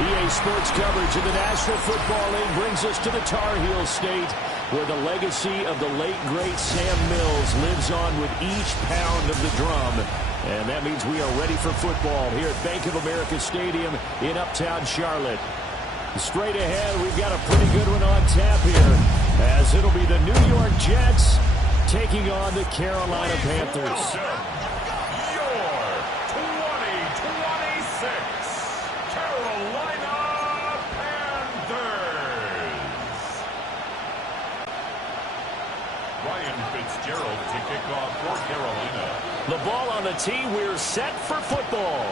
EA Sports coverage of the National Football League brings us to the Tar Heel State, where the legacy of the late, great Sam Mills lives on with each pound of the drum. And that means we are ready for football here at Bank of America Stadium in Uptown Charlotte. Straight ahead, we've got a pretty good one on tap here, as it'll be the New York Jets taking on the Carolina Panthers. Fitzgerald to kick off for Carolina. The ball on the tee. We're set for football.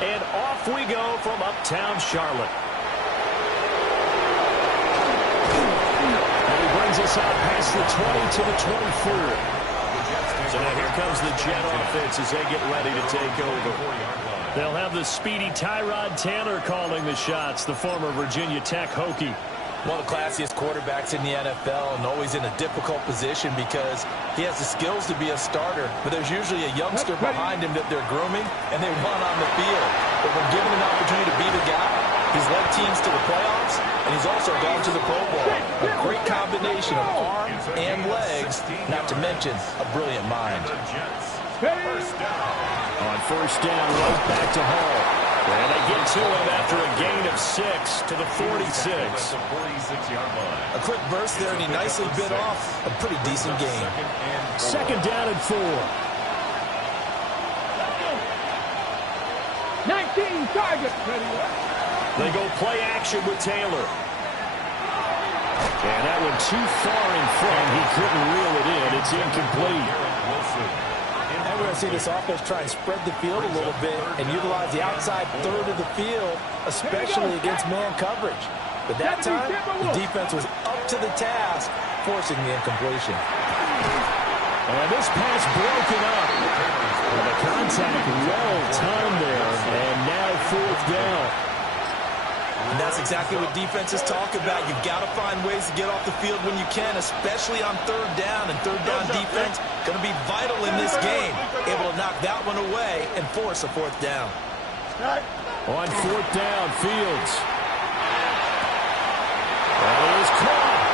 And off we go from Uptown Charlotte. And he brings us out past the 20 to the 24. So now here comes the Jet offense as they get ready to take over. They'll have the speedy Tyrod Taylor calling the shots, the former Virginia Tech Hokie. One of the classiest quarterbacks in the NFL, and always in a difficult position because he has the skills to be a starter, but there's usually a youngster behind him that they're grooming, and they want on the field. But when given an opportunity to be the guy, he's led teams to the playoffs, and he's also gone to the Pro Bowl. A great combination of arm and legs, not to mention a brilliant mind. On first down, right back to Hall. And they get to him after a gain of 6 to the 46. A quick burst there, and he nicely bit off a pretty decent game. Second down and 4. 19 targets. They go play action with Taylor. And that one too far in front. He couldn't reel it in. It's incomplete. And we're going to see this offense try and spread the field a little bit and utilize the outside third of the field, especially against man coverage. But that time, the defense was up to the task, forcing the incompletion. And this pass broken up. And the contact well timed there, and now fourth down. And that's exactly what defenses talk about. You've got to find ways to get off the field when you can, especially on third down. And third down defense going to be vital in this game. Able to knock that one away and force a fourth down. On fourth down, Fields. And it is caught.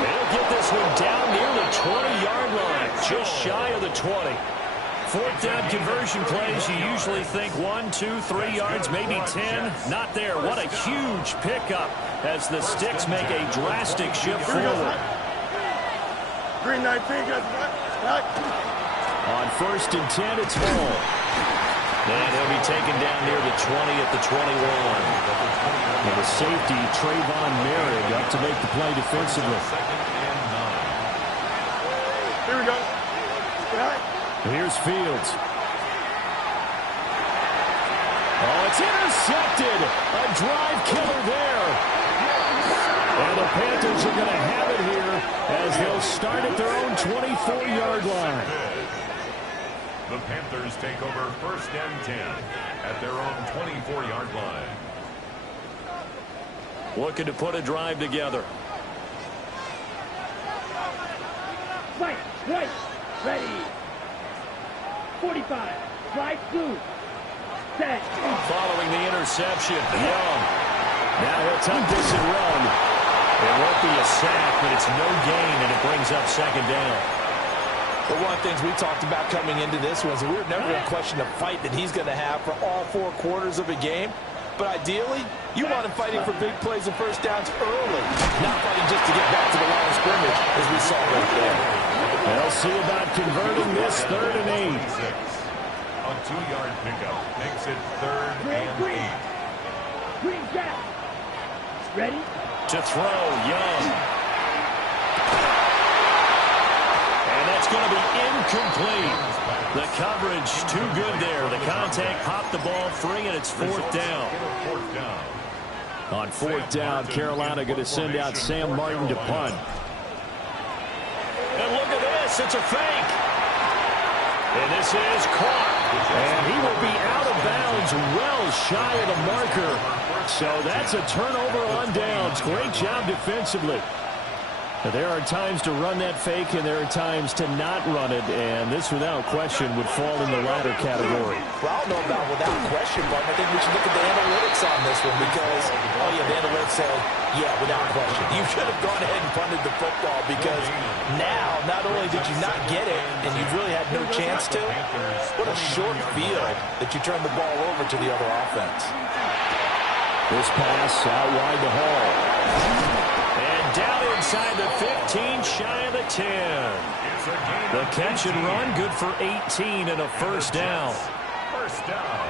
They'll get this one down near the 20-yard line, just shy of the 20. Fourth down conversion plays, you usually think 1, 2, 3 yards, maybe 10. Not there. What a huge pickup as the Sticks make a drastic shift forward. Green 19, On first and 10, it's Hall. And he'll be taken down near the 20 at the 21. And the safety, Trayvon Merrick, up to make the play defensively. Here we go. Here's Fields. Oh, it's intercepted. A drive killer there. And the Panthers are going to have it here as they'll start at their own 24-yard line. The Panthers take over first and 10 at their own 24-yard line. Looking to put a drive together. Right, ready. 45, slide through, set. Following the interception, Young. Now he'll tuck this and run. It won't be a sack, but it's no gain, and it brings up second down. But one of the things we talked about coming into this was we were never going to question the fight that he's going to have for all 4 quarters of a game. But ideally, you want him fighting for big plays and first downs early, not fighting just to get back to the line of scrimmage, as we saw right there. They'll see about converting this 3rd and 8. A 2-yard pickup makes it 3rd and 8. Green Jack. Ready? To throw, Young. And they that's going to be incomplete. The coverage too good there. The contact popped the ball free, and it's fourth down. On fourth down, Carolina going to send out Sam Martin to punt. And look at this. It's a fake. And this is caught. And he will be out of bounds well shy of the marker. So that's a turnover on downs. Great job defensively. But there are times to run that fake, and there are times to not run it, and this, without question, would fall in the latter category. Well, I don't know about without question, but I think we should look at the analytics on this one because, oh, yeah, the analytics say, yeah, without question. You should have gone ahead and punted the football because now, not only did you not get it, and you really had no chance to, what a short field that you turned the ball over to the other offense. This pass out wide to Hall. And down inside the 15, shy of the 10. The catch and run, good for 18 and a first down. First down.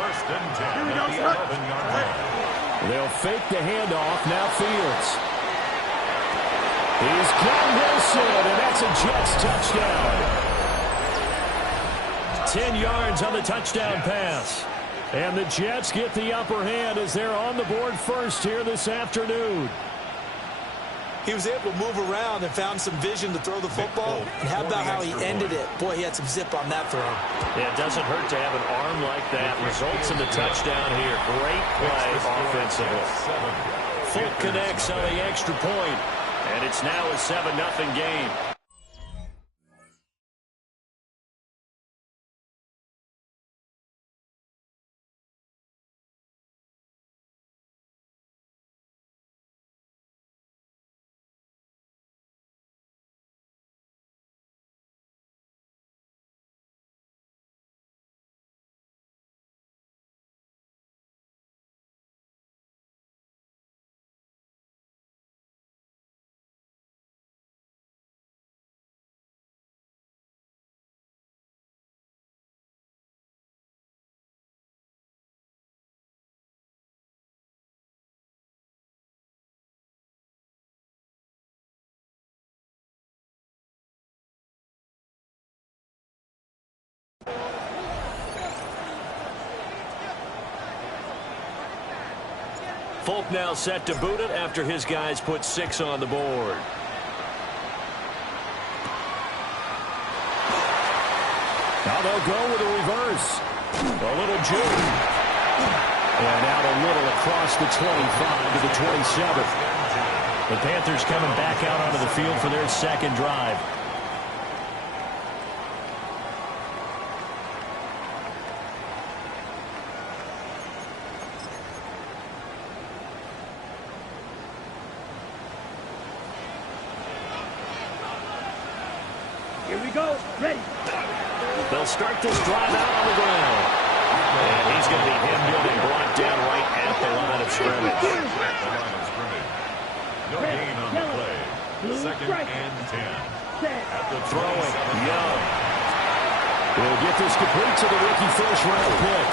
First and 10 at the 11-yard line. They'll fake the handoff. Now Fields. He's got Wilson, and that's a Jets touchdown. 10 yards on the touchdown pass. And the Jets get the upper hand as they're on the board first here this afternoon. He was able to move around and found some vision to throw the football. And how about how he ended it? Boy, he had some zip on that throw. Yeah, it doesn't hurt to have an arm like that. Results in the touchdown here. Great play offensively. Fulk connects on the extra point, and it's now a 7-0 game. Fulk now set to boot it after his guys put 6 on the board. Now they'll go with a reverse. A little juke. And out a little across the 25 to the 27. The Panthers coming back out onto the field for their second drive. Here we go. Ready. They'll start this drive out on the ground. And he's going to be hemmed in and brought down right at the line of scrimmage. No gain on the play. Second and 10. At the throwing. Young. Will get this complete to the rookie first-round pick.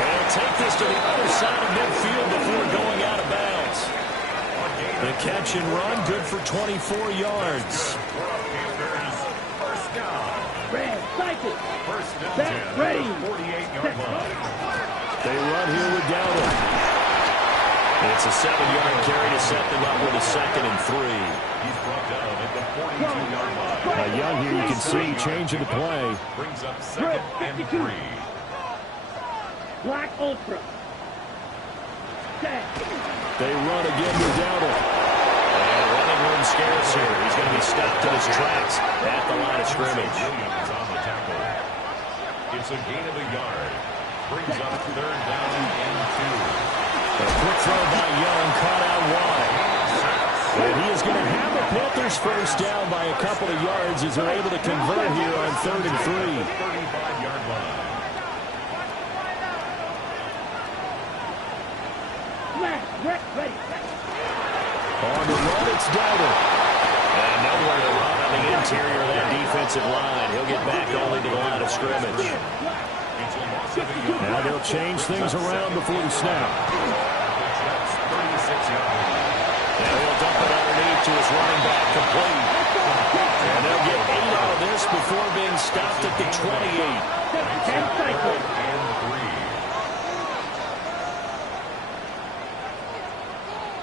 And he'll take this to the other side of midfield before going out of bounds. The catch and run, good for 24 yards. Red, cycle. First and Back, 10 ready. at the 48-yard line. They run here with Dowdle. It's a 7-yard carry to set them up with a 2nd and 3. He's brought down at the 42-yard line. Young here, you can see changing the play. Brings up 2nd and 3. Black Ultra. Set. They run again with Dowdle. And running room scarce here. He's going to be stopped in his tracks at the line of scrimmage. Williams on the tackle. It's a gain of a yard. Brings up 3rd down and 2. A quick throw by Young, caught out wide. And he is going to have the Panthers first down by a couple of yards as they're able to convert here on 3rd and 3. 35-yard line. Ready. On the run, it's Dowdle. And nowhere to run on the interior of that defensive line. He'll get back only to the line of scrimmage. Now they'll change things around before the snap. Now he'll dump it underneath to his running back, complete. And they'll get 8 out of this before being stopped at the 28. 10 cycles. And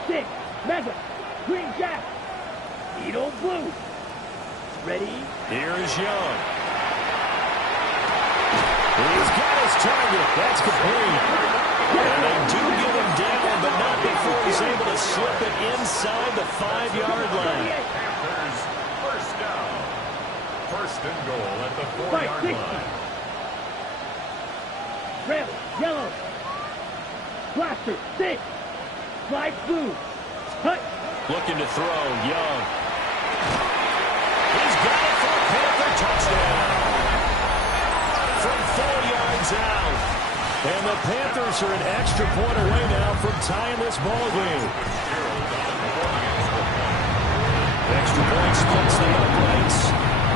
3. 6. Mega. Green Jack. Needle Blue. Ready? Here is Young. He's got his target. That's complete. And they do get him down, but not before he's able to slip it inside the 5-yard line. Panthers first down. First and goal at the 4-yard line. Red, yellow. Blaster, 6. Slide blue. Touch. Looking to throw, Young. He's got it for a Panther touchdown. From 4 yards out. And the Panthers are an extra point away now from tying this ball game. Extra point splits the uprights.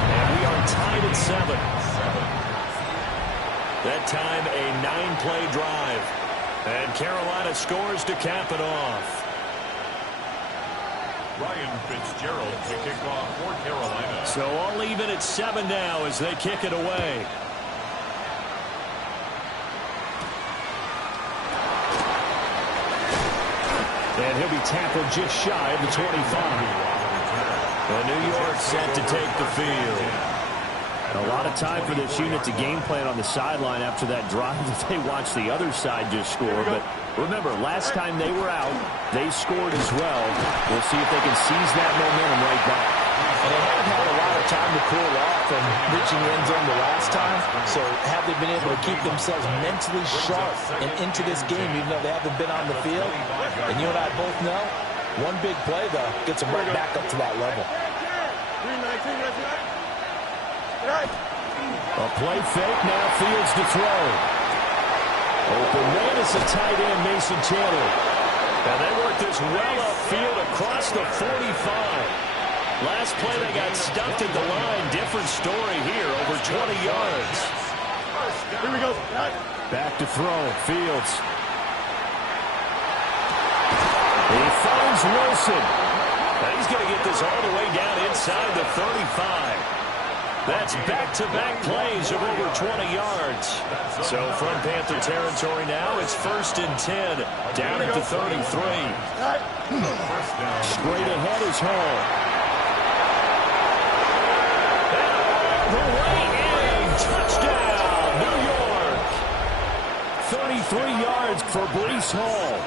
And we are tied at 7. That time a 9-play drive. And Carolina scores to cap it off. Ryan Fitzgerald to kick off for Carolina. So all even at 7 now as they kick it away. And he'll be tackled just shy of the 25. And New York set to take the field. A lot of time for this unit to game plan on the sideline after that drive that they watched the other side just score. But remember, last time they were out, they scored as well. We'll see if they can seize that momentum right back. And they haven't had a lot of time to cool off from reaching the end zone the last time. So have they been able to keep themselves mentally sharp and into this game, even though they haven't been on the field? And you and I both know, one big play, though, gets them right back up to that level. A play fake, now Fields to throw. Open man is the tight end, Mason Taylor. And they work this well upfield across the 45. Last play they got stuffed at the line. Different story here, over 20 yards. Here we go. Back to throw, Fields. He finds Wilson. Now he's going to get this all the way down inside the 35. That's back-to-back plays of over 20 yards. So from Panther territory now, it's 1st and 10, down at the 33. Straight ahead is Hall. The way in, touchdown, New York. 33 yards for Breece Hall.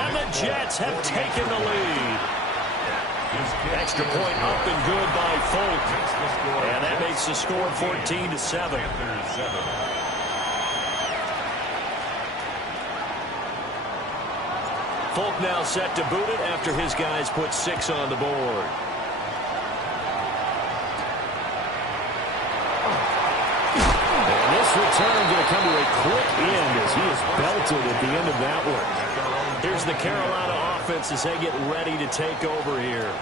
And the Jets have taken the lead. Extra point up and good by Folk. And that makes the score 14-7. Folk now set to boot it after his guys put 6 on the board. And this return going to come to a quick end as he is belted at the end of that one. Here's the Carolina offense as they get ready to take over here.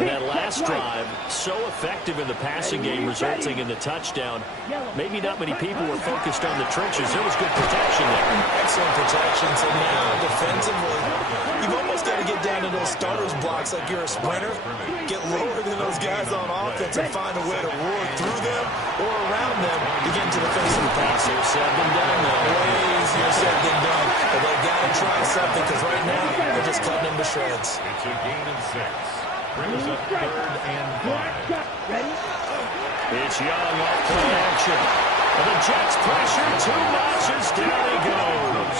And that last drive, so effective in the passing game, resulting in the touchdown. Maybe not many people were focused on the trenches. There was good protection there. Excellent protection. So now, defensively, you've almost got to get down to those starters blocks like you're a sprinter. Get lower than those guys on offense and find a way to roar through them or around them to get into the face of the pass. Easier said than done, though. Way easier said than done. But they've got to try something because right now, they're just cutting them to shreds. It's a gain of 6. Brings up 3rd and 5. Ready? It's Young off play action. And the Jets pressure 2 notches. Down he goes.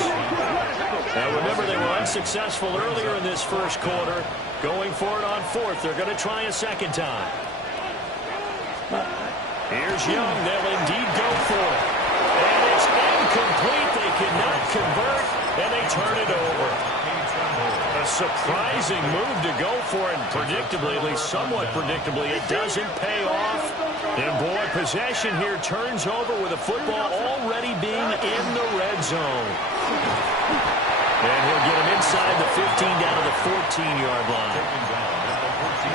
Now remember, they were unsuccessful earlier in this first quarter. Going for it on 4th. They're going to try a second time. Here's Young. They'll indeed go for it. And it's incomplete. They cannot convert, and they turn it over. A surprising move to go for it, and predictably, at least somewhat predictably, it doesn't pay off. And boy, possession here turns over with the football already being in the red zone. And he'll get him inside the 15 down to the 14-yard line.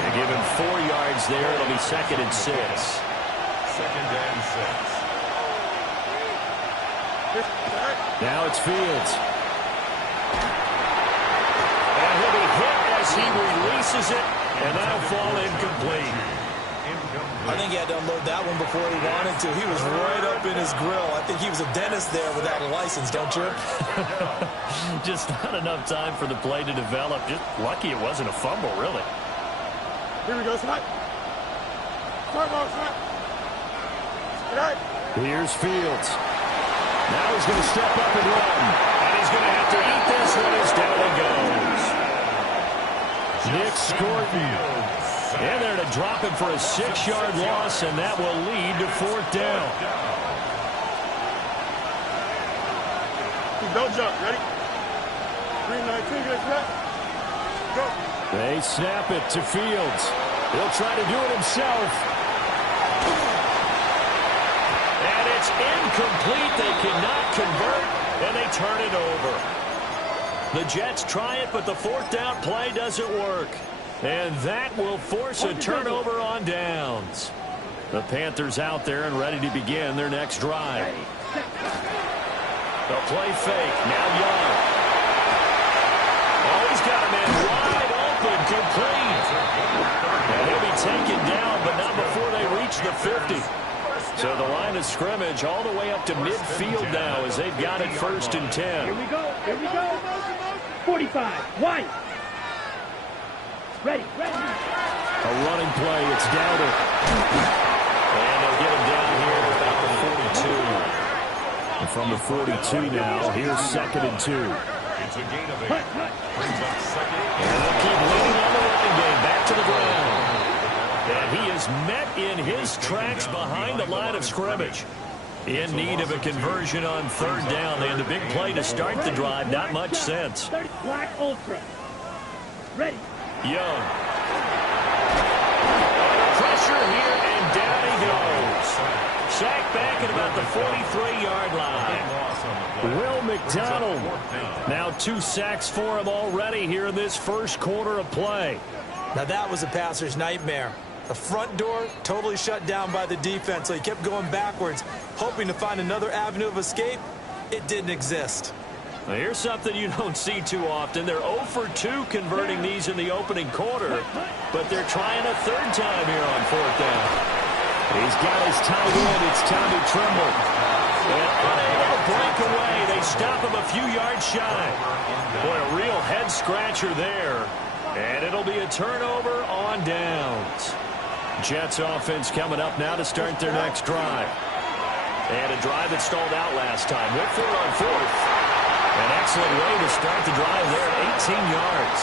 They give him 4 yards there. It'll be 2nd and 6. 2nd and 6. Now it's Fields. And he'll be hit as he releases it, and that'll fall incomplete. I think he had to unload that one before he wanted to. He was right up in his grill. I think he was a dentist there without a license, don't you? Just not enough time for the play to develop. Just lucky it wasn't a fumble, really. Here we go, Snap. Start ball, Snap. Here's Fields. Now he's going to step up and run. And he's going to have to eat this one as down he goes. Nick Scorton. In there to drop him for a 6-yard loss, and that will lead to 4th down. Don't jump. Ready? 3-19, get set. Go. They snap it to Fields. He'll try to do it himself. And it's incomplete. They cannot convert, and they turn it over. The Jets try it, but the 4th down play doesn't work. And that will force a turnover on downs. The Panthers out there and ready to begin their next drive. The play fake. Now Young. Oh, he's got a man wide open, complete. And he'll be taken down, but not before they reach the 50. So the line of scrimmage all the way up to midfield now as they've got it 1st and 10. Here we go. Here we go. 45. Wide. Ready. A running play. It's Dowdle. And they'll get him down here about the 42. And from the 42 now, here's 2nd and 2. It's a gain of 8. Brings up 2nd. And they'll keep leading on the running game. Back to the ground. And he is met in his tracks behind the line of scrimmage. In need of a conversion on 3rd down. They had the big play to start the drive. Not much sense. Black Ultra. Ready. Young. Pressure here, and down he goes. Sacked back at about the 43-yard line. Will McDonald. Now 2 sacks for him already here in this first quarter of play. Now that was a passer's nightmare. The front door totally shut down by the defense, so he kept going backwards, hoping to find another avenue of escape. It didn't exist. Now here's something you don't see too often. They're 0 for 2 converting these in the opening quarter, but they're trying a 3rd time here on 4th down. He's got his tight end. It's Tommy Tremble. And unable to break away. They stop him a few yards shy. Boy, a real head-scratcher there. And it'll be a turnover on downs. Jets offense coming up now to start their next drive. And a drive that stalled out last time. Went for it on 4th. An excellent way to start the drive there at 18 yards.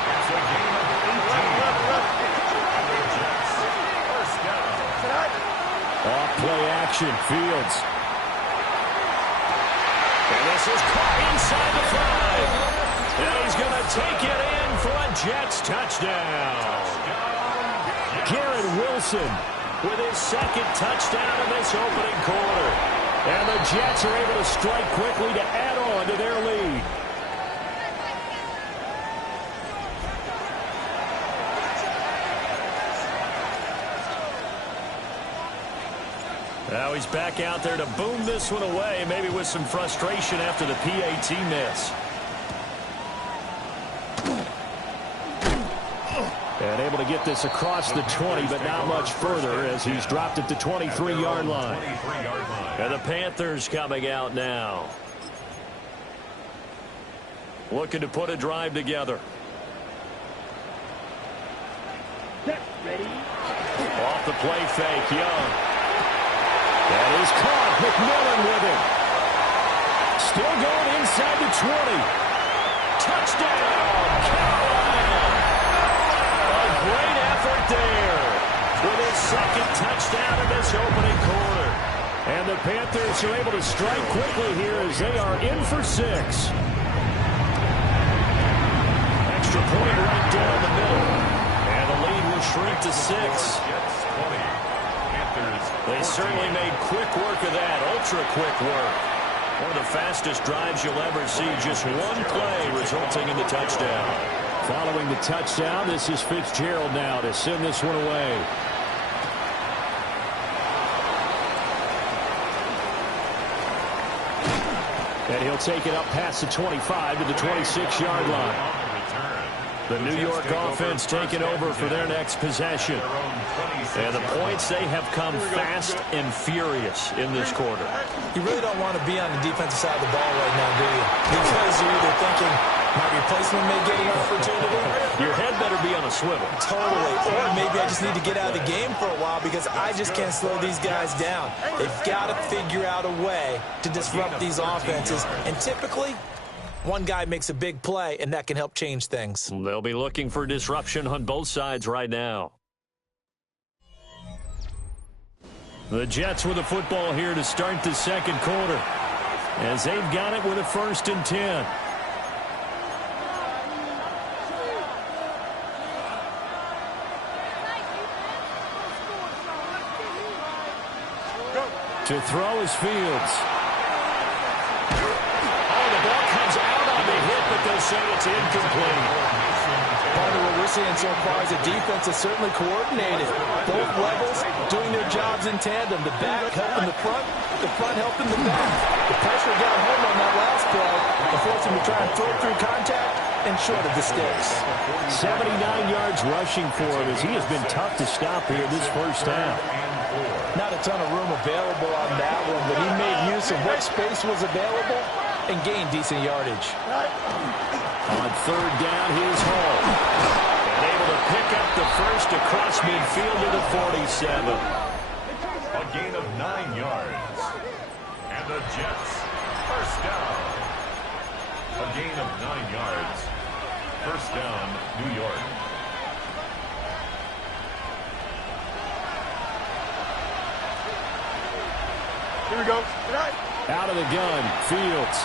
It's a gain of 18. First down. Off play action, Fields. And this is caught inside the 5. And he's going to take it in for a Jets touchdown. Garrett Wilson with his 2nd touchdown in this opening quarter. And the Jets are able to strike quickly to add on to their lead. Now he's back out there to boom this one away, maybe with some frustration after the PAT miss. And able to get this across the 20, but not much further as he's dropped it to 23-yard line. And the Panthers coming out now. Looking to put a drive together. Ready. Off the play fake, Young. That is caught. McMillan with it. Still going inside the 20. Touchdown, Carolina. A great effort there with his 2nd touchdown in this opening quarter. And the Panthers are able to strike quickly here as they are in for 6. Extra point right down the middle. And the lead will shrink to 6. They certainly made quick work of that, ultra-quick work. One of the fastest drives you'll ever see, just one play resulting in the touchdown. Following the touchdown, this is Fitzgerald now to send this one away. And he'll take it up past the 25 to the 26-yard line. The New York offense taking over for their next possession. And the points, they have come fast and furious in this quarter. You really don't want to be on the defensive side of the ball right now, do you? Because you're either thinking, my replacement may get an opportunity. Your head better be on a swivel. Totally. Or maybe I just need to get out of the game for a while because I just can't slow these guys down. They've got to figure out a way to disrupt these offenses. And typically, one guy makes a big play, and that can help change things. They'll be looking for disruption on both sides right now. The Jets with the football here to start the second quarter, as they've got it with a 1st and 10. To throw is Fields. But they'll say it's incomplete. Part of what we're seeing so far is the defense is certainly coordinated. Both levels doing their jobs in tandem. The back helping the front helping the back. The pressure got home on that last play and forced him to try and throw through contact and short of the sticks. 79 yards rushing for him as he has been tough to stop here this first half. Not a ton of room available on that one, but he made use of what space was available and gained decent yardage. On 3rd down, here's Hall. And able to pick up the first across midfield to the 47. A gain of 9 yards. And the Jets, 1st down. A gain of 9 yards. 1st down, New York. Here we go. Out of the gun, Fields.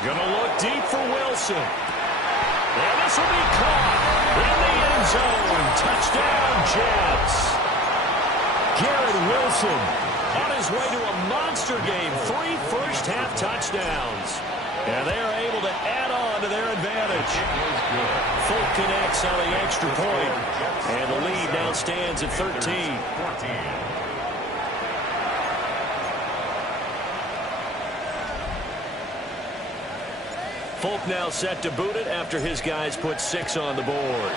Gonna look deep for Wilson. And this will be caught in the end zone. Touchdown, Jets. Garrett Wilson on his way to a monster game. 3 first-half touchdowns. And they are able to add on to their advantage. Folk connects on the extra point. And the lead now stands at 13. Folk now set to boot it after his guys put 6 on the board.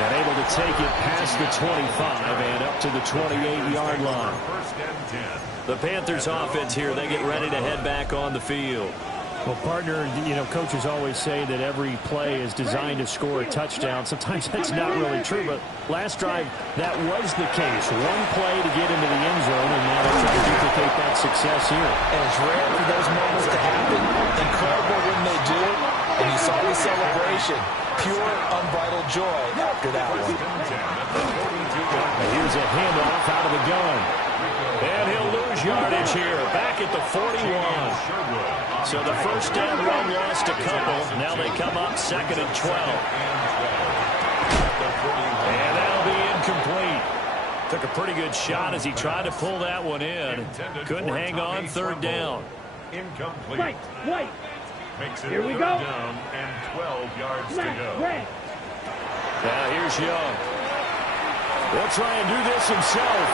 And able to take it past the 25 and up to the 28-yard line. The Panthers offense here, they get ready to head back on the field. Well, partner, you know, coaches always say that every play is designed to score a touchdown. Sometimes that's not really true, but last drive, that was the case. One play to get into the end zone, and now they're trying to duplicate that success here. And it's rare for those moments to happen. Incredible when they do it. And you saw the celebration. Pure, unbridled joy after that one. And here's a handoff out of the gun. And he'll lose yardage here, back at the 41. So the first down run lost a couple. Now they come up 2nd and 12. And that'll be incomplete. Took a pretty good shot as he tried to pull that one in. Couldn't hang on 3rd down. Incomplete. Wait. Makes it Here we 3rd go. down and 12 yards to go. Now here's Young. He'll try and do this himself.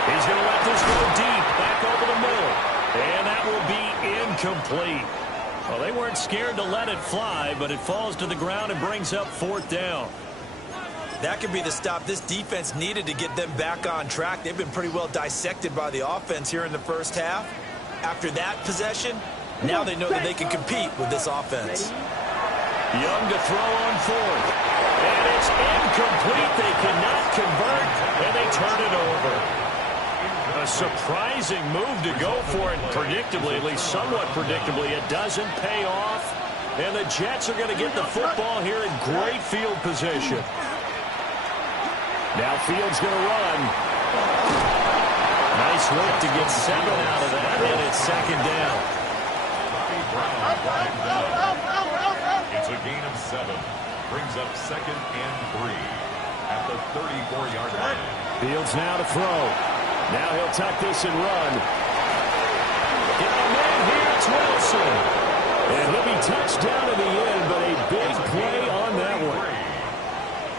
He's going to let this go deep, back over the middle. And that will be incomplete. Well, they weren't scared to let it fly, but it falls to the ground and brings up 4th down. That could be the stop this defense needed to get them back on track. They've been pretty well dissected by the offense here in the first half. After that possession, now they know that they can compete with this offense. Young to throw on 4th. And it's incomplete. They cannot convert, and they turn it over. A surprising move to go for it. Predictably, at least somewhat predictably, it doesn't pay off. And the Jets are going to get the football here in great field position. Now Fields going to run. Nice work to get 7 out of that, and it's 2nd down. It's a gain of 7. Brings up 2nd and 3 at the 34-yard line. Fields now to throw. Now he'll tuck this and run. And the man here, it's Wilson. And he'll be touched down to the end, but a big play on that one.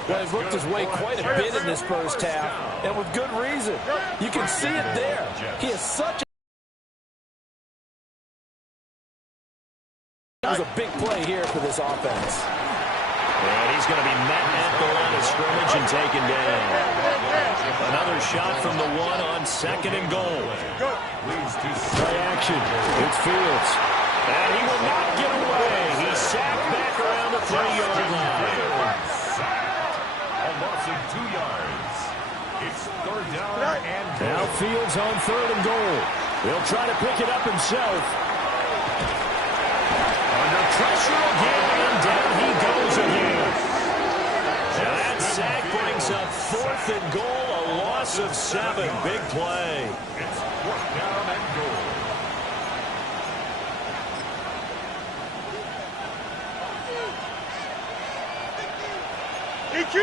Well, he's looked his way quite a bit in this first half, and with good reason. You can see it there. He is such a was a big play here for this offense. And he's going to be met at the line of scrimmage and taken down. Another shot from the one on 2nd and goal. Play action. It's Fields. And he will not get away. He's sacked back around the 3-yard line. A loss of 2 yards. It's 3rd down and Now Fields on 3rd and goal. He'll try to pick it up himself. Under pressure again, and down he goes again. And that sack brings up 4th and goal, a loss of 7. Big play. it's 4th down and goal. EQ!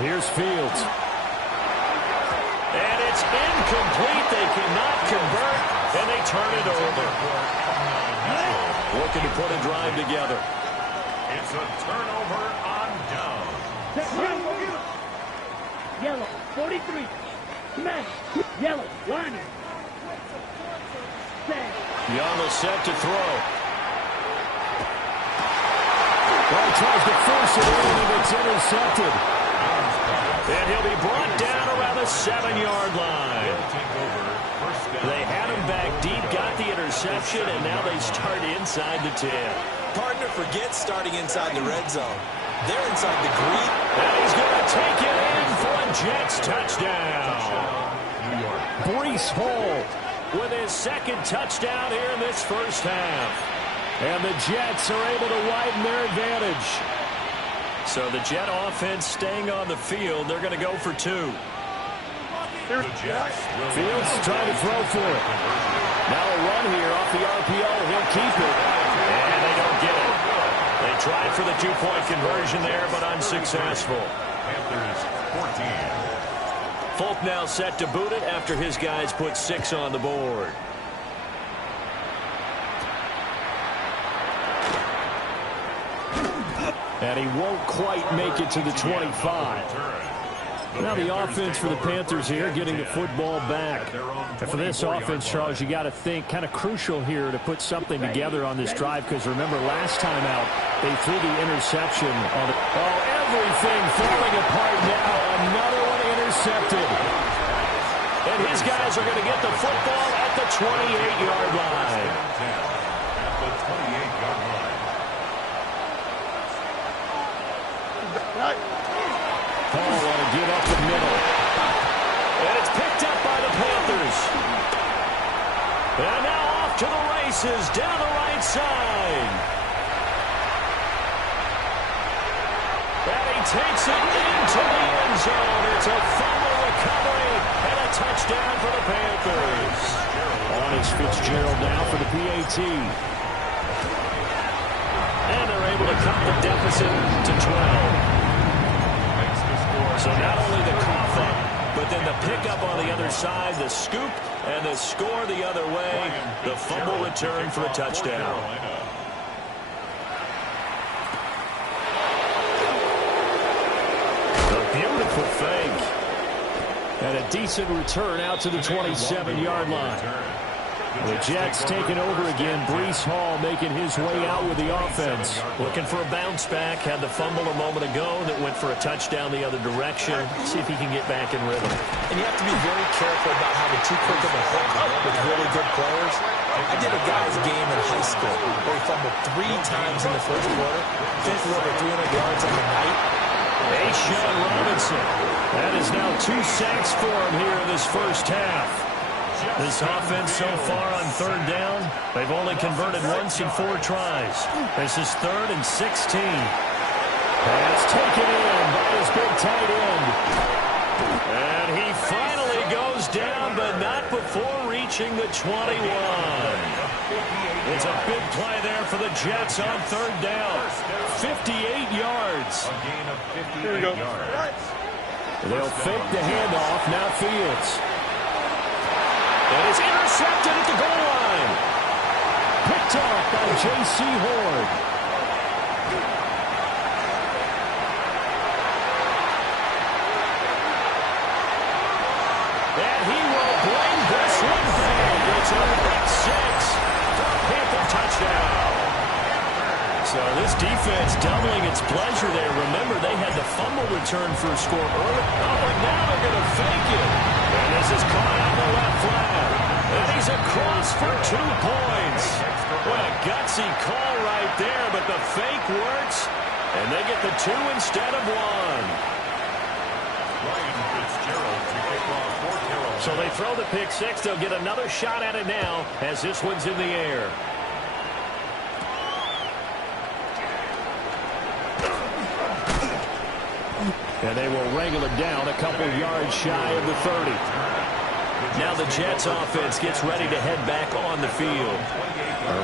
Here's Fields. And it's incomplete. They cannot convert, and they turn it over. Looking to put a drive together. It's a turnover on down. Yellow, 43. Smash. Yellow, line. Set. Young is set to throw. Well, he tries to force it in, and it's intercepted. And he'll be brought down around the 7-yard line. They had him back deep, got the interception, and now they start inside the 10. Partner forgets starting inside the red zone. They're inside the green. And he's going to take it in for a Jets touchdown. Breece Hall with his 2nd touchdown here in this first half. And the Jets are able to widen their advantage. So the Jet offense staying on the field. They're going to go for 2. Fields trying to throw for it. Now a run here off the RPO. He'll keep it. And they don't get it. They tried for the 2-point conversion there, but unsuccessful. Panthers 14. Folk now set to boot it after his guys put 6 on the board. And he won't quite make it to the 25. Now the offense for the Panthers here getting the football back. And for this offense, Charles, you got to think kind of crucial here to put something together on this drive, because remember last time out they threw the interception on the... Oh, everything falling apart now. Another one intercepted. And his guys are going to get the football at the 28-yard line. At the 28-yard line. Paul want to give up the middle. And it's picked up by the Panthers. And now off to the races down the right side. And he takes it into the end zone. It's a fumble recovery and a touchdown for the Panthers. On is Fitzgerald now for the PAT. And they're able to cut the deficit to 12. So not only the cough up, but then the pickup on the other side, the scoop, and the score the other way. The fumble return for a touchdown. A beautiful fake. And a decent return out to the 27-yard line. The Jets taking over again. Breece Hall making his way out with the offense. Looking for a bounce back. Had the fumble a moment ago that went for a touchdown the other direction. See if he can get back in rhythm. And you have to be very careful about having too quick of a hook with really good players. I did a guy's game in high school where he fumbled 3 times in the first quarter, finished with over 300 yards on the night. Sean Robinson. That is now 2 sacks for him here in this first half. This offense so far on 3rd down, they've only converted once in 4 tries. This is 3rd and 16. Pass taken in by his big tight end. And he finally goes down, but not before reaching the 21. It's a big play there for the Jets on 3rd down. 58 yards. A gain of 58 yards. They'll fake the handoff. Now Fields. And it's intercepted at the goal line. Picked off by J.C. Horn. And he will bring this one down. It's a pick 6 for a Panther touchdown. So this defense doubling its pleasure there. Remember, they had the fumble return for a score early. Oh, and now they're going to fake it. And this is caught out the left flat. And he's across for 2 points. What a gutsy call right there, but the fake works. And they get the 2 instead of 1. So they throw the pick 6. They'll get another shot at it now as this one's in the air. And they will wrangle it down a couple yards shy of the 30. Now the Jets offense gets ready to head back on the field.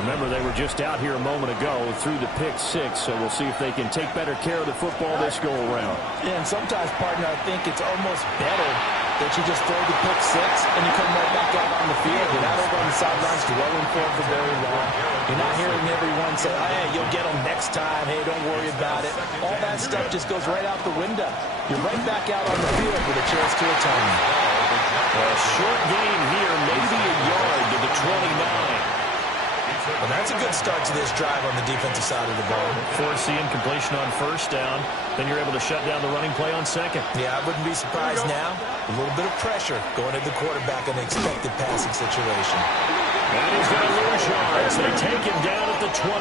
Remember, they were just out here a moment ago through the pick 6, so we'll see if they can take better care of the football this go-around. Yeah, and sometimes, partner, I think it's almost better that you just throw the pick 6 and you come right back out on the field. You're not over on the sidelines dwelling for it for very long. You're not hearing everyone say, oh, hey, you'll get them next time. Hey, don't worry about it. All that stuff just goes right out the window. You're right back out on the field with a chance to atone. A short gain here, maybe a yard to the 29. Well, that's a good start to this drive on the defensive side of the ball. Force the incompletion on first down. Then you're able to shut down the running play on second. Yeah, I wouldn't be surprised now. A little bit of pressure going at the quarterback in an expected passing situation. And he's going to lose yards. They take him down at the 26.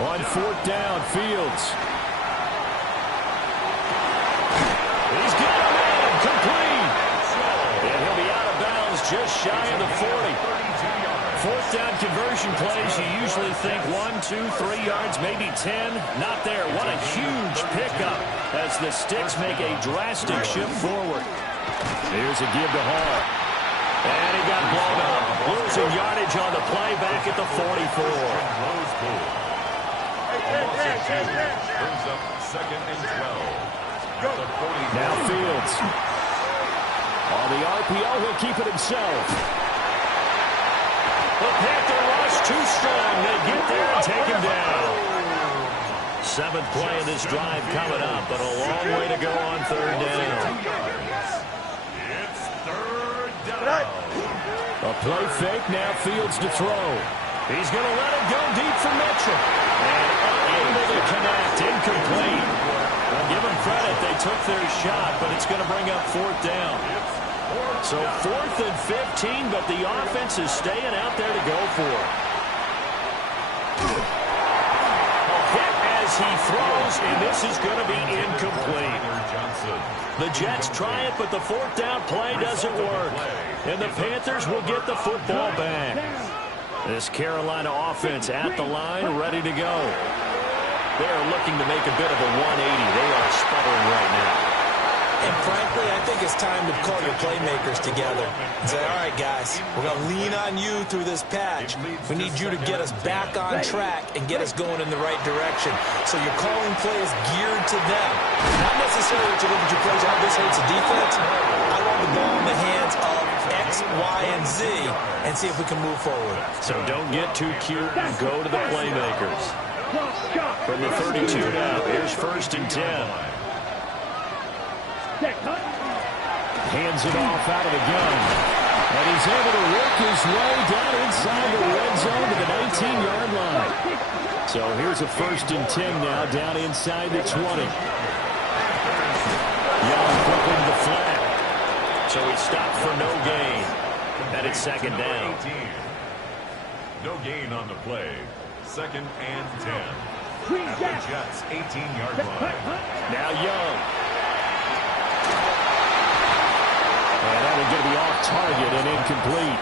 On 4th down, Fields. He's got a man, complete. And he'll be out of bounds just shy of the 40. 4th down conversion plays, you usually think 1, 2, 3 yards, maybe 10. Not there. What a huge pickup as the Sticks make a drastic shift forward. Here's a give to Hall. And he got blown up. Losing yardage on the play back at the 44. Brings up 2nd and 12. Now Fields. On the RPO, he'll keep it himself. The Panther rush too strong. They get there and take him down. 7th play of this drive coming up, but a long way to go on 3rd down. It's 3rd down. A play fake, now Fields to throw. He's going to let it go deep for Mitchell. And unable to connect, incomplete. Well, give them credit, they took their shot, but it's going to bring up 4th down. So 4th and 15, but the offense is staying out there to go for it. A hit as he throws, and this is going to be incomplete. The Jets try it, but the 4th down play doesn't work. And the Panthers will get the football back. This Carolina offense at the line, ready to go. They are looking to make a bit of a 180. They are sputtering right now. And frankly, I think it's time to call your playmakers together and say, all right, guys, we're going to lean on you through this patch. We need you to get us back on track and get us going in the right direction. So your calling plays geared to them. Not necessarily to look at your plays, how this hurts the defense. I want the ball in the hands of X, Y, and Z and see if we can move forward. So don't get too cute and go to the playmakers. From the 32 now, here's 1st and 10. Hands it off out of the gun. And he's able to work his way down inside the red zone to the 19-yard line. So here's a 1st and 10 now down inside the 20. Young quickly the flat. So he stopped for no gain. And it's 2nd down. No gain on the play. 2nd and 10. At the Jets' 18-yard line. Now Young. And that will get to be off target and incomplete.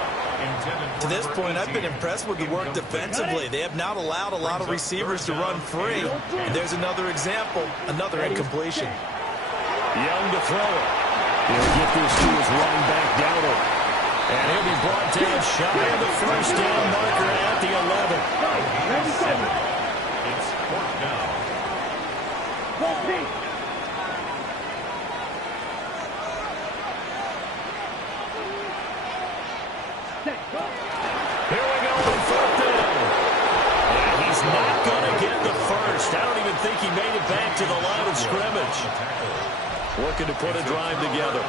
To this point, I've been impressed with the work defensively. They have not allowed a lot of receivers to run free. And there's another example, another incompletion. Young to throw it. He'll get this to his running back Dowdle. And he'll be brought down shy of the 1st down marker at the 11. It's 4th down. Here we go on 4th down. And he's not going to get the first. I don't even think he made it back to the line of scrimmage. Looking to put a drive together.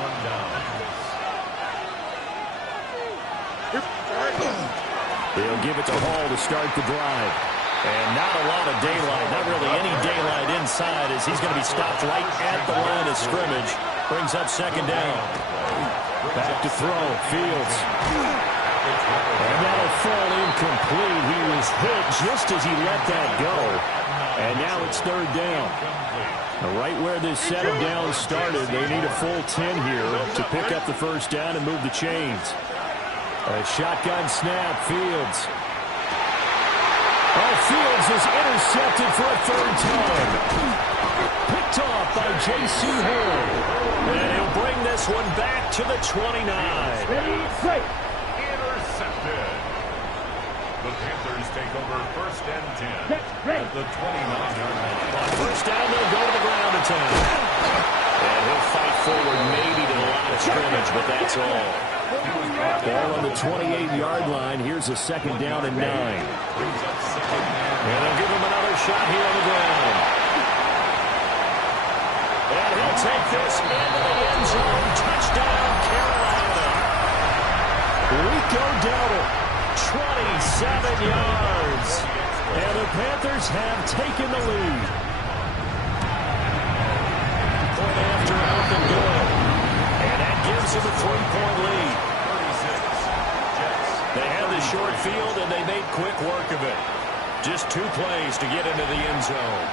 He'll give it to Hall to start the drive. And not a lot of daylight, not really any daylight inside, as he's going to be stopped right at the line of scrimmage. Brings up second down. Back to throw. Fields. And that'll fall incomplete. He was hit just as he let that go. And now it's third down. Right where this set of downs started, they need a full 10 here to pick up the first down and move the chains. A shotgun snap. Fields. Oh, Fields is intercepted for a third time. Picked off by J.C. Horn. And he'll bring this one back to the 29. Intercepted. The Panthers take over first and 10 at the 29-yard line. On first down, they'll go to the ground attack. And he'll fight forward maybe to the line of scrimmage, but that's all. Ball on the 28-yard line. Here's a second down and 9. And they'll give him another shot here on the ground. And he'll take this into the end zone. Touchdown, Carolina. Rico Dowdle, 27 yards. And the Panthers have taken the lead. Point after up and good. And that gives them a 3-point lead. They had the short field, and they made quick work of it. Just 2 plays to get into the end zone.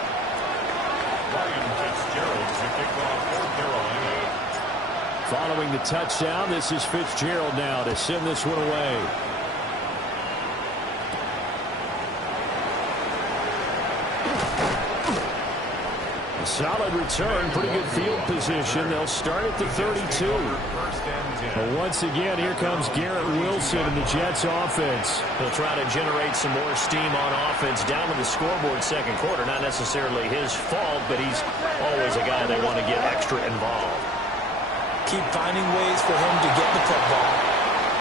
Ryan Fitzgerald to kick off for Carolina. Following the touchdown, this is Fitzgerald now to send this one away. A solid return, pretty good field position. They'll start at the 32. But once again, here comes Garrett Wilson and the Jets offense. They'll try to generate some more steam on offense down to the scoreboard second quarter. Not necessarily his fault, but he's always a guy they want to get extra involved. Keep finding ways for him to get the football.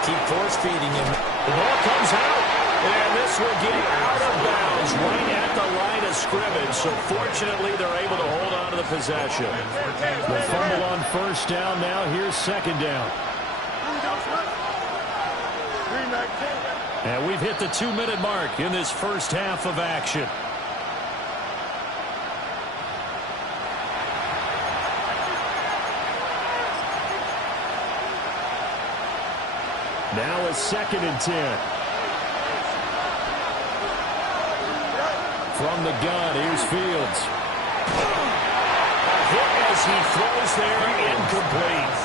Keep force-feeding him. The ball comes out, and this will get out of bounds right at the line of scrimmage. So fortunately, they're able to hold on to the possession. The fumble on first down now. Here's second down. And we've hit the 2-minute mark in this first half of action. Now a second and 10. From the gun, here's Fields. A hit as he throws there, incomplete.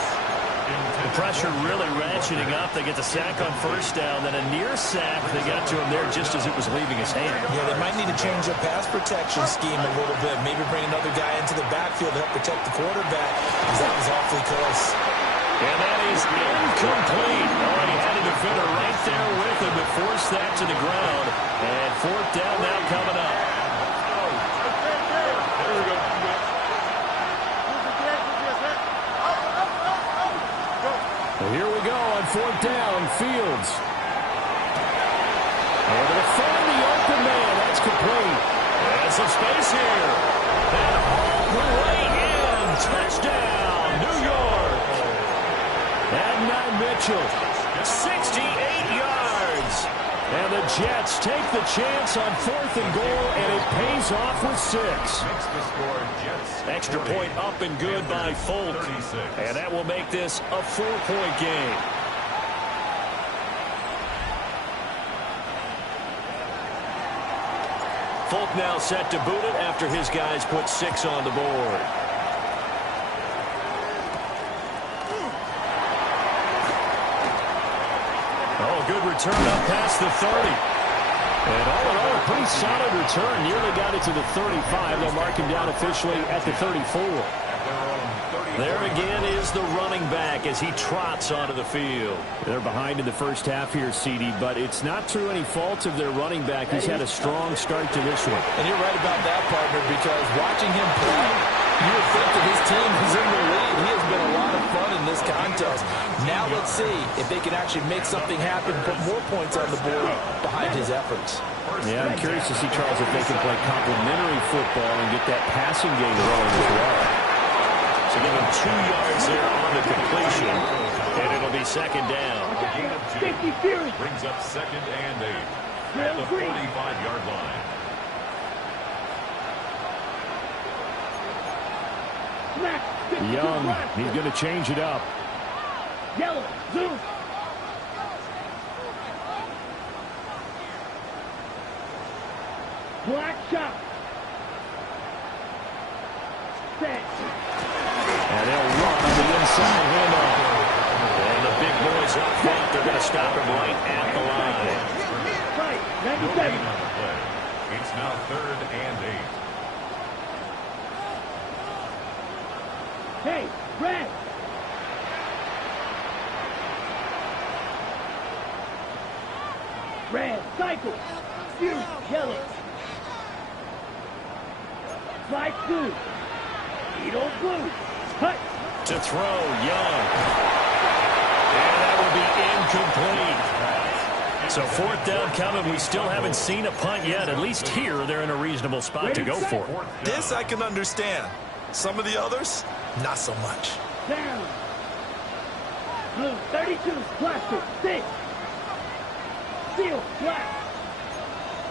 The pressure really ratcheting up. They get the sack on first down, then a near sack. They got to him there just as it was leaving his hand. Yeah, they might need to change their pass protection scheme a little bit. Maybe bring another guy into the backfield to help protect the quarterback, because that was awfully close. And that is incomplete. Oh, he had a defender right there with him to force that to the ground. And fourth down now coming up. There we go. Well, here we go on fourth down. Fields. They're going to find the open man. That's complete. And some space here. And all the way in. Touchdown, New York. And now Mitchell, 68 yards. And the Jets take the chance on fourth and goal, and it pays off with 6. Makes the score Jets. Extra point up and good by Folk. And that will make this a 4-point game. Folk now set to boot it after his guys put 6 on the board. Oh, good return up past the 30. And all in all, a pretty solid return. Nearly got it to the 35. They'll mark him down officially at the 34. There again is the running back as he trots onto the field. They're behind in the first half here, CD, but it's not through any fault of their running back. He's had a strong start to this one. And you're right about that, partner, because watching him play, you would think that his team is in the lead. He has been a lot of fun in this contest. Now let's see if they can actually make something happen, put more points on the board behind his efforts. Yeah, I'm curious to see, Charles, if they can play complementary football and get that passing game rolling as well. So give him 2 yards there on the completion, and it'll be be second down. A gain of 2 brings up second and 8 at the 45-yard line. Young, he's going to change it up. Yellow, zoom. Black shot. Set. And they'll run on the inside handoff. And the big boys up front, they're going to stop him right at the line. Right, No 97. gain on the play. It's now third and 8. Hey, red. Red, cycle. Fuse, yellow. Slide blue. Needle blue. Cut. To throw, Young. And that will be incomplete. So fourth down coming. We still haven't seen a punt yet. At least here, they're in a reasonable spot to go for it. This I can understand. Some of the others, not so much. Down. Blue, 32, plastic, 6. Steel, black.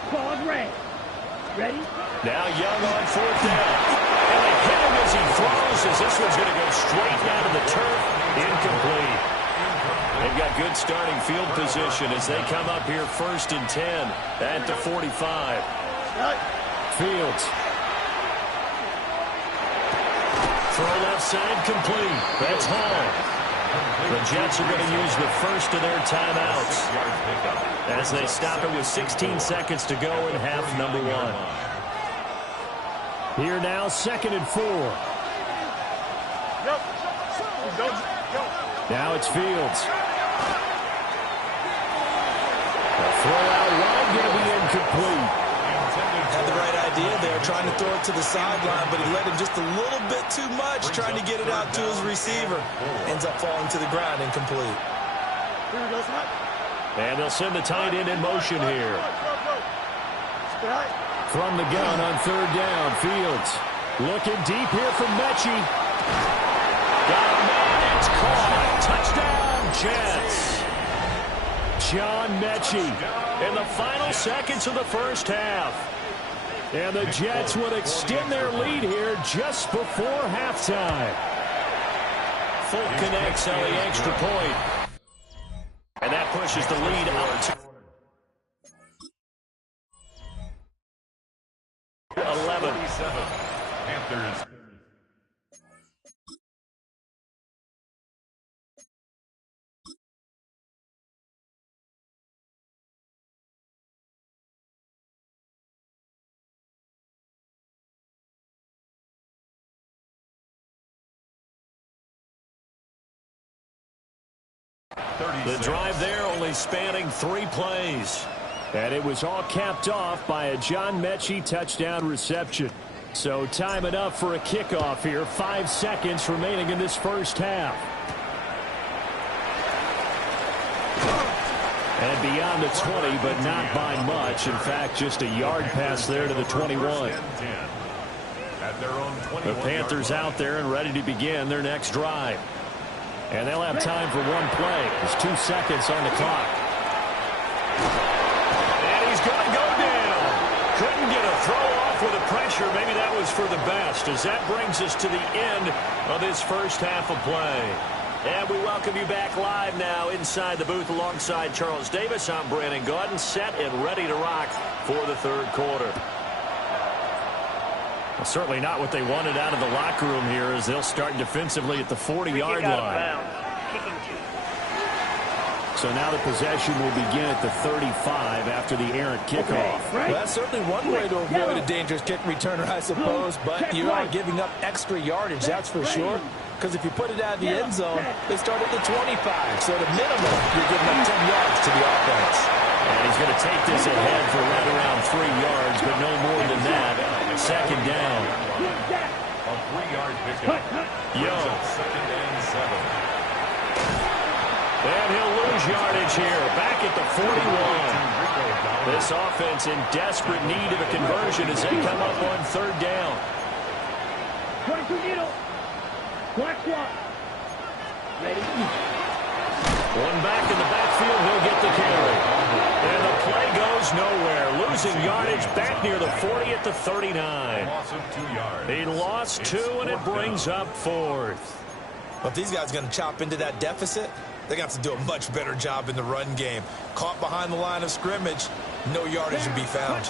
Clawed red. Ready? Now Young on fourth down. And they hit him as he throws, as this one's going to go straight down to the turf. Incomplete. They've got good starting field position as they come up here first and 10 at the 45. Fields. Throw left side complete. That's Hall. The Jets are going to use the first of their timeouts as they stop it with 16 seconds to go in half number 1. Here now, 2nd and 4. Now it's Fields. The throw out wide going to be incomplete. Had the right idea there, trying to throw it to the sideline, but he led him just a little bit too much, trying to get it out to his receiver. Ends up falling to the ground, incomplete. And they'll send the tight end in motion here. From the gun on third down, Fields. Looking deep here from Mechie. Got a man, it's caught. Touchdown, Jets. John Mechie. In the final seconds of the first half. And the Jets would extend their lead here just before halftime. Folk connects on the extra point. And that pushes the lead up to 11. Panthers. The drive there only spanning 3 plays. And it was all capped off by a John Mechie touchdown reception. So time enough for a kickoff here. 5 seconds remaining in this first half. And beyond the 20, but not by much. In fact, just a yard pass there to the 21. The Panthers out there and ready to begin their next drive. And they'll have time for one play. There's 2 seconds on the clock. And he's going to go down. Couldn't get a throw off with the pressure. Maybe that was for the best, as that brings us to the end of this first half of play. And we welcome you back live now inside the booth alongside Charles Davis. I'm Brandon Gaudin, set and ready to rock for the third quarter. Well, certainly not what they wanted out of the locker room here, as they'll start defensively at the 40-yard line. So now the possession will begin at the 35 after the errant kickoff. Well, that's certainly one way to avoid a dangerous kick returner, I suppose, but you are giving up extra yardage, that's for sure. Because if you put it out of the end zone, they start at the 25. So the minimum, you're giving up 10 yards to the offense. And he's going to take this ahead for right around 3 yards, but no more than that. Second down. A 3-yard pickup. Young. Second and 7. And he'll lose yardage here. Back at the 41. This offense in desperate need of a conversion as they come up on third down. 22 needle. Black swat. Ready? One back in the backfield, he'll get the carry. And the play goes nowhere. Losing yardage back near the 40 at the 39. Loss of 2 yards. He lost 2, and it brings up 4th. Well, if these guys are going to chop into that deficit, they got to do a much better job in the run game. Caught behind the line of scrimmage, no yardage to be found.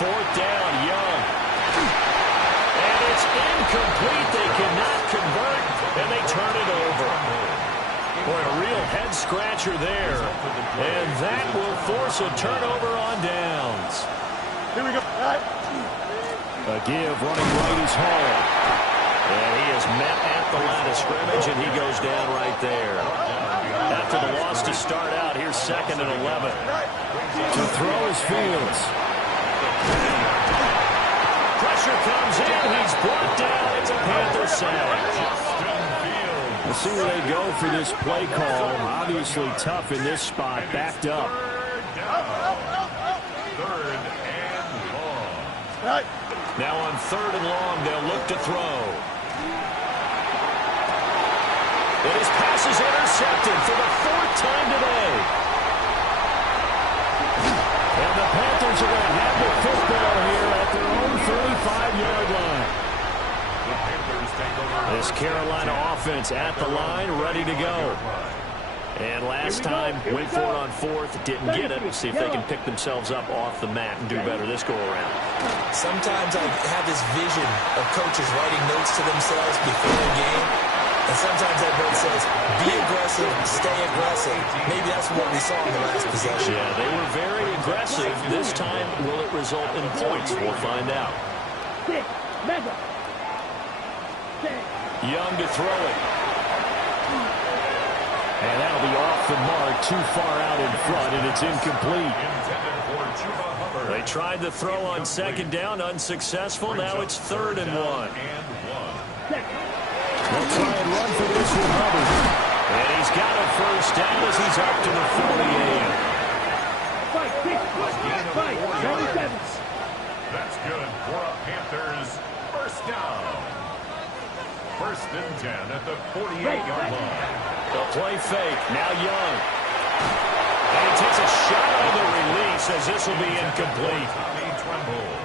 4th down, Young. And it's incomplete. They cannot convert, and they turn it over. Boy, a real head-scratcher there. And that will force a turnover on downs. Here we go. A give running right is Hall. And he is met at the line of scrimmage, and he goes down right there. After the loss to start out, here's 2nd and 11. To throw is Fields. Pressure comes in. He's brought down. It's a Panther sack. We'll see where they go for this play call. Obviously tough in this spot. Backed up. 3rd and long. Now on 3rd and long, they'll look to throw. And his pass is intercepted for the 4th time today. And the Panthers are going to have the football here at their own 35-yard line. The Panthers take over. This Carolina offense at the line, ready to go. And last time, went for it on 4th, didn't get it. We'll see if they can pick themselves up off the mat and do better this go-around. Sometimes I have this vision of coaches writing notes to themselves before a game. And sometimes that note says, be aggressive, stay aggressive. Maybe that's what we saw in the last possession. Yeah, they were very aggressive. This time, will it result in points? We'll find out. Young to throw it. And that'll be off the mark, too far out in front, and it's incomplete. They tried to throw on 2nd down, unsuccessful. Now it's 3rd and 1. They'll try and run for this with Hubbard. And he's got a 1st down as he's up to the 48. That's good for a Panthers 1st down. 1st and 10 at the 48-yard line. They'll play fake. Now Young. And he takes a shot on the release as this will be incomplete.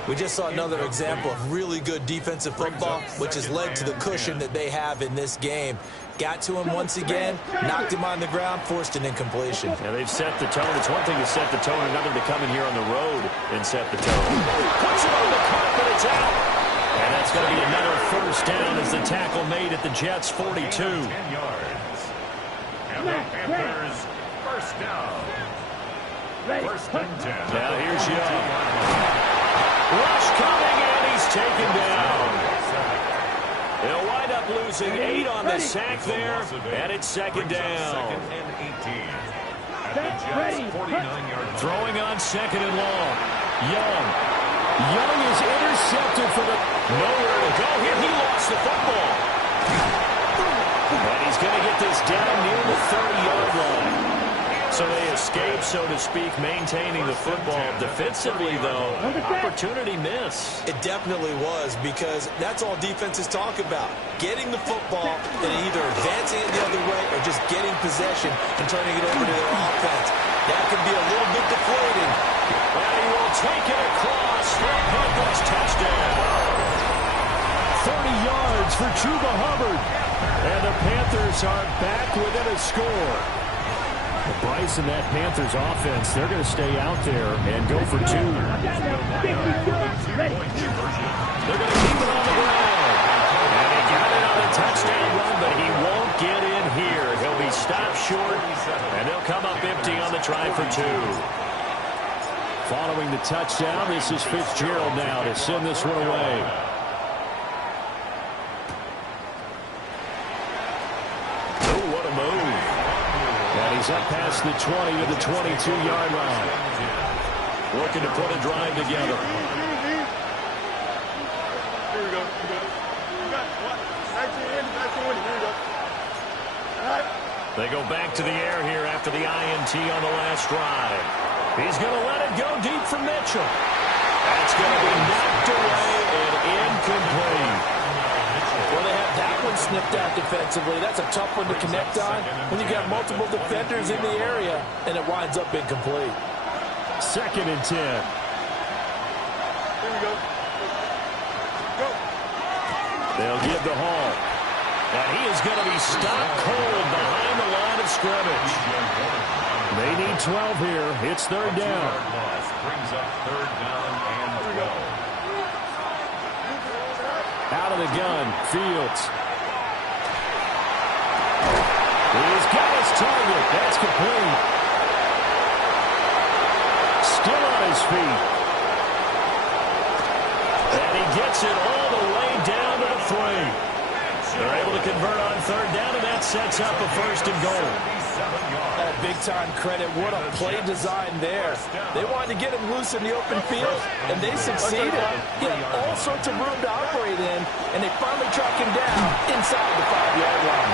We just saw another example of really good defensive football, which has led to the cushion that they have in this game. Got to him once again, knocked him on the ground, forced an incompletion. Yeah, they've set the tone. It's one thing to set the tone, another to come in here on the road and set the tone. Puts it on the carpet, it's out. And that's going to be another 1st down as the tackle made at the Jets' 42. 10 yards. And the Panthers 1st down. 1st and 10. Now here's Young. Rush coming, and he's taken down. They'll wind up losing 8 on the sack there, and it's 2nd down. 2nd and 18. At the Jets' 49-yard line. Throwing on 2nd and long. Young. Young is intercepted for the... Nowhere to go here. He lost the football. And he's going to get this down near the 30-yard line. So they escape, so to speak, maintaining the football. Defensively, though, opportunity miss. It definitely was, because that's all defenses talk about. Getting the football and either advancing it the other way or just getting possession and turning it over to their offense. That can be a little bit deflating. And he will take it across for a Panthers touchdown. 30 yards for Chuba Hubbard. And the Panthers are back within a score. Bryce and that Panthers offense, they're going to stay out there and go for 2. They're going to keep it on the ground. And he got it on a touchdown run, but he won't get in here. He'll be stopped short, and they'll come up empty on the try for 2. Following the touchdown, this is Fitzgerald now to send this one away. Oh, what a move. And he's up past the 20 to the 22-yard line. Looking to put a drive together. Here we go. You got what? 19 in, 19 Here we go. All right. They go back to the air here after the INT on the last drive. He's going to let it go deep for Mitchell. That's going to be knocked away and incomplete. Well, they have that one sniffed out defensively. That's a tough one to connect on when you got multiple defenders in the area, and it winds up incomplete. 2nd and 10. Here we go. Go. They'll give the Hall. And he is going to be stopped cold behind the line of scrimmage. They need 12 here. It's 3rd down. Loss brings up 3rd down and 12. Out of the gun, Fields. He's got his target. That's complete. Still on his feet. And he gets it all the way down to the 3. They're able to convert on 3rd down, and that sets up a 1st and goal. Big-time credit. What a play design there. They wanted to get him loose in the open field, and they succeeded. He had all sorts of room to operate in, and they finally track him down inside the 5-yard line.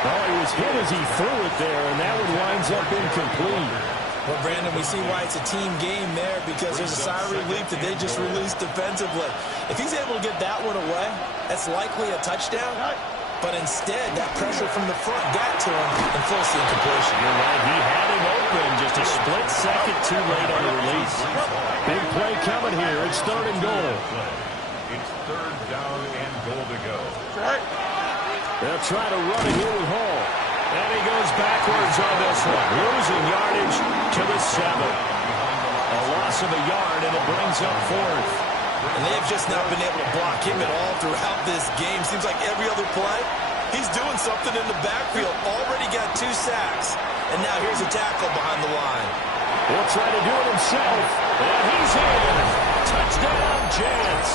Well, he was hit as he threw it there, and that one winds up incomplete. Well, Brandon, we see why it's a team game there, because there's a sigh of relief that they just released defensively. If he's able to get that one away, that's likely a touchdown. But instead, that pressure from the front got to him and forced the incompletion. You're right. He had him open just a split second too late on the release. Big play coming here. It's 3rd and goal. It's 3rd down and goal to go. They'll try to run it here with Hall. And he goes backwards on this one. Losing yardage to the 7. A loss of a yard, and it brings up 4th. And they have just not been able to block him at all throughout this game. Seems like every other play, he's doing something in the backfield. Already got 2 sacks. And now here's a tackle behind the line. He'll try to do it himself. And he's in. Touchdown, Jets.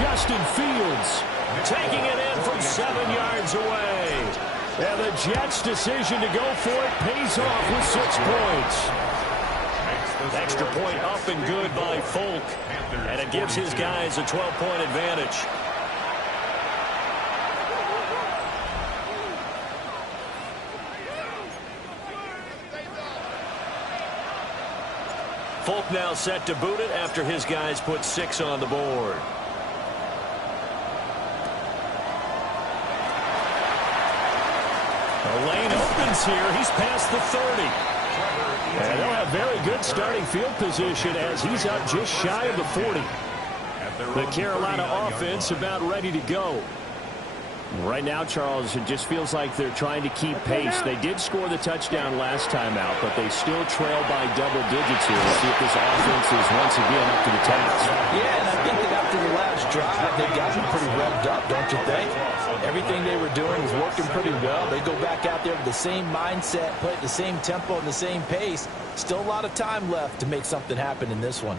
Justin Fields Taking it in from 7 yards away. And the Jets' decision to go for it pays off with 6 points. Extra point up and good by Folk. And it gives his guys a 12-point advantage. Folk now set to boot it after his guys put 6 on the board. The lane opens here. He's past the 30. And they'll have very good starting field position as he's up just shy of the 40. The Carolina offense about ready to go. Right now, Charles, it just feels like they're trying to keep pace. They did score the touchdown last time out, but they still trail by double digits here. Let's see if this offense is once again up to the task. Yeah, and I think that after the last drive, they've gotten pretty revved up, don't you think? Everything they were doing was working pretty well. They go back out there with the same mindset, play at the same tempo and the same pace. Still a lot of time left to make something happen in this one.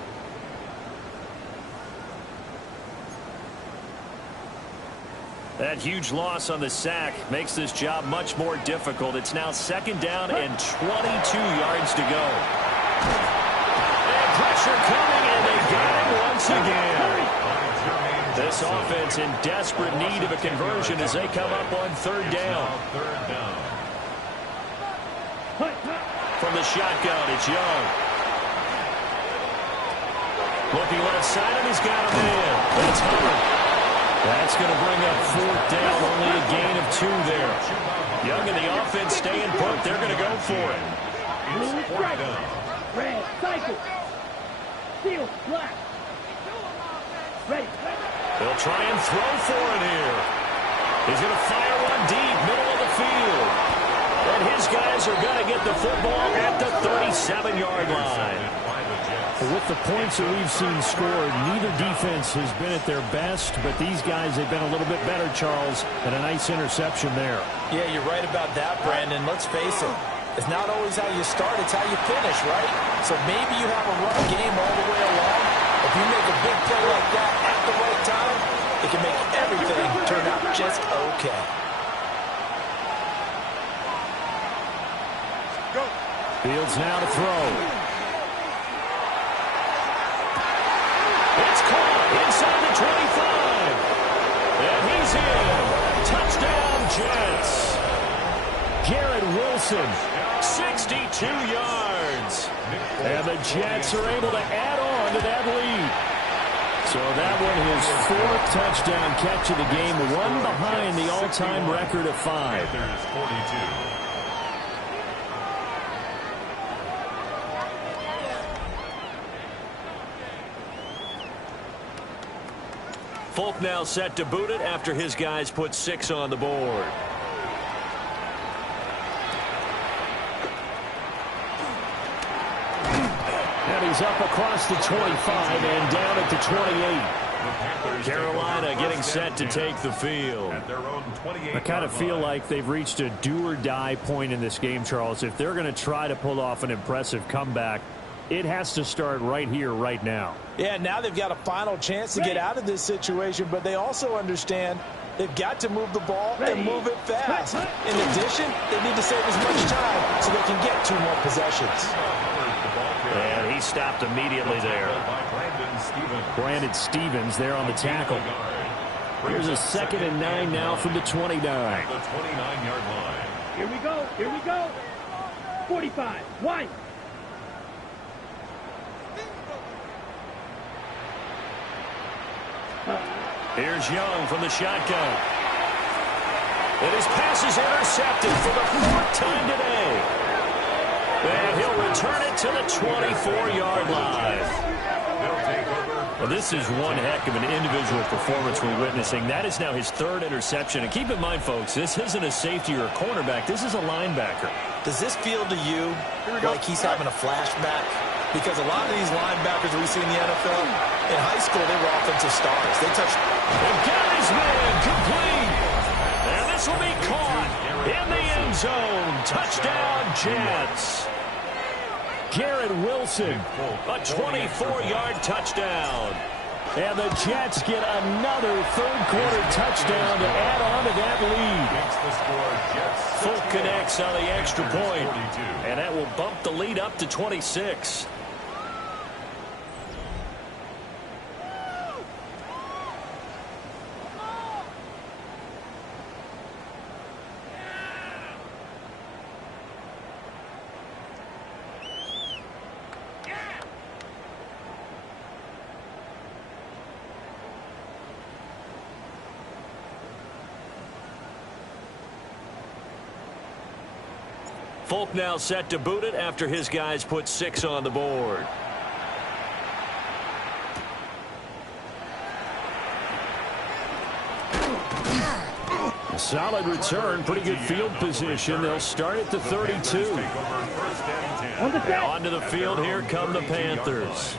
That huge loss on the sack makes this job much more difficult. It's now 2nd down and 22 yards to go. And pressure coming, and they got him once again. This offense in desperate need of a conversion as they come up on 3rd down. From the shotgun, it's Young. Looking left side, and he's got him in. That's Hubbard. That's going to bring up 4th down, only a gain of 2 there. Young and the offense staying put. They're going to go for it. It's 4th down. Red, cycle. Steel, black. Ready. They'll try and throw for it here. He's going to fire one deep, middle of the field. And his guys are going to get the football at the 37-yard line. With the points that we've seen scored, neither defense has been at their best, but these guys have been a little bit better, Charles, and a nice interception there. Yeah, you're right about that, Brandon. Let's face it. It's not always how you start, it's how you finish, right? So maybe you have a rough game all the way along. If you make a big play like that at the right time, it can make everything turn out just okay. Go. Fields now to throw. It's caught inside the 25. And he's in. Touchdown, Jets. Garrett Wilson. 62 yards. And the Jets are able to add on to that lead. So that one his 4th touchdown catch of the game, one behind the all-time record of 5. Panthers 42. Folk now set to boot it after his guys put 6 on the board. And he's up across the 25 and down at the 28. Carolina getting set to take the field. I kind of feel like they've reached a do-or-die point in this game, Charles. If they're going to try to pull off an impressive comeback, it has to start right here, right now. Yeah, now they've got a final chance to get out of this situation, but they also understand they've got to move the ball and move it fast. In addition, they need to save as much time so they can get 2 more possessions. And he stopped immediately there. Brandon Stevens there on the tackle. Here's a 2nd and 9 now from the 29. The 29-yard line. Here we go. Here we go. 45. Wide. Here's Young from the shotgun. And his pass is intercepted for the 4th time today. And he'll return it to the 24-yard line. Well, this is one heck of an individual performance we're witnessing. That is now his 3rd interception. And keep in mind, folks, this isn't a safety or a cornerback. This is a linebacker. Does this feel to you like he's having a flashback? Because a lot of these linebackers we see in the NFL, in high school, they were offensive stars. They touched. And Gary's man complete. And this will be caught in the end zone. Touchdown, Jets. Garrett Wilson, a 24-yard touchdown. And the Jets get another 3rd-quarter touchdown to add on to that lead. Folk connects on the extra point. And that will bump the lead up to 26. Folk now set to boot it after his guys put 6 on the board. A solid return, pretty good field position. They'll start at the 32. Onto the field, here come the Panthers.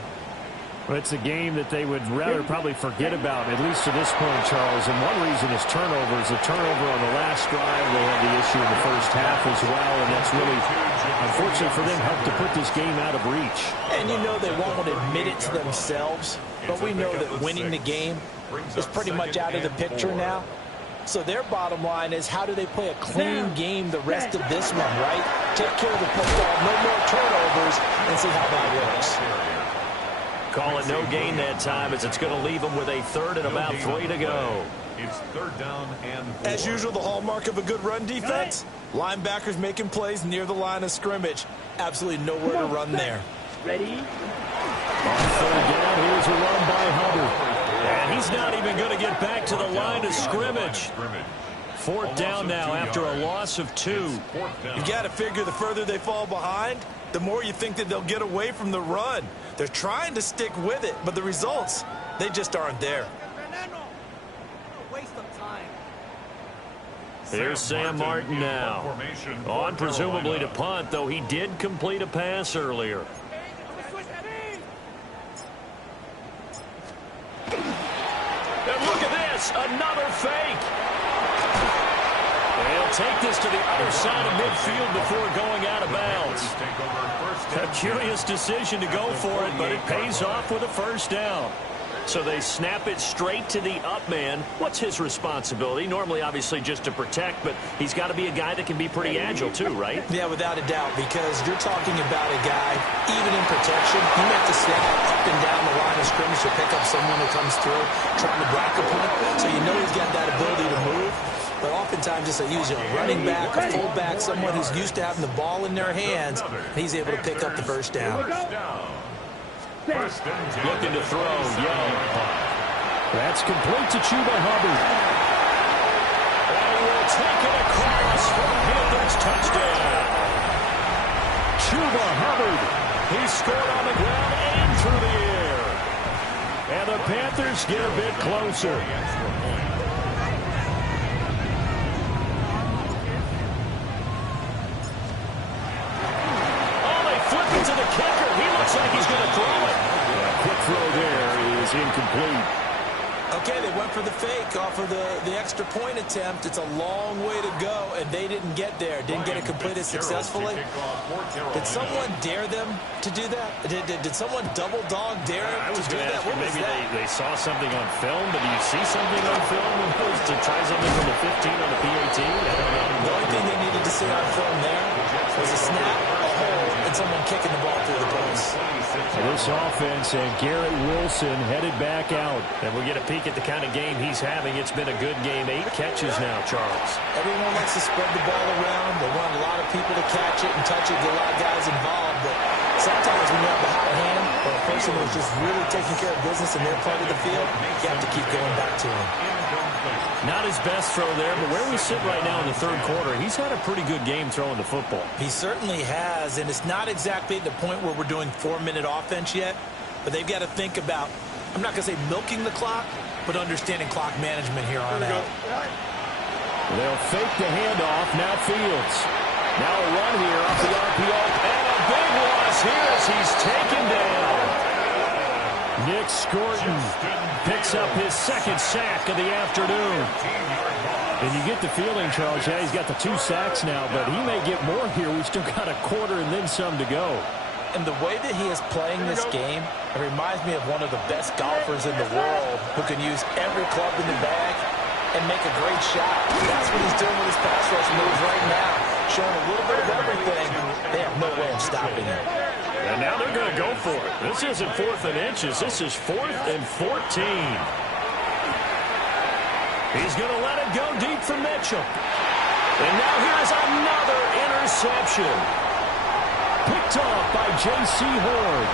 Well, it's a game that they would rather probably forget about, at least to this point, Charles. And one reason is turnovers. A turnover on the last drive. They had the issue in the first half as well, and that's really, unfortunately for them, helped to put this game out of reach. And you know they won't admit it to themselves, but we know that winning the game is pretty much out of the picture now. So their bottom line is, how do they play a clean game the rest of this one, right? Take care of the football, no more turnovers, and see how that works. Call it no gain that time, as it's going to leave them with a 3rd and about 3 to go. It's 3rd down and 4. As usual, the hallmark of a good run defense, linebackers making plays near the line of scrimmage. Absolutely nowhere to run there. Ready? On 3rd down, here's a run by Hubbard. And he's not even going to get back to the line of scrimmage. 4th down now after a loss of 2. You got to figure the further they fall behind, the more you think that they'll get away from the run. They're trying to stick with it, but the results, they just aren't there. Here's Sam Martin now. On presumably to punt, though he did complete a pass earlier. And look at this, another fake. They'll take this to the other side of midfield before going out of bounds. A curious decision to go for it, but it pays off with a 1st down. So they snap it straight to the up man. What's his responsibility? Normally, obviously, just to protect, but he's got to be a guy that can be pretty agile too, right? Yeah, without a doubt, because you're talking about a guy, even in protection, he meant to snap up and down the line of scrimmage to pick up someone who comes through, trying to block a punt. So you know he's got that ability to move. But oftentimes it's a running back, a fullback, someone who's used to having the ball in their hands, and he's able to pick up the 1st down. Looking to throw. Young. That's complete to Chuba Hubbard. And he will take it across for the Panthers touchdown. Chuba Hubbard. He scored on the ground and through the air. And the Panthers get a bit closer. Oh, they flip it to the kicker. He looks like he's going to throw it. A quick throw there is incomplete. Okay, they went for the fake off of the extra point attempt. It's a long way to go, and they didn't get there. Didn't get it completed successfully. Did someone dare them to do that? Did someone double dog dare them to do that? What was maybe that? they saw something on film, but do you see something on film to try something from the 15 on the PAT? I don't know. The only thing they needed to see on film there was a snap, a hole, and someone kicking the ball through the post. This offense and Garrett Wilson headed back out. And we get a peek at the kind of game he's having. It's been a good game. 8 catches now, Charles. Everyone likes to spread the ball around. They want a lot of people to catch it and touch it, get a lot of guys involved. But sometimes when you have a hot hand or a person who's just really taking care of business in their part of the field, you have to keep going back to him. Not his best throw there, but where we sit right now in the third quarter, he's had a pretty good game throwing the football. He certainly has, and it's not exactly the point where we're doing 4-minute offense yet, but they've got to think about, I'm not going to say milking the clock, but understanding clock management here on out. They'll fake the handoff. Now Fields. Now a run here off the RPO, and a big loss here as he's taken down. Nick Scorton picks up his second sack of the afternoon. And you get the feeling, Charles, yeah, he's got the 2 sacks now, but he may get more here. We've still got a quarter and then some to go. And the way that he is playing this game, it reminds me of one of the best golfers in the world who can use every club in the bag and make a great shot. That's what he's doing with his pass rush moves right now, showing a little bit of everything. They have no way of stopping him. And now they're going to go for it. This isn't 4th and inches. This is 4th and 14. He's going to let it go deep for Mitchell. And now here's another interception. Picked off by J.C. Horn.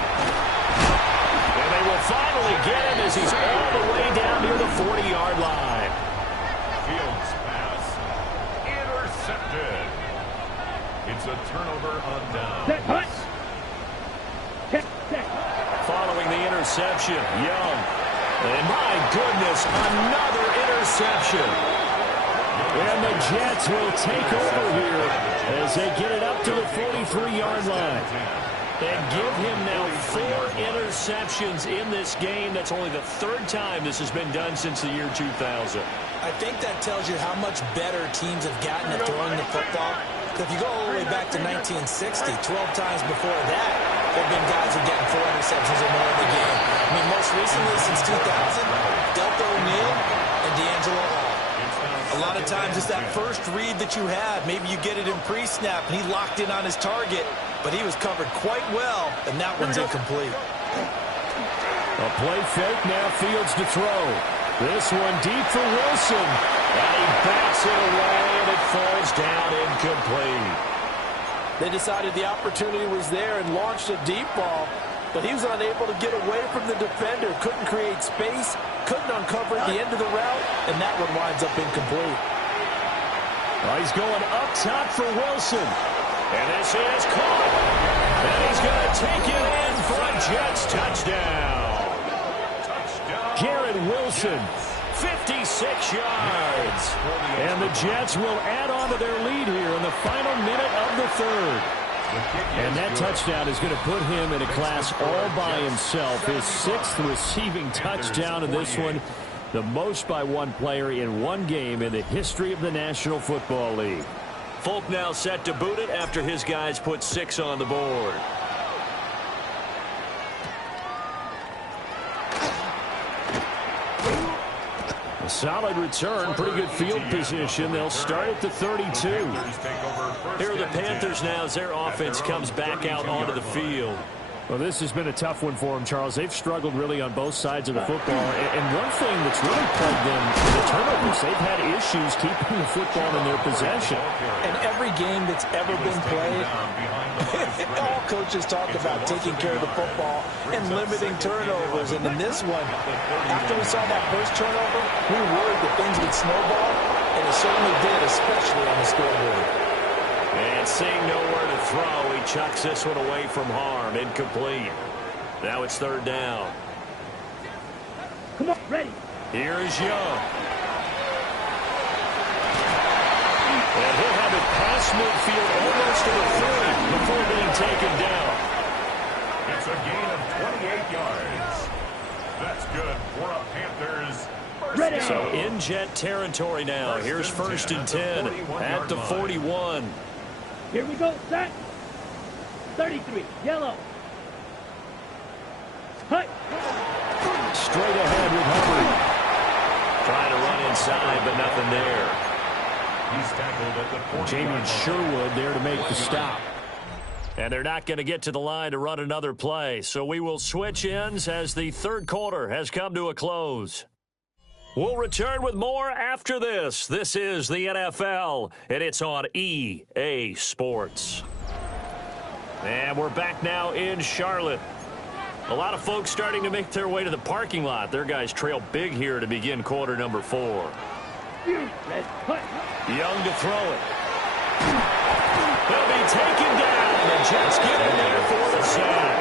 And they will finally get him as he's all the way down near the 40-yard line. Fields pass intercepted. It's a turnover on downs. Following the interception, Young. And my goodness, another interception. And the Jets will take over here as they get it up to the 43-yard line. And give him now 4 interceptions in this game. That's only the 3rd time this has been done since the year 2000. I think that tells you how much better teams have gotten at throwing the football. Because if you go all the way back to 1960, 12 times before that, there have been guys who are getting 4 interceptions or more in the game. I mean, most recently since 2000, Delta O'Neal and D'Angelo Hall. A lot of times it's that first read that you have. Maybe you get it in pre-snap, and he locked in on his target, but he was covered quite well, and that one's incomplete. A play fake, now Fields to throw. This one deep for Wilson. And he backs it away, and it falls down incomplete. They decided the opportunity was there and launched a deep ball, but he was unable to get away from the defender, couldn't create space, couldn't uncover at the end of the route, and that one winds up incomplete. He's going up top for Wilson. And this is caught. And he's going to take it in for a Jets touchdown. Garrett Wilson, 56 yards. And the Jets will add on to their lead here in the final minute of the 3rd. And that touchdown is going to put him in a class all by himself. His 6th receiving touchdown in this one. The most by one player in one game in the history of the National Football League. Folk now set to boot it after his guys put 6 on the board. A solid return, pretty good field position. They'll start at the 32. Here are the Panthers now as their offense comes back out onto the field. Well, this has been a tough one for them, Charles. They've struggled really on both sides of the football. And one thing that's really plagued them, the turnovers. They've had issues keeping the football in their possession. And every game that's ever been played, All coaches talk about taking care of the football and limiting turnovers. And in this one, after we saw that first turnover, we were worried that things would snowball, and it certainly did, especially on the scoreboard. And seeing nowhere to throw, he chucks this one away from harm. Incomplete. Now it's third down. Come on, ready. Here is Young. And he'll have it past midfield almost to the 30 before being taken down. It's a gain of 28 yards. That's good for a Panthers. Ready. So in jet territory now. Here's first and 10 at the 41. Here we go, set. 33, yellow. Hut. Straight ahead with Hubbard. Trying to run inside, but nothing there. He's tackled at the 40. Jamie Sherwood there to make the stop. And they're not going to get to the line to run another play. So we will switch ends as the third quarter has come to a close. We'll return with more after this. This is the NFL, and it's on EA Sports. And we're back now in Charlotte. A lot of folks starting to make their way to the parking lot. Their guys trail big here to begin quarter number 4. Young to throw it. He'll be taken down. The Jets get in there for the sack.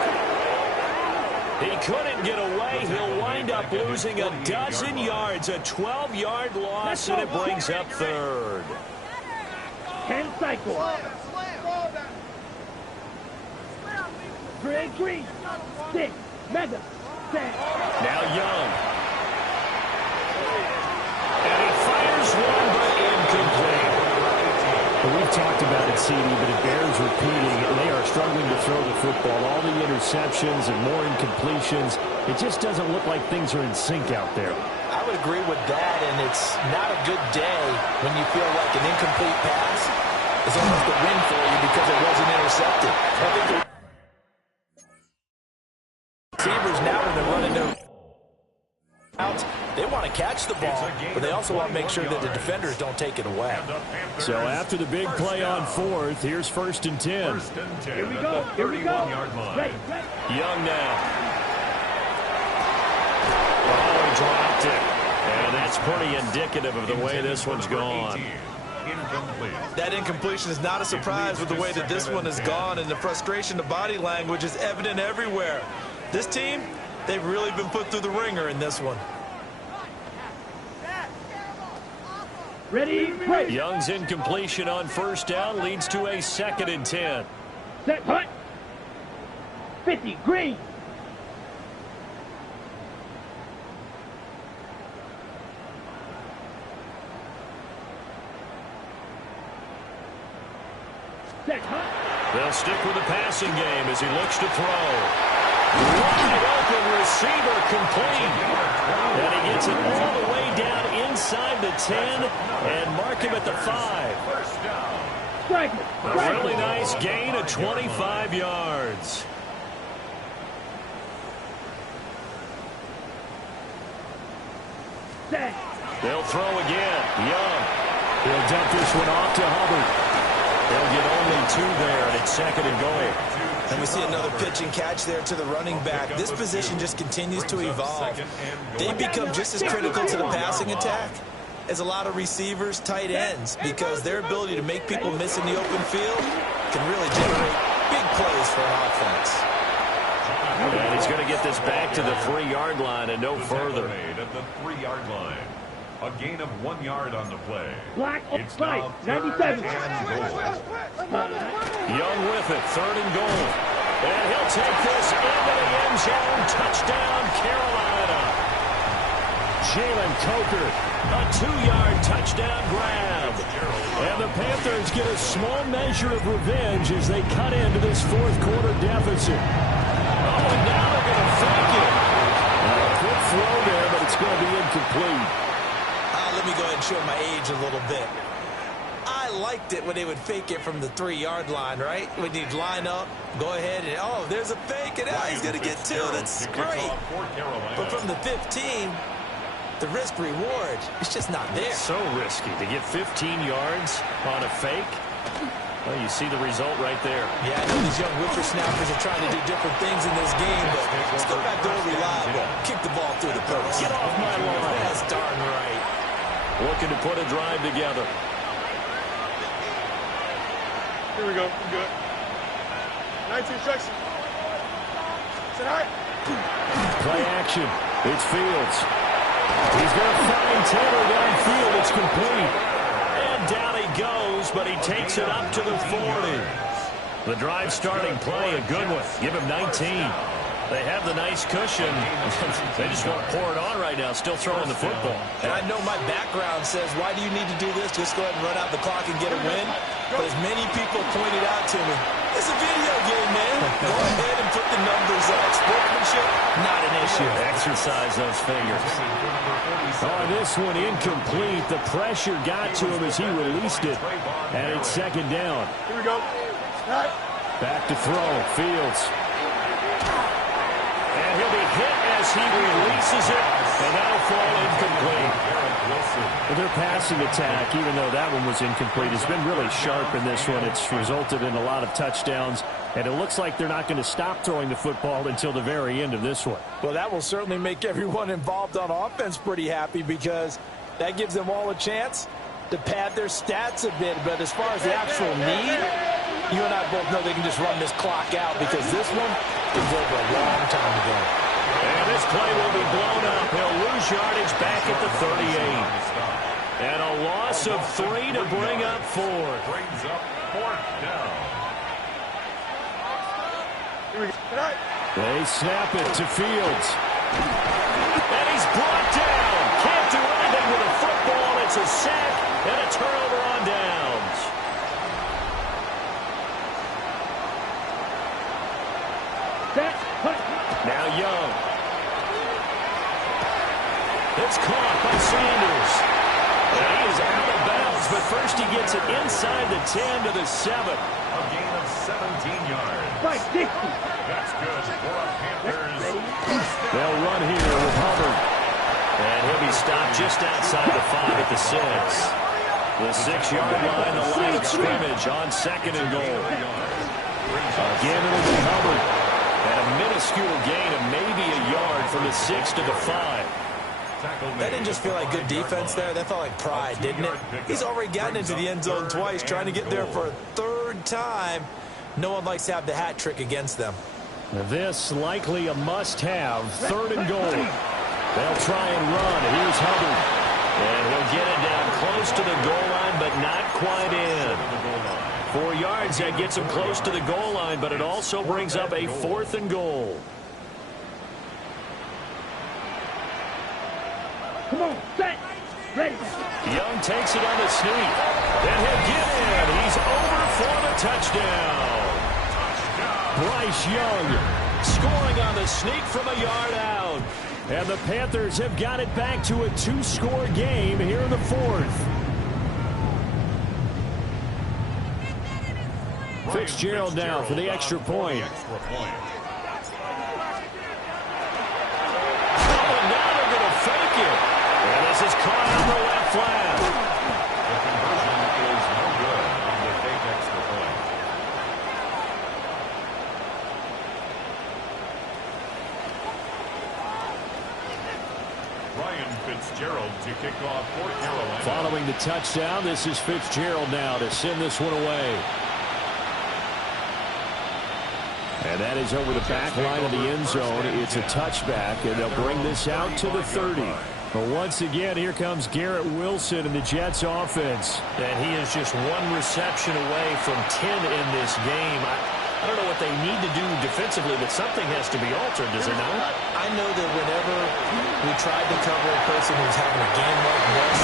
He couldn't get away. He'll wind up losing a dozen yards. A 12-yard loss, and it brings up third. 10 cycle. Greg Green. 6. Mega. 10. Now Young. And he fires one, but incomplete. Well, we've talked about it, CD, but it bears repeating. They are struggling to throw the football. All the interceptions and more incompletions. It just doesn't look like things are in sync out there. I would agree with that, and it's not a good day when you feel like an incomplete pass is almost a win for you because it wasn't intercepted. I think the receivers now, when they're running their routes, they want to catch the ball, but they also want to make sure that the defenders don't take it away. So after the big play on fourth, here's first and 10. Here we go. Here we go. Right. Young now. Oh, he dropped it. And that's pretty indicative of the way this one's gone. That incompletion is not a surprise with the way that this one has gone, and the frustration, the body language is evident everywhere. This team, they've really been put through the ringer in this one. Ready, break. Young's incompletion on first down leads to a 2nd and 10. Set, hut. 50, Green. Set, hut. They'll stick with the passing game as he looks to throw. Wide open receiver complete. And he gets it all the way down inside the 10 and mark him at the 5. A really nice gain of 25 yards. They'll throw again. Young. He'll dump this one off to Hubbard. They'll get only 2 there, and it's 2nd and goal. And we see another pitch and catch there to the running back. This position just continues to evolve. They become just as critical to the passing attack as a lot of receivers, tight ends, because their ability to make people miss in the open field can really generate big plays for an offense. And he's going to get this back to the 3-yard line and no further. At the 3-yard line. A gain of 1 yard on the play. Black It's offside, now 97. Young with it, 3rd and goal. And he'll take this into the end zone. Touchdown, Carolina. Jalen Coker, a 2-yard touchdown grab. And the Panthers get a small measure of revenge as they cut into this 4th quarter deficit. Oh, and now they're going to fake it. A good throw there, but it's going to be incomplete. Let me go ahead and show my age a little bit. I liked it when they would fake it from the 3-yard line, right? When you'd line up, go ahead, and oh, there's a fake, and he's going to get 2. That's great. But from the 15, the risk-reward, it's just not there. So risky to get 15 yards on a fake. Well, you see the result right there. Yeah, I know these young whippersnappers are trying to do different things in this game, but still got to be reliable. Kick the ball through the post. Get off my lawn. That's darn right. Looking to put a drive together. Here we go. We're good. 19 instruction. Sit high. Play action. It's Fields. He's going to find Taylor downfield. It's complete. And down he goes, but he takes it up to the 40. The drive starting play, a good one. Give him 19. They have the nice cushion. They just want to pour it on right now, still throwing the football. And I know my background says, why do you need to do this? Just go ahead and run out the clock and get a win. But as many people pointed out to me, it's a video game, man. Go ahead and put the numbers up. Sportsmanship, not an issue. Exercise those fingers. Oh, this one incomplete. The pressure got to him as he released it. And it's second down. Here we go. Back to throw. Fields. And he'll be hit as he releases it, and that'll fall incomplete. Well, their passing attack, even though that one was incomplete, has been really sharp in this one. It's resulted in a lot of touchdowns, and it looks like they're not going to stop throwing the football until the very end of this one. Well, that will certainly make everyone involved on offense pretty happy because that gives them all a chance to pad their stats a bit. But as far as the actual need, you and I both know they can just run this clock out because this one is over a long time ago. And this play will be blown up. He'll lose yardage back at the 38. And a loss of 3 to bring up 4. Brings up 4th down. They snap it to Fields. And he's brought down. Can't do anything with a football. It's a sack and a turnover on downs. Now Young. It's caught by Sanders. And he is out of bounds, but first he gets it inside the 10 to the 7. A gain of 17 yards. That's good for a Panthers. They'll run here with Hubbard. And he'll be stopped just outside the 5 at the 6. The 6-yard line, the line of scrimmage on 2nd and goal. Again, it'll be Hubbard. And a minuscule gain of maybe a yard from the 6 to the 5. That didn't just feel like good defense there. That felt like pride, didn't it? He's already gotten into the end zone twice, trying to get there for a 3rd time. No one likes to have the hat trick against them. This likely a must-have. 3rd and goal. They'll try and run. Here's Hubbard. And he'll get it down close to the goal line, but not quite in. 4 yards, that gets him close to the goal line, but it also brings up a 4th and goal. Come on, set, ready. Young takes it on the sneak. And he'll get in. He's over for the touchdown. Bryce Young scoring on the sneak from a yard out. And the Panthers have got it back to a 2-score game here in the 4th. Fitzgerald now for the extra point. Oh, now they're going to fake it. And this is caught on the left flat. The conversion is no good on the fake extra point. Ryan Fitzgerald to kick off for Carolina. Following the touchdown, this is Fitzgerald now to send this one away. And that is over the back line of the end zone. It's a touchback, and they'll bring this out to the 30. But once again, here comes Garrett Wilson in the Jets offense. And he is just 1 reception away from 10 in this game. I don't know what they need to do defensively, but something has to be altered, does it not? I know that whenever we tried to cover a person who's having a game like this,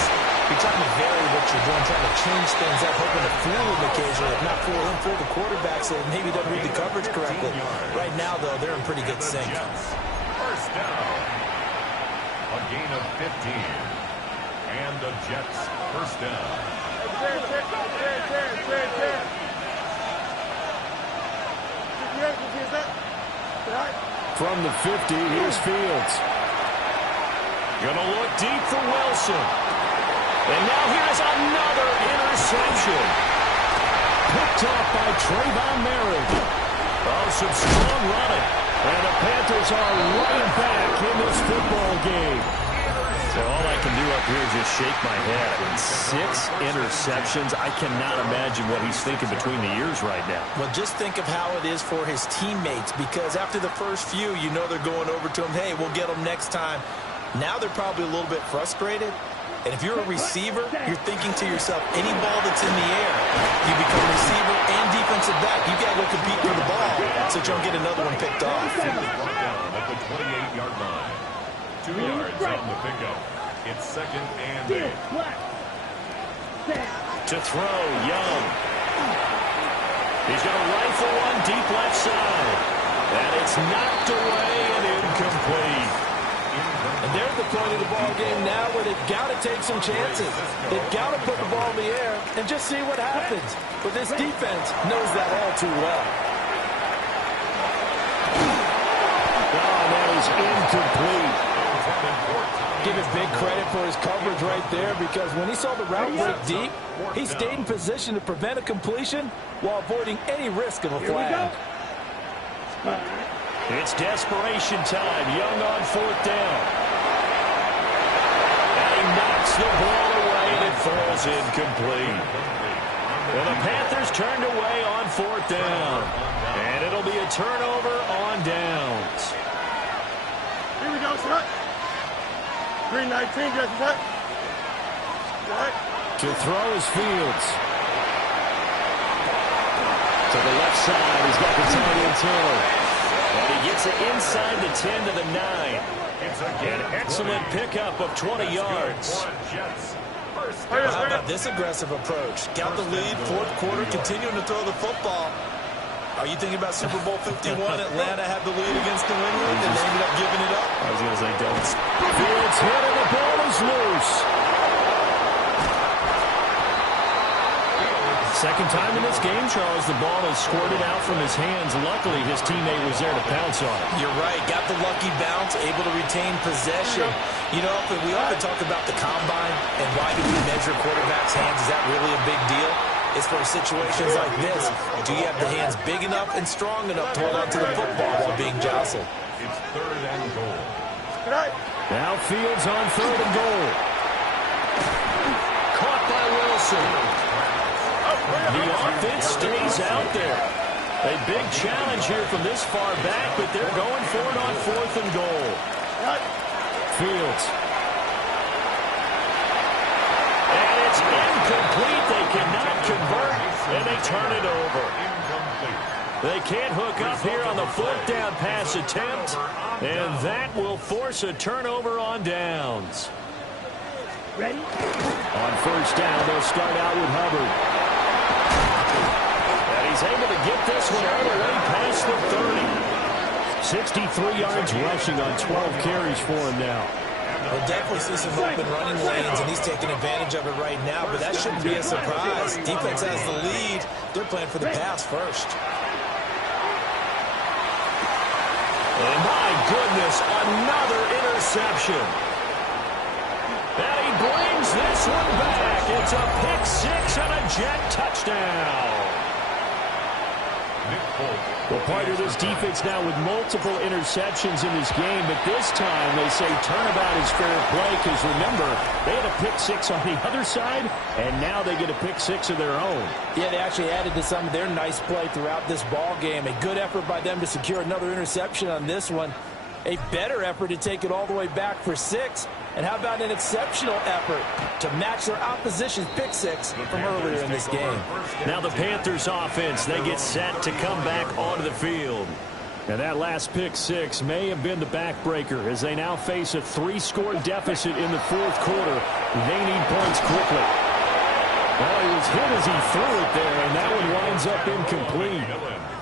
you're trying to vary what you're doing, trying to change things up, hoping to fool him occasionally, if not fool him, fool the quarterback so that maybe he doesn't read the coverage correctly. Right now, though, they're in pretty good sync. First down. A gain of 15. And the Jets first down. From the 50, here's Fields. Gonna look deep for Wilson. And now here's another interception. picked off by Trayvon Merritt. Oh, some strong running. And the Panthers are right back in this football game. So all I can do up here is just shake my head. I mean, 6 interceptions. I cannot imagine what he's thinking between the ears right now. Well, just think of how it is for his teammates, because after the first few, you know they're going over to him, hey, we'll get them next time. Now they're probably a little bit frustrated. And if you're a receiver, you're thinking to yourself, any ball that's in the air, you become receiver and defensive back. You got to go compete for the ball so you don't get another one picked off. Brought down at the 28-yard line. 2 yards on the pickup. It's 2nd and 8. To throw, Young. He's going to rifle one deep left side. And it's knocked away and incomplete. And there's the point of the ball game now where they've got to take some chances. They've got to put the ball in the air and just see what happens. But this defense knows that all too well. Oh, that is incomplete. Give him big credit for his coverage right there, because when he saw the route break deep, he stayed in position to prevent a completion while avoiding any risk of a flag. It's desperation time. Young on 4th down. And he knocks the ball away and it falls incomplete. Well, the Panthers turned away on 4th down. And it'll be a turnover on downs. Here we go, shot. 319, just shot. To throw is Fields. To the left side, he's got the tight end Taylor. And he gets it inside the 10 to the 9. An excellent pickup of 20 yards. How about this aggressive approach? Got the lead, 4th quarter, continuing to throw the football. Are you thinking about Super Bowl 51? Atlanta had the lead against New England, and they ended up giving it up. I was going to say, don't. Fields hit, and the ball is loose. Second time in this game, Charles, the ball is squirted out from his hands. Luckily, his teammate was there to pounce on it. You're right. Got the lucky bounce, able to retain possession. You know, we often talk about the combine and why do we measure quarterbacks' hands. Is that really a big deal? It's for situations like this. Do you have the hands big enough and strong enough to hold on to the football while being jostled? It's 3rd and goal. Now Fields on 3rd and goal. Caught by Wilson. The offense stays out there. A big challenge here from this far back, but they're going for it on 4th and goal. Fields. And it's incomplete. They cannot convert, and they turn it over. They can't hook up here on the 4th down pass attempt, and that will force a turnover on downs. Ready? On 1st down, they'll start out with Hubbard. And he's able to get this one all the way past the 30. 63 yards rushing on 12 carries for him now. We'll definitely see some open running lanes, and he's taking advantage of it right now, but that shouldn't be a surprise. Defense has the lead. They're playing for the pass first. And my goodness, another interception. And he brings this one back. It's a pick-6 and a jet touchdown. Well, part of this defense now with multiple interceptions in this game, but this time they say turnabout is fair play because, remember, they had a pick-6 on the other side, and now they get a pick-6 of their own. Yeah, they actually added to some of their nice play throughout this ball game. A good effort by them to secure another interception on this one. A better effort to take it all the way back for 6. And how about an exceptional effort to match their opposition's pick-6 from earlier in this game? Now the Panthers offense, they get set to come back onto the field. And that last pick-6 may have been the backbreaker as they now face a 3-score deficit in the 4th quarter. They need points quickly. Well, he was hit as he threw it there, and that one winds up incomplete.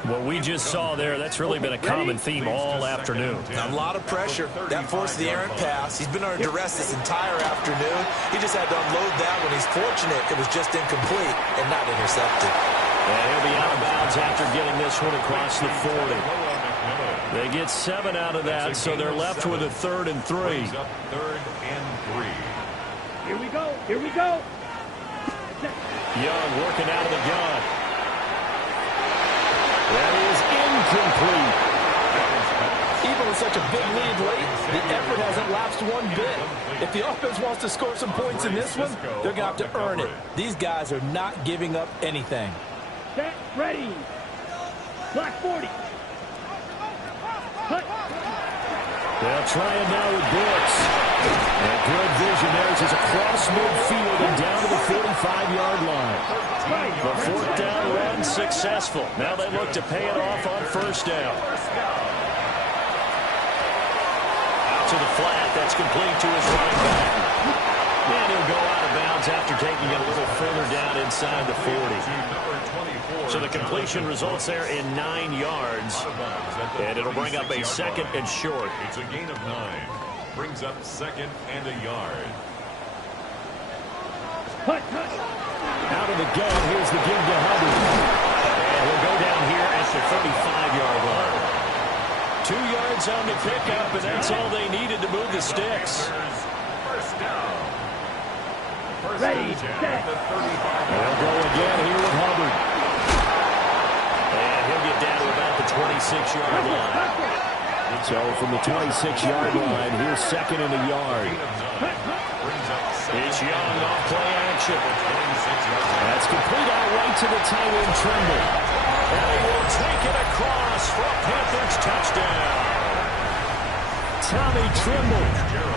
What we just saw there, that's really been a common theme all afternoon. A lot of pressure. That forced the errant pass. He's been under duress this entire afternoon. He just had to unload that one. He's fortunate it was just incomplete and not intercepted. And he'll be out of bounds after getting this one across the 40. They get 7 out of that, so they're left with a 3rd and 3. 3rd and 3. Here we go. Here we go. Young working out of the gun. That is incomplete. Even with such a big lead late, the effort hasn't lapsed one bit. If the offense wants to score some points in this one, they're going to have to earn it. These guys are not giving up anything. Set, ready. Block 40. Cut. They'll try it now with Brooks. And good vision there. It's across midfield and down to the 45-yard line. The fourth down run successful. Now they look to pay it off on first down. Out to the flat. That's complete to his running back. And he'll go out of bounds after taking it a little further down inside the 40. So the completion results there in 9 yards. And it'll bring up a second and short. It's a gain of 9. Brings up second and a yard. Cut, cut. Out of the gun. Here's the give to Hubbard. And he'll go down here at the 35-yard line. 2 yards on the pickup, and that's all they needed to move the sticks. First down. Ready, set. They'll go again here with Hubbard. And he'll get down to about the 26-yard line. So from the 26-yard line, here's second and a yard. It's Young off play action. That's complete out right to the tight end, Trimble. And he will take it across for a Panthers touchdown. Tommy Trimble,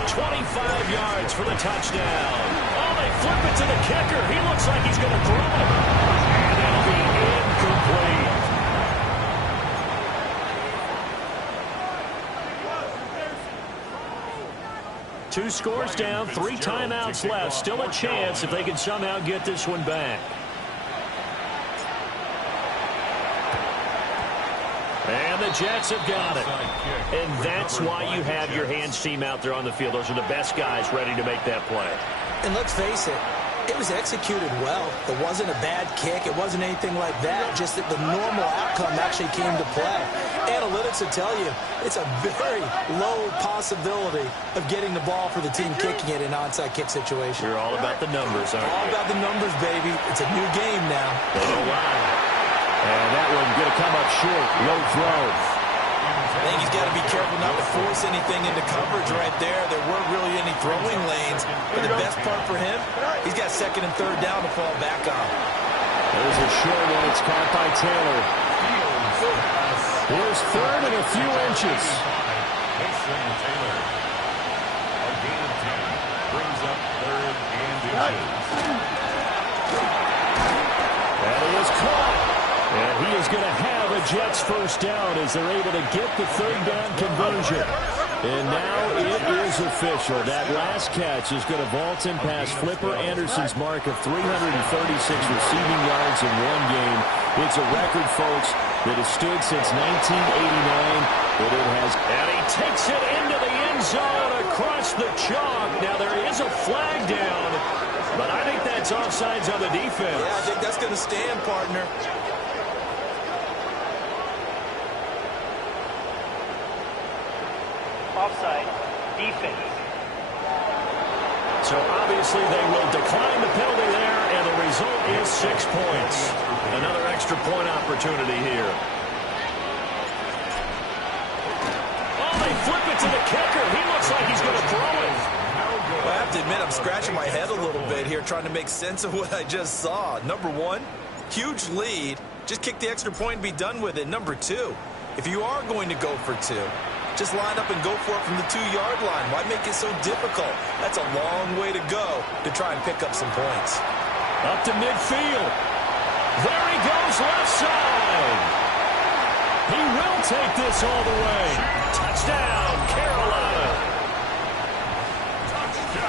25 yards for the touchdown. Oh, they flip it to the kicker. He looks like he's going to throw it. And it'll be incomplete. Two scores down, 3 timeouts left. Still a chance if they can somehow get this one back. And the Jets have got it. And that's why you have your hands team out there on the field. Those are the best guys ready to make that play. And let's face it, it was executed well. It wasn't a bad kick. It wasn't anything like that. Just that the normal outcome actually came to play. Analytics will tell you it's a very low possibility of getting the ball for the team kicking it in an onside kick situation. You're all about the numbers, aren't you? All about the numbers, baby. It's a new game now. They don't lie. And that one going to come up short. Low throw. I think he's got to be careful not to force anything into coverage right there. There weren't really any throwing lanes. But the best part for him, he's got second and third down to fall back on. There's a short one. It's caught by Taylor. Here's third and a few inches. Taylor. A gain of 10. Brings up third and inches. And he is caught. And he is going to have a Jets first down as they're able to get the third down conversion. And now it is official. That last catch is going to vault in past Flipper Anderson's mark of 336 receiving yards in one game. It's a record, folks, that has stood since 1989. But it has. And he takes it into the end zone across the chalk. Now there is a flag down, but I think that's offsides on the defense. Yeah, I think that's going to stand, partner. Offside. Defense. So obviously they will decline the penalty there, and the result is 6 points. Another extra point opportunity here. Oh, they flip it to the kicker. He looks like he's going to throw it. Well, I have to admit, I'm scratching my head a little bit here trying to make sense of what I just saw. Number one, huge lead. Just kick the extra point and be done with it. Number two, if you are going to go for two, just line up and go for it from the 2-yard line. Why make it so difficult? That's a long way to go to try and pick up some points. Up to midfield. There he goes, left side. He will take this all the way. Touchdown, Carolina.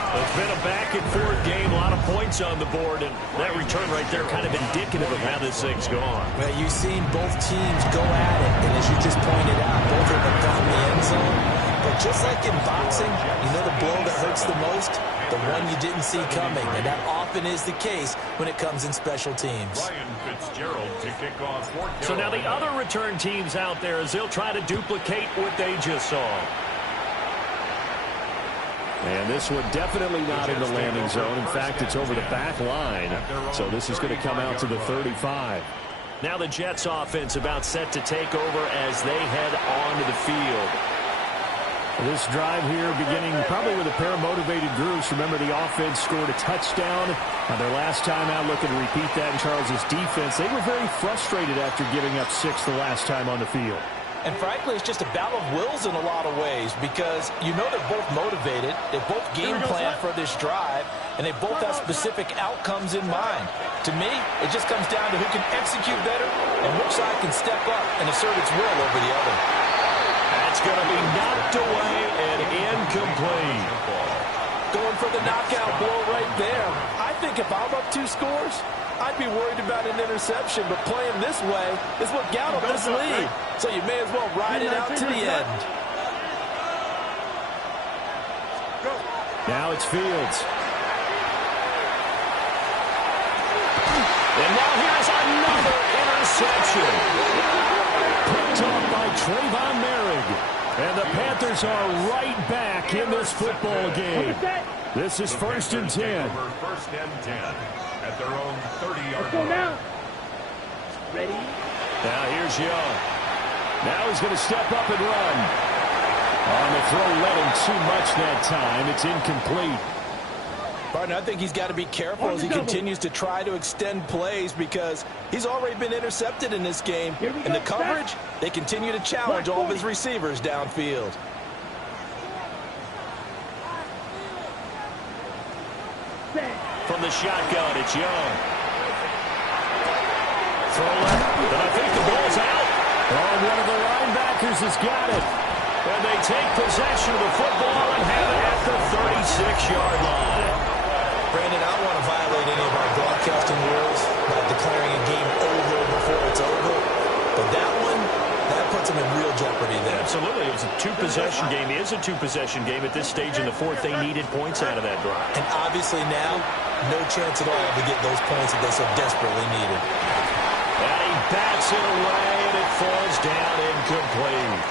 It's been a back-and-forth game, a lot of points on the board, and that return right there kind of indicative of how this thing's gone. Well, you've seen both teams go at it, and as you just pointed out, both of them have found the end zone. But just like in boxing, you know the blow that hurts the most? The one you didn't see coming, and that often is the case when it comes in special teams. Ryan Fitzgerald to kick off for Carolina. So now the other return teams out there as they'll try to duplicate what they just saw. And this one definitely not in the landing zone. In fact, it's over the back line. So this is going to come out to the 35. Now the Jets offense about set to take over as they head onto the field. This drive here beginning probably with a pair of motivated groups. Remember, the offense scored a touchdown. Their last time out, looking to repeat that in Charles' defense. They were very frustrated after giving up 6 the last time on the field. And frankly, it's just a battle of wills in a lot of ways because you know they're both motivated. They both game plan for this drive, and they both have specific outcomes in mind. To me, it just comes down to who can execute better and which side can step up and assert its will over the other. That's going to be knocked away and incomplete. Going for the knockout blow right there. I think if I'm up 2 scores, I'd be worried about an interception, but playing this way is what got them this lead. So you may as well ride it out to the end. Now it's Fields. And now here's another interception. Picked off by Trayvon Merrick. And the Panthers are right back in this football game. This is 1st and 10. First and 10 at their own 30-yard line. Now. Ready? Now here's Young. Now he's going to step up and run. On the throw, let him too much that time. It's incomplete. Partner, I think he's got to be careful as he continues to try to extend plays because he's already been intercepted in this game. And the coverage, they continue to challenge all of his receivers downfield. From the shotgun, it's Young. Throw left, and I think the ball's out. Oh, one of the linebackers has got it. And they take possession of the football and have it at the 36-yard line. Brandon, I don't want to violate any of our broadcasting rules by declaring a game over before it's over. But that one, that puts them in real jeopardy there. Absolutely. It was a 2-possession game. It is a 2-possession game at this stage in the 4th. They needed points out of that drive. And obviously now, no chance at all to get those points that they so desperately needed. And he bats it away, and it falls down incomplete.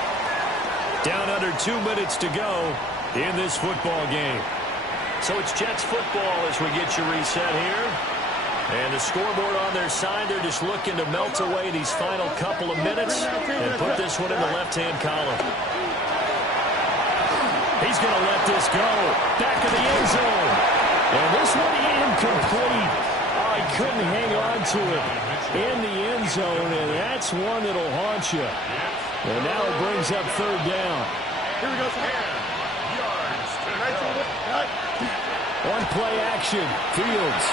Down under 2 minutes to go in this football game. So it's Jets football as we get you reset here. And the scoreboard on their side, they're just looking to melt away these final couple of minutes and put this one in the left-hand column. He's going to let this go. Back of the end zone. And this one incomplete. Oh, he couldn't hang on to it in the end zone, and that's one that'll haunt you. And now it brings up 3rd down. Here we go. 10 yards to go. One play action. Fields.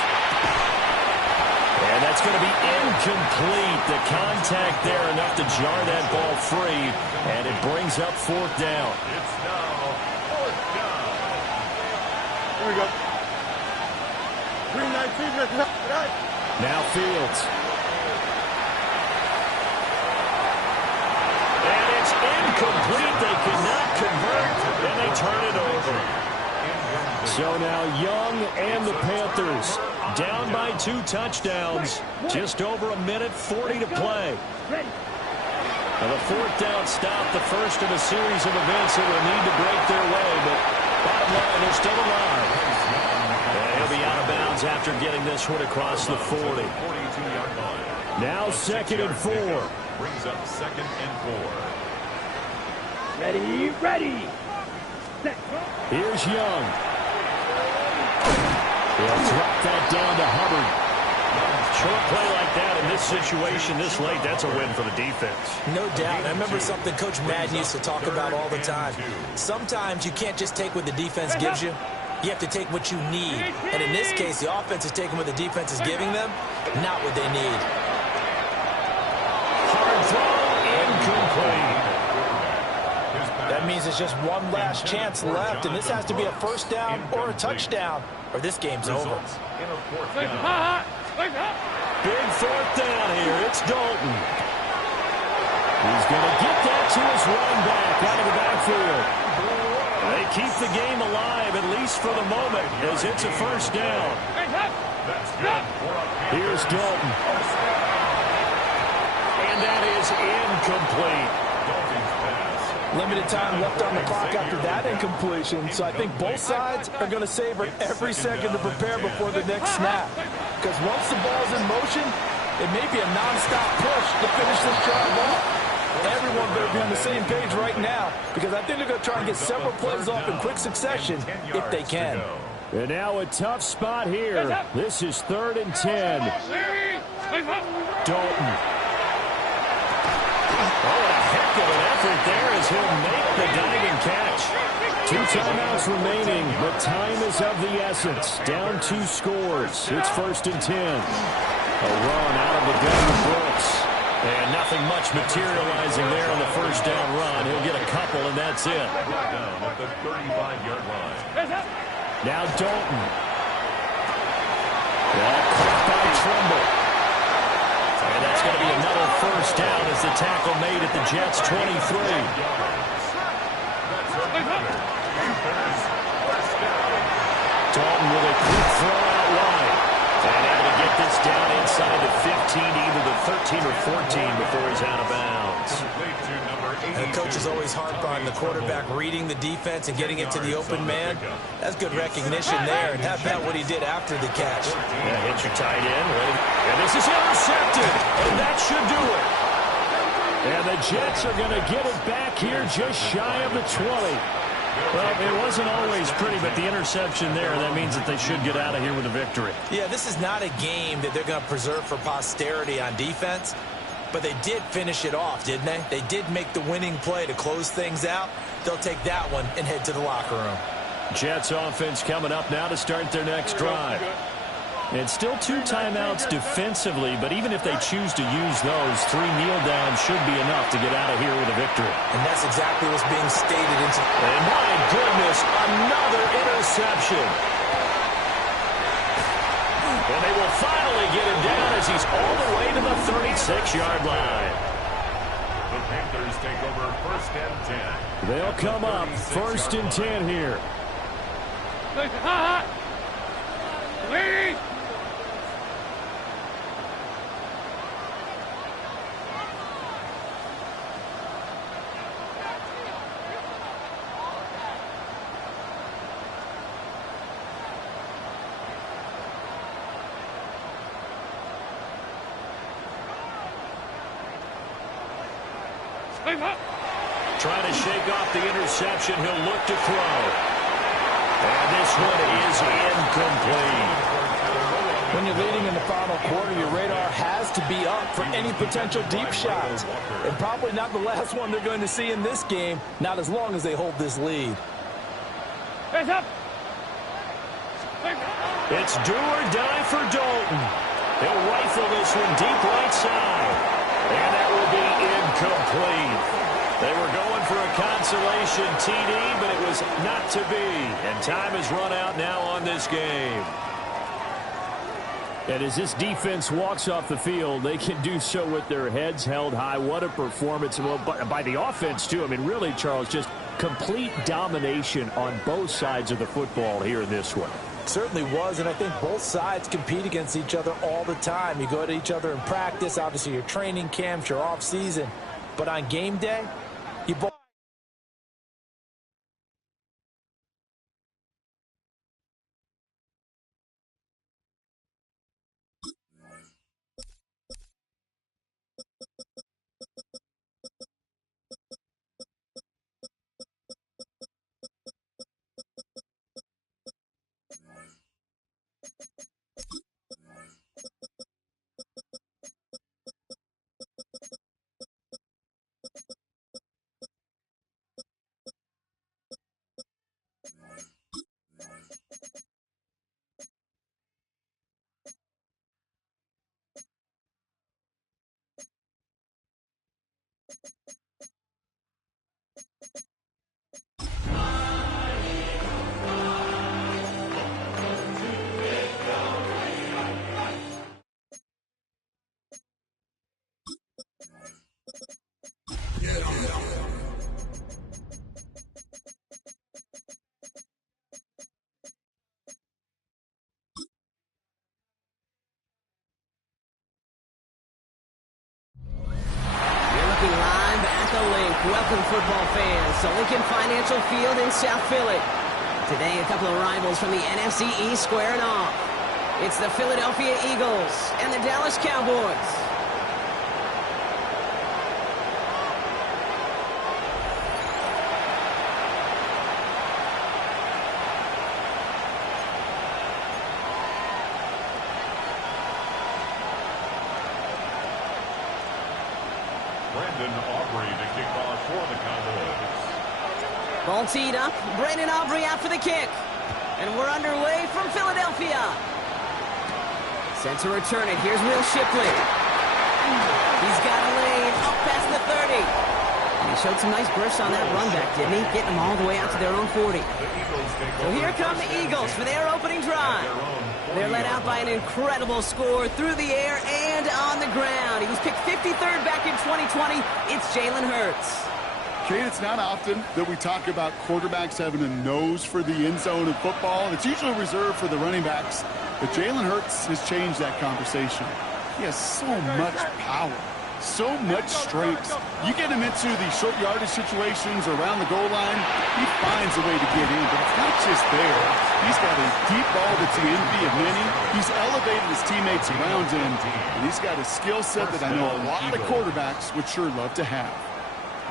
And that's going to be incomplete. The contact there enough to jar that ball free. And it brings up 4th down. It's now 4th down. Here we go. 3-19. Now Fields. And it's incomplete. They could not convert. And they turn it over. So now Young and the Panthers down by 2 touchdowns. Just over a minute 40 to play. Now the 4th down stop, the first of a series of events that will need to break their way. But bottom line, they're still alive. And he'll be out of bounds after getting this one across the 40. 42-yard line. Now 2nd and 4. Brings up 2nd and 4. Ready, ready. Set. Here's Young. He'll drop that down to Hubbard. Short play like that in this situation this late, that's a win for the defense. No doubt. I remember something Coach Madden used to talk about all the time. Sometimes you can't just take what the defense gives you. You have to take what you need. And in this case, the offense is taking what the defense is giving them, not what they need. Hard throw, incomplete. That means there's just one last chance left, and this has to be a 1st down or a touchdown, or this game's over. Results in a 4th down. Big 4th down here. It's Dalton. He's going to get that to his run back out of the backfield. They keep the game alive, at least for the moment, as it's a 1st down. That's good for a Here's Dalton. And that is incomplete. Dolphins pass. Limited time left on the clock after that incompletion, so I think both sides are going to savor every second to prepare before the next snap. Because once the ball's in motion, It may be a non-stop push to finish this drive off. Everyone better be on the same page right now because I think they're going to try and get several plays off in quick succession if they can. And now a tough spot here. This is 3rd and 10. Dalton. Oh, what a heck of an effort there as he'll make the diving catch. 2 timeouts remaining, but time is of the essence. Down 2 scores. It's 1st and 10. A run out of the gun with Brooks. And nothing much materializing there on the first down run. He'll get a couple, and that's it. Down at the 35-yard line. Now Dalton. Well, caught by Tremble. And that's going to be another first down as the tackle made at the Jets' 23. Dalton with a quick throw out wide. And able to get this down inside the 15, either the 13 or 14 before he's out of bounds. And the coach is always harped on the quarterback reading the defense and getting it to the open man. That's good recognition there. And how about what he did after the catch? Yeah, hit your tight end. And this is intercepted. And that should do it. And the Jets are going to get it back here just shy of the 20. Well, it wasn't always pretty, but the interception there, that means that they should get out of here with a victory. Yeah, this is not a game that they're going to preserve for posterity on defense, but they did finish it off, didn't they? They did make the winning play to close things out. They'll take that one and head to the locker room. Jets offense coming up now to start their next drive. And still 2 timeouts defensively, but even if they choose to use those, 3 kneel downs should be enough to get out of here with a victory. And that's exactly what's being stated. And my goodness, another interception. And they will finally get him down as he's all the way to the 36-yard line. The Panthers take over 1st and 10. They'll come up 1st and 10 here. Trying to shake off the interception. He'll look to throw. And this one is incomplete. When you're leading in the final quarter, your radar has to be up for any potential deep shots. And probably not the last one they're going to see in this game, not as long as they hold this lead. It's do or die for Dalton. He'll rifle this one deep right side. And that will be incomplete. They were going for a consolation TD, but it was not to be. And time has run out now on this game. And as this defense walks off the field, they can do so with their heads held high. What a performance. Well, by the offense, too. I mean, really, Charles, just complete domination on both sides of the football here in this one. Certainly was, and I think both sides compete against each other all the time. You go to each other in practice, obviously your training camps, your off season. But on game day, you both... Welcome, football fans, to Lincoln Financial Field in South Philly. Today, a couple of rivals from the NFC East squaring off. It's the Philadelphia Eagles and the Dallas Cowboys. Ball teed up. Brandon Aubrey out for the kick. And we're underway from Philadelphia. Set to return it. Here's Will Shipley. He's got a lane up past the 30. And he showed some nice bursts on that run back, didn't he? Getting them all the way out to their own 40. So here come the Eagles for their opening drive. They're led out by an incredible score through the air and on the ground. He was picked 53rd back in 2020. It's Jalen Hurts. Kate, it's not often that we talk about quarterbacks having a nose for the end zone in football. It's usually reserved for the running backs. But Jalen Hurts has changed that conversation. He has so much power, so much strength. You get him into the short yardage situations around the goal line, he finds a way to get in. But it's not just there. He's got a deep ball that's the envy of many. He's elevated his teammates around him. And he's got a skill set that I know a lot of quarterbacks would sure love to have.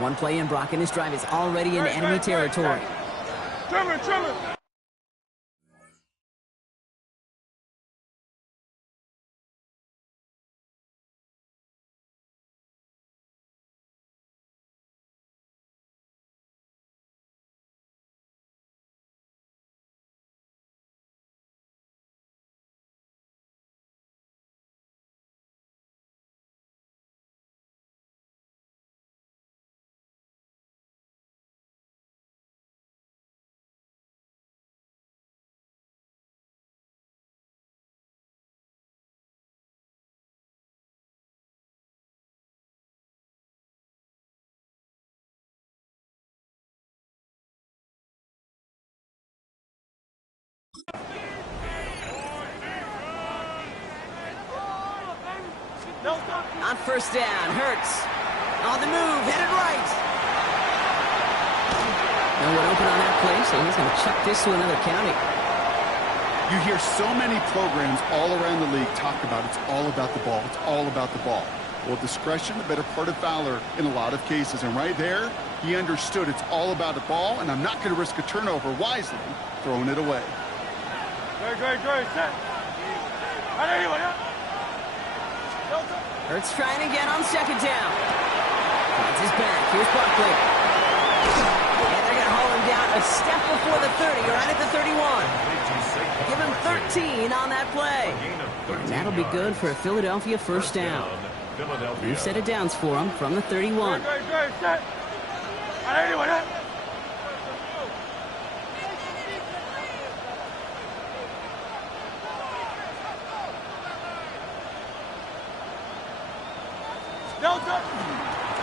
One play in, Brock, and his drive is already in enemy territory. Trimmer. On first down, Hurts. On the move, headed right. No one open on that play, so he's going to chuck this to another county. You hear so many programs all around the league talk about it's all about the ball. It's all about the ball. Well, discretion, the better part of valor in a lot of cases. And right there, he understood it's all about the ball, and I'm not going to risk a turnover wisely, throwing it away. Great, set. Hurts trying again on second down. Finds his back. Here's Barkley. And they're going to haul him down a step before the 30, right at the 31. Give him 13 on that play. And that'll be good for a Philadelphia first down. New set of downs for him from the 31. Great, set.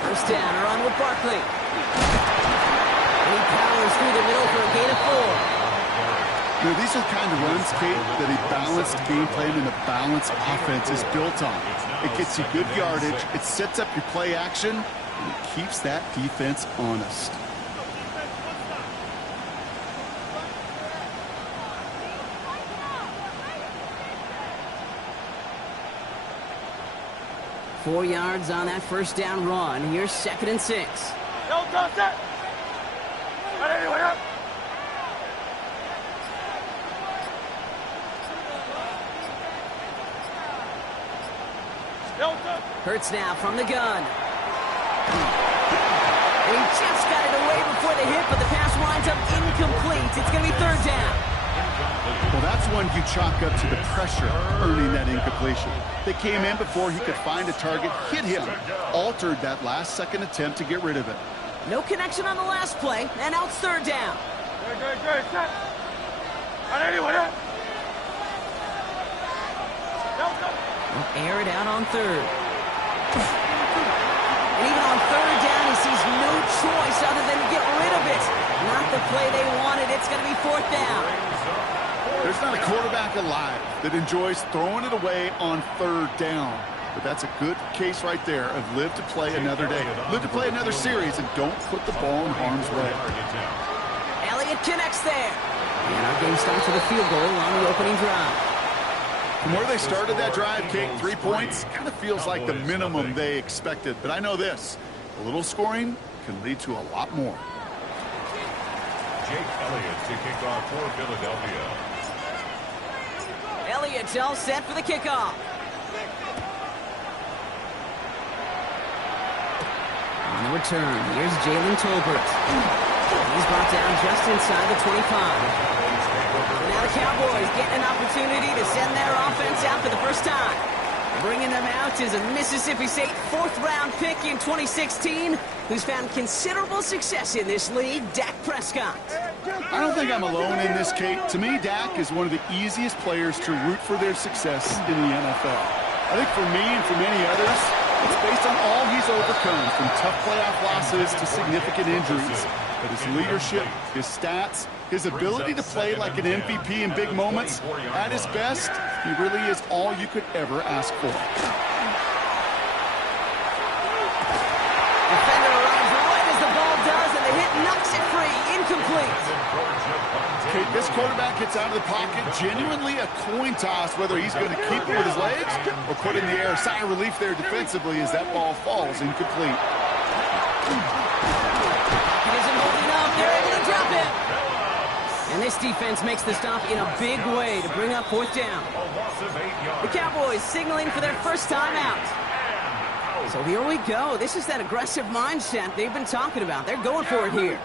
First down, around with Barkley. And he powers through the middle for a gain of 4. You know, these are the kind of runs, Kate, that a balanced game plan and a balanced offense is built on. It gets you good yardage, it sets up your play action, and it keeps that defense honest. Four yards on that first down run. Here's 2nd and 6. Hurts now from the gun. And he just got it away before the hit, but the pass winds up incomplete. It's going to be 3rd down. Well, that's one you chalk up to the pressure earning that incompletion. They came in before he could find a target, hit him, altered that last-second attempt to get rid of it. No connection on the last play, and now it's 3rd down. Great, set. They'll air it out on 3rd. And even on 3rd down, he sees no choice other than to get rid of it. Not the play they wanted. It's going to be 4th down. There's not a quarterback alive that enjoys throwing it away on 3rd down. But that's a good case right there of live to play another day. Live to play another series and don't put the ball in harm's way. Elliott connects there. And our game starts with a field goal on the opening drive. From where they started that drive, Kate, 3 points, kind of feels like the minimum they expected. But I know this, a little scoring can lead to a lot more. Jake Elliott to kick off for Philadelphia. Elliott's all set for the kickoff. On the return, here's Jalen Tolbert. He's brought down just inside the 25. So now the Cowboys getting an opportunity to send their offense out for the first time. Bringing them out is a Mississippi State 4th-round pick in 2016 who's found considerable success in this league, Dak Prescott. I don't think I'm alone in this, Kate. To me, Dak is one of the easiest players to root for their success in the NFL. I think for me and for many others, it's based on all he's overcome, from tough playoff losses to significant injuries. But his leadership, his stats, his ability to play like an MVP in big moments, at his best, he really is all you could ever ask for. Defender arrives right as the ball does, and the hit knocks it free. Incomplete. Okay, this quarterback gets out of the pocket, genuinely a coin toss, whether he's going to keep it with his legs or put it in the air. Sigh of relief there defensively as that ball falls incomplete. Pocket isn't holding up. They're able to drop it. And this defense makes the stop in a big way to bring up 4th down. The Cowboys signaling for their first time out. So here we go. This is that aggressive mindset they've been talking about. They're going for it here.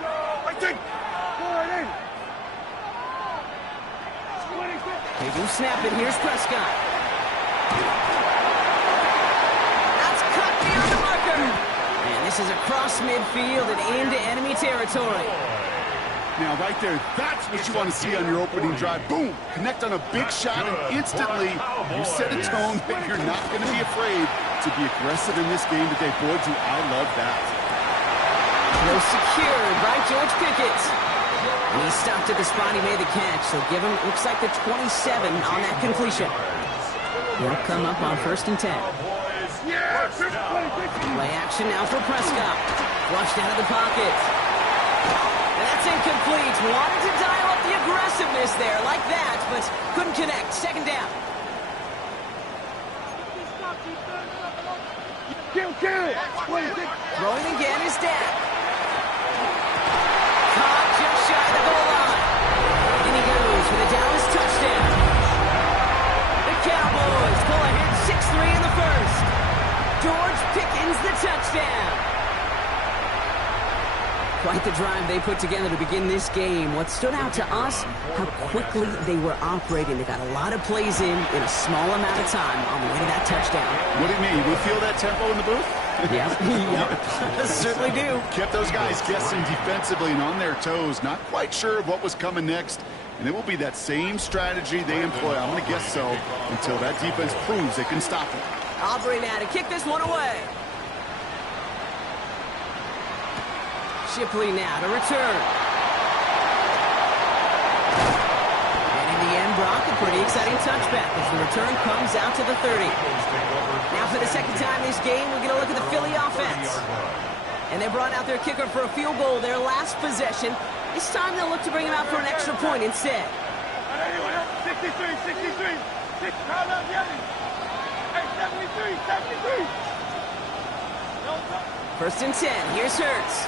They do snap it. Here's Prescott. That's cut beyond the marker. And this is across midfield and into enemy territory. Now, right there, that's what you want to see on your opening drive. Boom! Connect on a big shot, and instantly you set a tone that you're not going to be afraid to be aggressive in this game today. Boy, do I love that. Well secured by George Pickett. And he stopped at the spot he made the catch, so give him, looks like the 27 on that completion. He'll come up on 1st and 10. Play action now for Prescott. Flushed out of the pocket. And that's incomplete. Wanted to dial up the aggressiveness there like that, but couldn't connect. 2nd down. Throwing again is Dak. Caught just shy of the goal line. And he goes for the Dallas touchdown. The Cowboys pull ahead 6-3 in the first. George Pickens the touchdown. Quite the drive they put together to begin this game. What stood out to us, how quickly they were operating. They got a lot of plays in a small amount of time on the way to that touchdown. What do you mean? We feel that tempo in the booth? Yep. Certainly do. Kept those guys guessing defensively and on their toes, not quite sure of what was coming next. And it will be that same strategy they employ, I'm going to guess so, until that defense proves they can stop it. Aubrey now to kick this one away. Shipley now to return. And in the end, Brock, a pretty exciting touchback as the return comes out to the 30. Now for the 2nd time this game, we're going to look at the Philly offense. And they brought out their kicker for a field goal their last possession. This time they'll look to bring him out for an extra point instead. 63. 73. 1st and 10. Here's Hurts.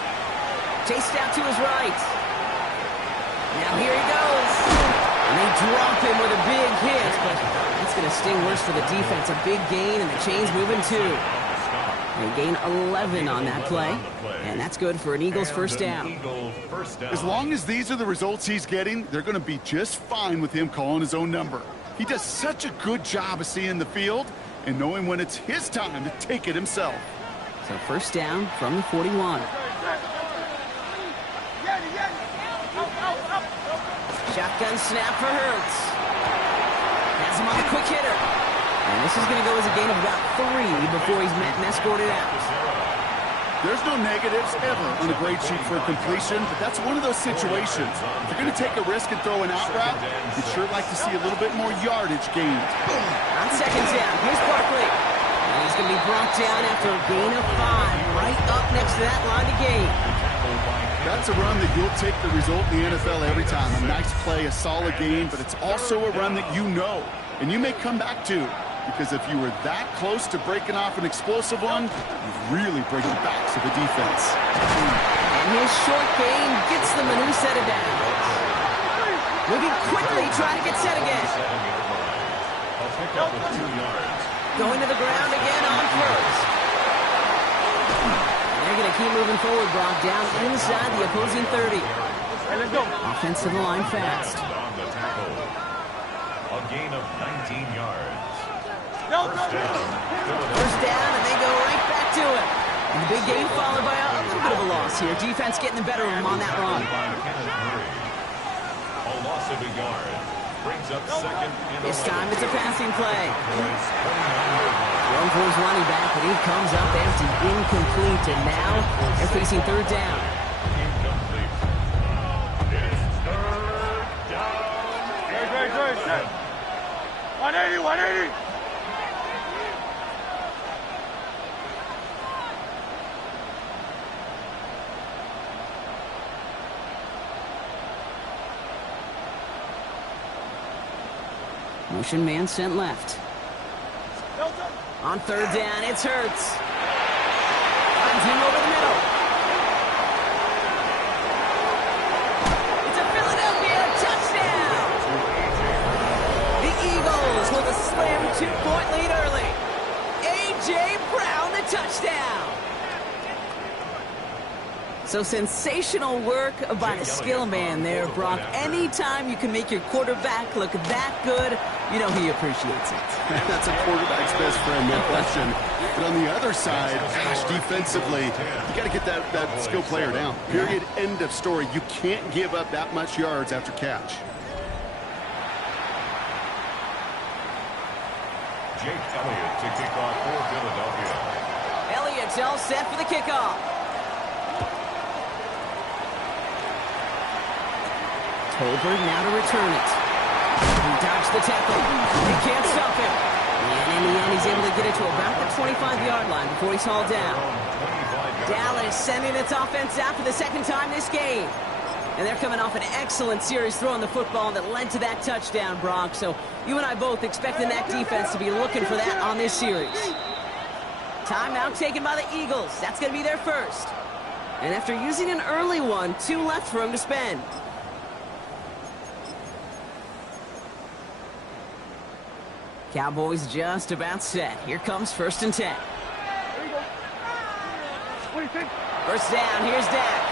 Chased out to his right. Now here he goes. And they drop him with a big hit, but that's going to sting worse for the defense. A big gain, and the chain's moving too. They gain 11 on that play, and that's good for an Eagles first down. As long as these are the results he's getting, they're going to be just fine with him calling his own number. He does such a good job of seeing the field and knowing when it's his time to take it himself. So first down from the 41. Shotgun snap for Hurts. Has him on a quick hitter. And this is going to go as a gain of about 3 before he's met and escorted out. There's no negatives ever on a grade sheet for a completion, but that's one of those situations. If you're going to take a risk and throw an out route, you'd sure like to see a little bit more yardage gained. On 2nd down, here's Barkley. And he's going to be brought down after a gain of 5, right up next to that line to gain. That's a run that you'll take the result in the NFL every time. A nice play, a solid game, but it's also a run that you know and you may come back to, because if you were that close to breaking off an explosive one, you really break the backs of the defense. And his short gain gets them a new set of downs. Moving quickly, trying to get set again. Going to the ground again on first. They're going to keep moving forward, Brock, down inside the opposing 30. Let's go. Offensive line fast. A gain of 19 yards. First down, and they go right back to it. And the big gain followed by a little bit of a loss here. Defense getting the better of them on that run. A loss of a yard. Brings up second. This time it's a passing play. Run for his running back, but he comes up empty, incomplete, and now they're facing third down. Incomplete. It's third down. Great. 180. Motion man sent left. On third down, it's Hurts. Finds him over the middle. It's a Philadelphia touchdown! The Eagles with a slim 2-point lead early. A.J. Brown, the touchdown! So sensational work by the skill man there, Brock. Anytime you can make your quarterback look that good, you know he appreciates it. That's a quarterback's best friend, no question. But on the other side, gosh, defensively, you got to get that skill player down. Period, end of story. You can't give up that much yards after catch. Jake Elliott to kick off for Philadelphia. Elliott's all set for the kickoff. Tolbert now to return it. He dodged the tackle. He can't stop him. And in the end, he's able to get it to about the 25-yard line before he's hauled down. Dallas sending its offense out for the second time this game. And they're coming off an excellent series throwing the football that led to that touchdown, Brock. So you and I both expecting that defense to be looking for that on this series. Timeout taken by the Eagles. That's going to be their first. And after using an early one, 2 left for him to spend. Cowboys just about set. Here comes 1st and 10. First down, here's Dak.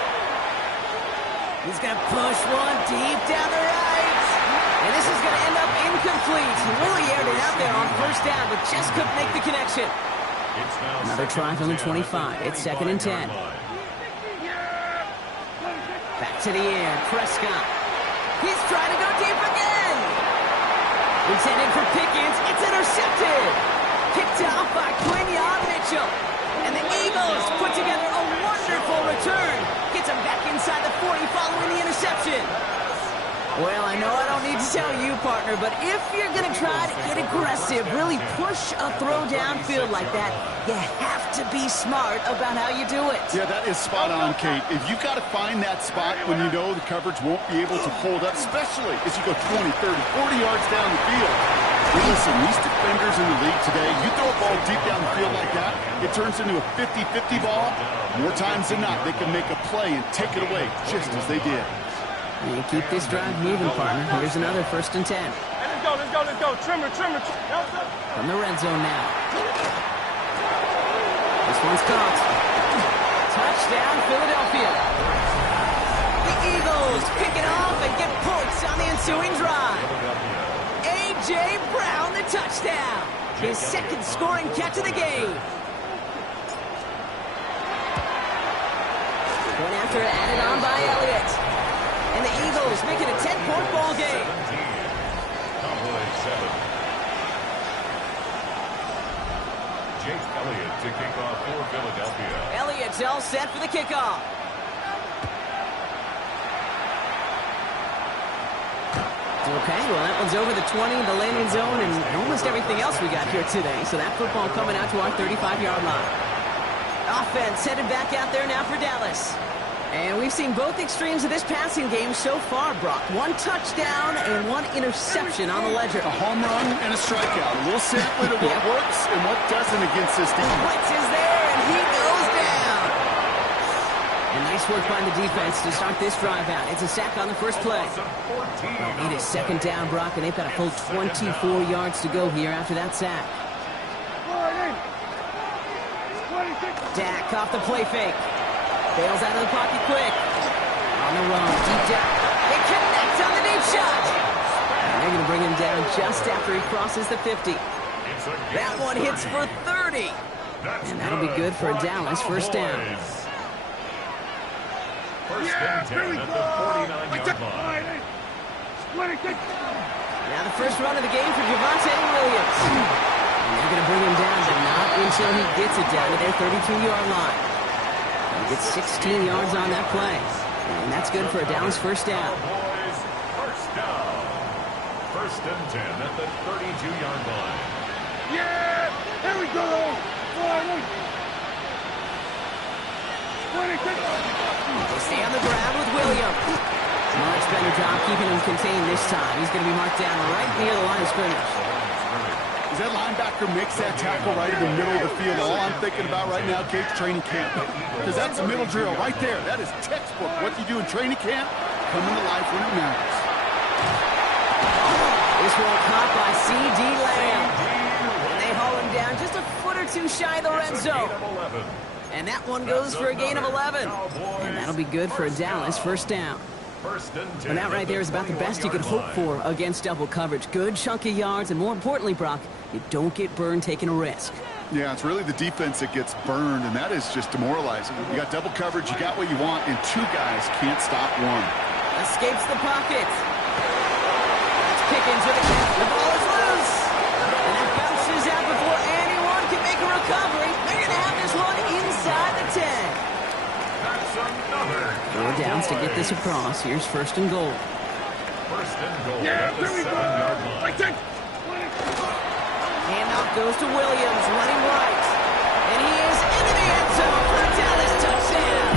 He's going to push one deep down the right. And this is going to end up incomplete. He really aired it out there on first down, but just couldn't make the connection. Another try from the 25. It's 2nd and 10. Back to the air, Prescott. He's trying to go deep again. Intended for Pickens, it's intercepted. Kicked off by Quinyon Mitchell. And the Eagles put together a wonderful return. Gets him back inside the 40 following the interception. Well, I know I don't need to tell you, partner, but if you're going to try to get aggressive, really push a throw downfield like that, you have to be smart about how you do it. Yeah, that is spot on, Kate. If you've got to find that spot when you know the coverage won't be able to hold up, especially as you go 20, 30, 40 yards down the field. Hey, listen, these defenders in the league today, you throw a ball deep down the field like that, it turns into a 50-50 ball. More times than not, they can make a play and take it away just as they did. You keep this drive moving, partner. Here's another 1st and 10. Let's go. Trimmer. From the red zone now. This one's caught. Touchdown, Philadelphia. The Eagles pick it off and get points on the ensuing drive. A.J. Brown, the touchdown. His 2nd scoring catch of the game. Going after it, added on by Elliott. And the Eagles make it a 10-point ball game. Cowboys 7. Jake Elliott to kick off for Philadelphia. Elliott's all set for the kickoff. Okay, well, that one's over the 20, the landing zone, and almost everything else we got here today. So that football coming out to our 35-yard line. Offense headed back out there now for Dallas. And we've seen both extremes of this passing game so far, Brock. One touchdown and one interception on the ledger. A home run and a strikeout. A little sampling of what works and what doesn't against this team. Blitz is there, and he goes down. And nice work by the defense to start this drive out. It's a sack on the first play. It is second down, Brock, and they've got a full 24 yards to go here after that sack. Dak off the play fake. Bails out of the pocket quick. On the run, deep down. They connect on the deep shot. And they're going to bring him down just after he crosses the 50. That one hits for 30. And that'll be good for a Dallas first down. First and 10 at the 49-yard line. Now the first run of the game for Javonte Williams. And they're going to bring him down, but not until he gets it down to their 32-yard line. He gets 16 yards on that play. And that's good for a Dallas first down. First down. First and 10 at the 32-yard line. Yeah! Here we go! They stay on the ground with Williams. Much better job keeping him contained this time. He's going to be marked down right near the line of scrimmage. As that linebacker makes that tackle right in the middle of the field, all I'm thinking about right now, Gates, training camp. Because that's a middle drill right there. That is textbook. What you do in training camp, coming to life when it matters. This one caught by C.D. Lamb. And they haul him down just a foot or two shy of the red zone. And that one goes for a gain of 11. And that'll be good for a Dallas first down. And that right there is about the best you could hope for against double coverage. Good chunky yards, and more importantly, Brock, you don't get burned taking a risk. Yeah, it's really the defense that gets burned, and that is just demoralizing. You got double coverage, you got what you want, and two guys can't stop one. Escapes the pocket. That's Pickens with a catch. The ball is loose. And it bounces out before anyone can make a recovery. They're going to have this one inside the 10. Four downs to get this across. Here's first and goal. First and goal. Yeah, here we go! Handoff goes to Williams, running right. And he is into the end zone for a Dallas touchdown.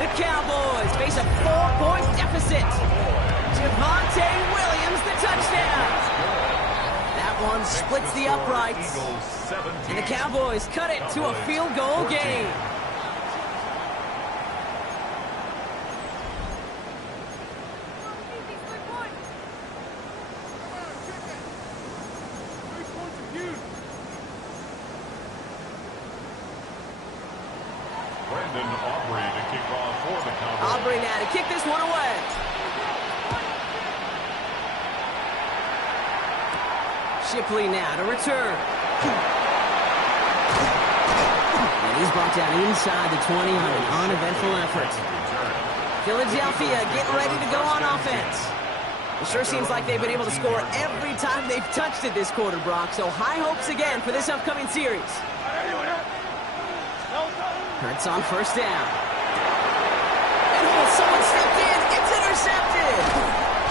The Cowboys face a 4-point deficit. Javonte Williams, the touchdown. That one splits the uprights. And the Cowboys cut it to a field goal game. Aubrey now to kick this one away. Shipley now to return. And he's brought down inside the 20 on an uneventful effort. Philadelphia getting ready to go on offense. It sure seems like they've been able to score every time they've touched it this quarter, Brock. So high hopes again for this upcoming series. Hurts on first down. Someone stepped in. It's intercepted.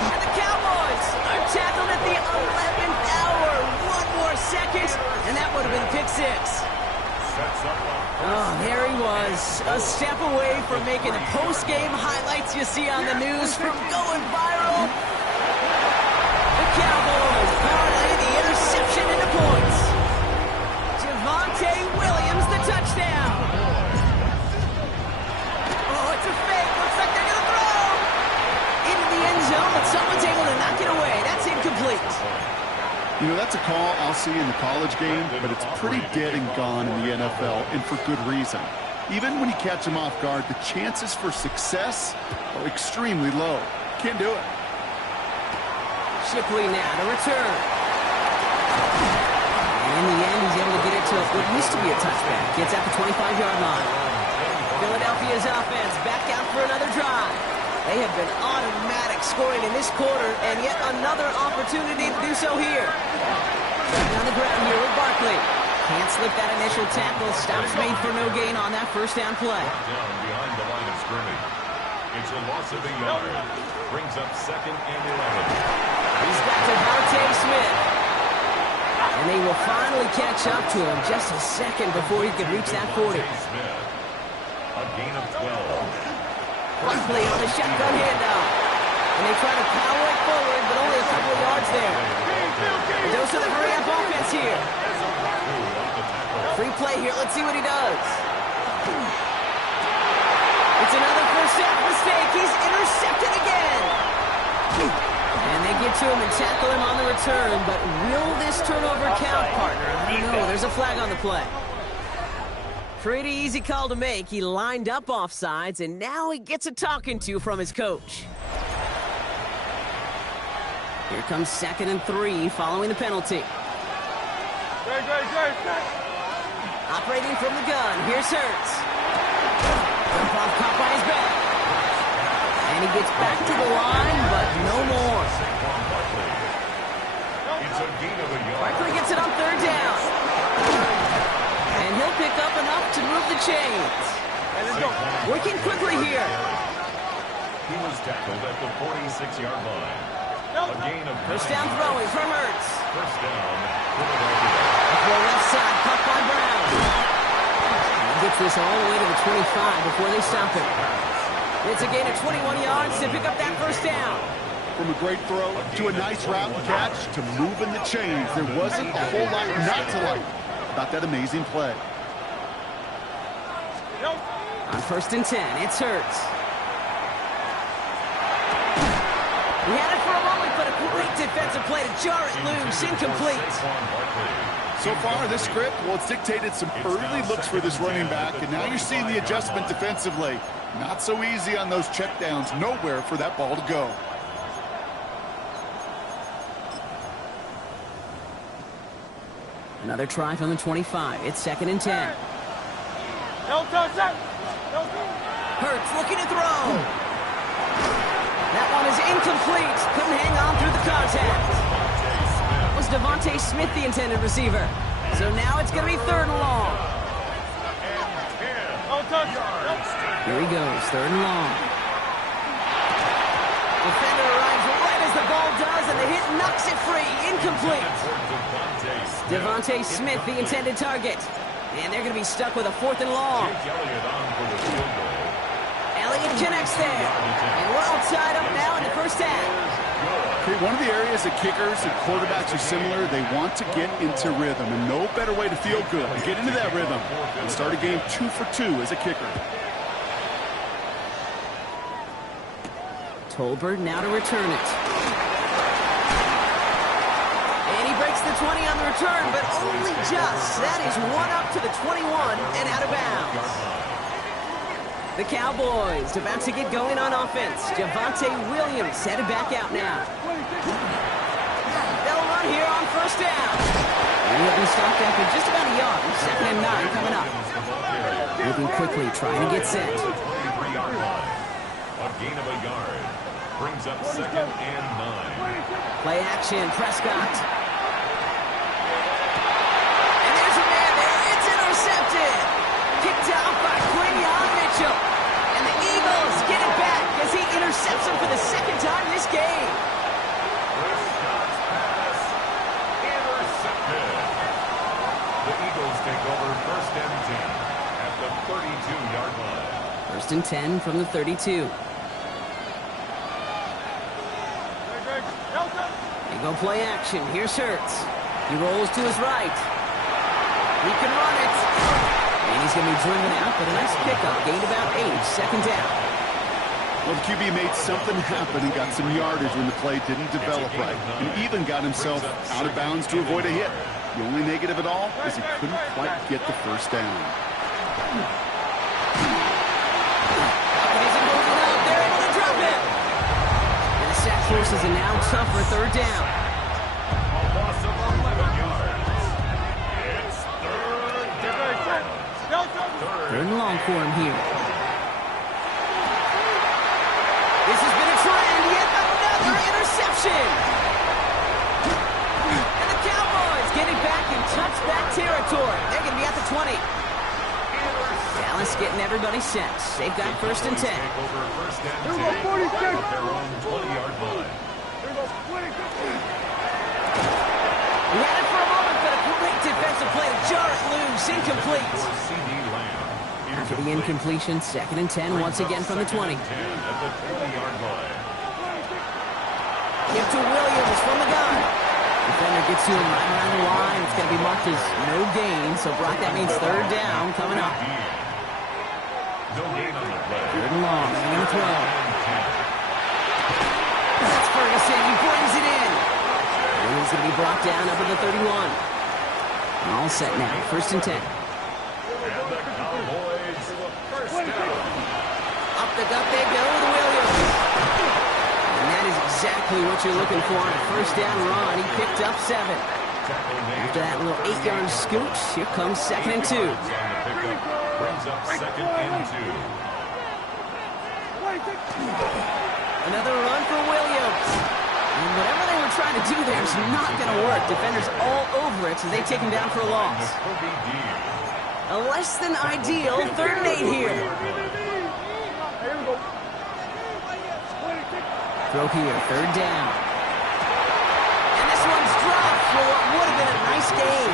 And the Cowboys are tackled at the 11th hour. One more second, and that would have been pick six. Oh, there he was. A step away from making the post-game highlights you see on the news from going viral. The Cowboys parlay the interception into points. Javonte Williams, the touchdown. Oh, it's a fake. Looks like they're going to throw. Into the end zone, but someone's able to knock it away. That's incomplete. You know, that's a call I'll see in the college game, but it's pretty dead and gone in the NFL, and for good reason. Even when you catch them off guard, the chances for success are extremely low. Can't do it. Shipley now to return. And in the end, he's able to get it to what used to be a touchback. Gets at the 25-yard line. Philadelphia's offense back out for another drive. They have been automatic scoring in this quarter, and yet another opportunity to do so here. On the ground here with Barkley. Can't slip that initial tackle. Stops made for no gain on that first down play. Down behind the line of scrimmage. It's a loss of a yard. Brings up second and 11. He's got Devontae Smith. And they will finally catch up to him just a second before he could reach that 40. A gain of 12. Quickly on the shotgun handoff. And they try to power it forward, but only a couple of yards there. A dose of the hurry-up offense here. Free play here. Let's see what he does. It's another first half mistake. He's intercepted again. And they get to him and tackle him on the return. But will this turnover count, partner? I don't know. There's a flag on the play. Pretty easy call to make. He lined up offsides, and now he gets a talking to from his coach. Here comes 2nd and 3 following the penalty. Operating from the gun. Here's Hurts. Jump off caught by his back. And he gets back to the line, but no more. It's a gain of a yard. Barkley gets it on 3rd down. And he'll pick up enough to move the chains. Working quickly here. He was tackled at the 46-yard line. A gain of First down throwing for Hurts. First down, Philadelphia. Throw left side, caught by Brown. He gets this all the way to the 25 before they stop him. It's a gain of 21 yards to pick up that first down. From a great throw to a nice route and catch to moving the chains. There wasn't a whole lot not to like about that amazing play. On 1st and 10, it's Hurts. He had it for a moment, but a great defensive play to jar it loose. Incomplete. So far, this script, well, it's dictated some early looks for this running back, and now you're seeing the adjustment defensively. Not so easy on those checkdowns. Nowhere for that ball to go. Another try from the 25. It's 2nd and 10. Hurts looking to throw. That one is incomplete. Couldn't hang on through the contact. That was Devontae Smith, the intended receiver. So now it's going to be 3rd and long. Here he goes, 3rd and long. Defender arrives right as the ball does, and the hit knocks it free. Incomplete. Devontae Smith, the intended target. And they're going to be stuck with a 4th and long. Elliott connects there. And we're all tied up now in the first half. Okay, one of the areas that kickers and quarterbacks are similar, they want to get into rhythm. And no better way to feel good, to get into that rhythm and start a game 2 for 2 as a kicker. Tolbert now to return it. And he breaks the 20 on the return, but only just. That is one up to the 21 and out of bounds. The Cowboys about to get going on offense. Javonte Williams headed back out now. They'll run here on 1st down. And he'll be stopped after just about a yard. 2nd and 9 coming up. Moving quickly, trying to get set. A gain of a yard. Brings up 2nd and 9. Play action, Prescott. And there's a man there. It's intercepted. Kicked out by Quinyon Mitchell. And the Eagles get it back as he intercepts him for the 2nd time this game. Prescott's pass intercepted. The Eagles take over 1st and 10 at the 32-yard line. 1st and 10 from the 32. They go play action. Here's Hurts. He rolls to his right. He can run it. And he's going to be driven out, but a nice pickup. Gained about 8. 2nd down. Well, the QB made something happen and got some yardage when the play didn't develop right. And even got himself out of bounds to avoid a hit. The only negative at all is he couldn't quite get the 1st down. They're able to drop him. And the sack forces a now tougher 3rd down. A loss of 11 yards. It's 3rd down. 3rd and long for him here. This has been a trend. Yet another interception. And the Cowboys getting back in touchback territory. They're going to be at the 20. Dallas getting everybody set. They've got 1st and 10. Take over 1st and 10 at their own 20-yard line. He had it for a moment, but a great defensive play to jar it loose. Incomplete. For C.D. Lamb. Here's After the incompletion, 2nd and 10 once again from the 20. At the 20-yard line. Give to Williams from the gun. Defender gets to him right around the line. It's going to be marked as no gain. So, Brock, that means 3rd down coming up. No gain on the play. 3rd and long. He's going to throw. That's Ferguson. He brings it in. Williams going to be brought down up at the 31. All set now. 1st and 10. And the Cowboys first down. Up the gut they go with Williams. And that is exactly what you're looking for on a 1st down run. He picked up 7. After that little 8-yard scooch, here comes 2nd and 2. On the pickup brings up 2nd and 2. Another run for Williams. And whatever they were trying to do there is not going to work. Defenders all over it, so they take him down for a loss. A less than ideal 3rd and 8 here. Throw here, 3rd down. And this one's dropped for what would have been a nice gain.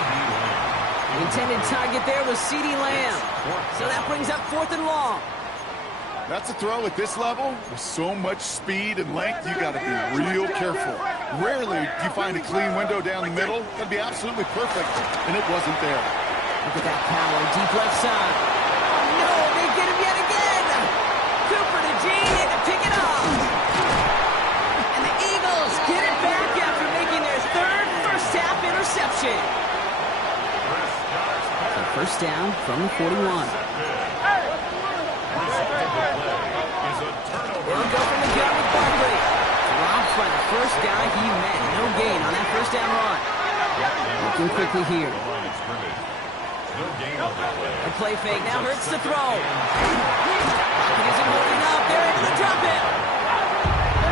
The intended target there was CeeDee Lamb. So that brings up 4th and long. That's a throw at this level. With so much speed and length, you got to be real careful. Rarely do you find a clean window down the middle. That'd be absolutely perfect, and it wasn't there. Look at that power, deep left side. Oh, no, they get him yet again. Cooper to Gene and to pick it up. And the Eagles get it back after making their 3rd first-half interception. So 1st down from the 41. They'll go from the gun with Barkley. Dropped by the first guy he met. No gain on that 1st down run. Looking quickly here. A play fake. Now Hurts to throw. Pocket isn't holding up. They're able to drop it.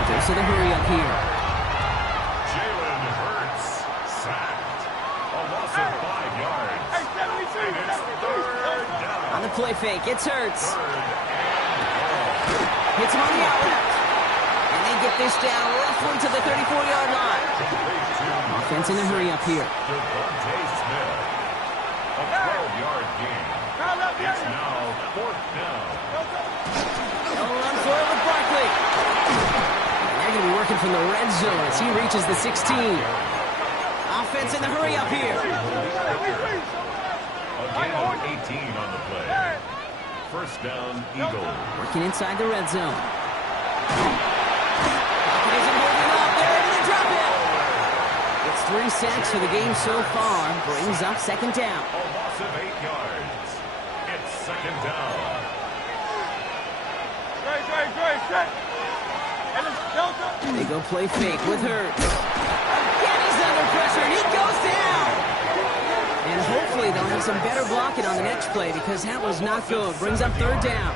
There's the hurry up here. Jalen Hurts sacked. A loss of 5 yards. And it's 3rd down. On the play fake, it's Hurts. Hits him on the outlet. And they get this down roughly to the 34-yard line. Offense in a hurry up here. Devontae Smith. A 12-yard gain. It's now 4th down. They'll run for it with Barkley. And they're going to be working from the red zone as he reaches the 16. Offense in the hurry up here. A gain of 18 on the play. 1st down, Eagles. Working inside the red zone. Pocket isn't holding up. They're able to drop it. It's 3 sacks for the game so far. Brings up 2nd down. A loss of 8 yards. It's 2nd down. They go play fake with Hurts. Again, he's under pressure, and he goes down. And hopefully they'll have some better blocking on the next play because that was not good. Brings up 3rd down.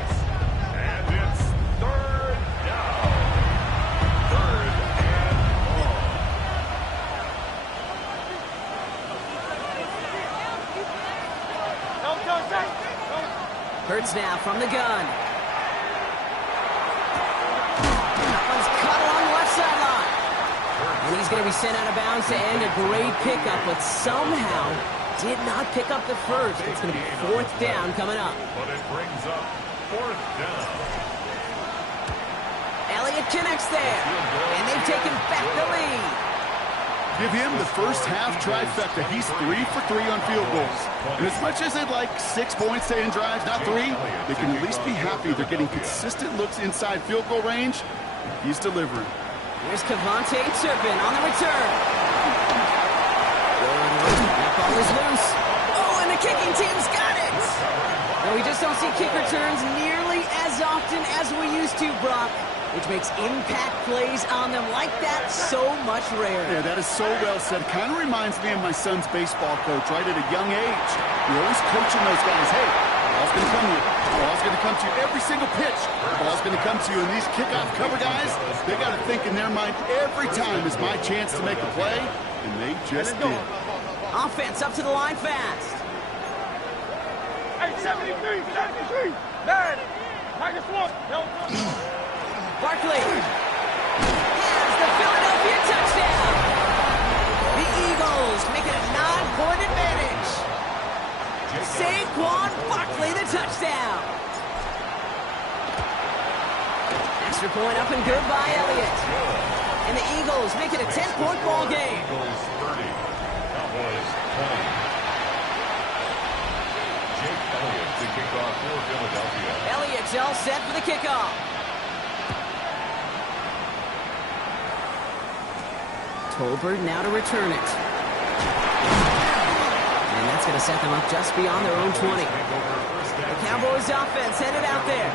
And it's 3rd down. 3rd and long. Hurts now from the gun. That one's cut along the left sideline. And he's going to be sent out of bounds to end a great pickup, but somehow did not pick up the first. It's going to be 4th down coming up. But it brings up 4th down. Elliott connects there, and they've taken back the lead. Give him the first half trifecta. He's 3 for 3 on field goals. And as much as they'd like 6 points to end drives, not 3, they can at least be happy they're getting consistent looks inside field goal range. He's delivering. Here's Cavante Turpin on the return. That ball is loose. Oh, and the kicking team's got it. No, we just don't see kick returns nearly as often as we used to, Brock, which makes impact plays on them like that so much rarer. Yeah, that is so well said. Kind of reminds me of my son's baseball coach, right at a young age. You're always coaching those guys. Hey, the ball's going to come to you. The ball's going to come to you every single pitch. The ball's going to come to you. And these kickoff cover guys, they got to think in their mind every time is my chance to make a play. And they just did. Offense up to the line fast. Hey, 73, 73. Man, Tiger Swamp. Barkley has the Philadelphia touchdown. The Eagles make it a 9-point advantage. Saquon Barkley the touchdown. Extra point up and good by Elliott. And the Eagles make it a 10-point ball game. Eagles 30, Cowboys 20. Jake Elliott to kick off for Philadelphia. Elliott's all set for the kickoff. Tolbert now to return it. And that's going to set them up just beyond their own 20. The Cowboys offense headed out there.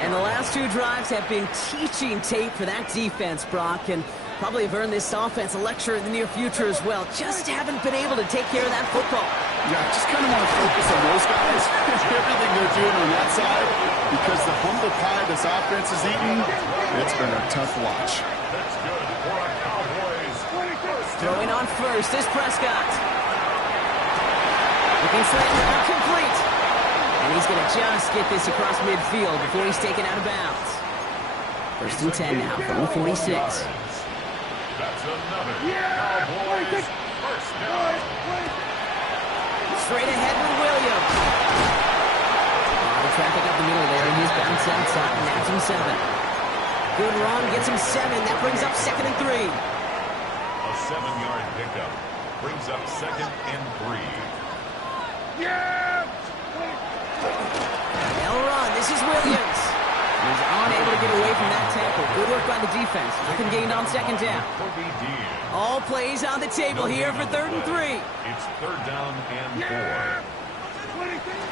And the last two drives have been teaching tape for that defense, Brock, and probably have earned this offense a lecture in the near future as well. Just haven't been able to take care of that football. Yeah, just kind of want to focus on those guys. Everything they're doing on that side, because the humble pie this offense is eating, it's been a tough watch. That's good for a Cowboys. Throwing on first is Prescott. Looking slant, complete. And he's going to just get this across midfield before he's taken out of bounds. First and 10 now from the 46. That's another Cowboys first down. Straight ahead with Williams. The traffic up the middle there, and he's bounced outside, and that's him 7. Good run, gets him 7. That brings up 2nd and 3. A 7-yard pickup brings up 2nd and 3. They'll run. This is Williams. He's unable to get away from that tackle. Good work by the defense. Nothing gained on 2nd down. All plays on the table here for 3rd and 3. It's 3rd down and 4.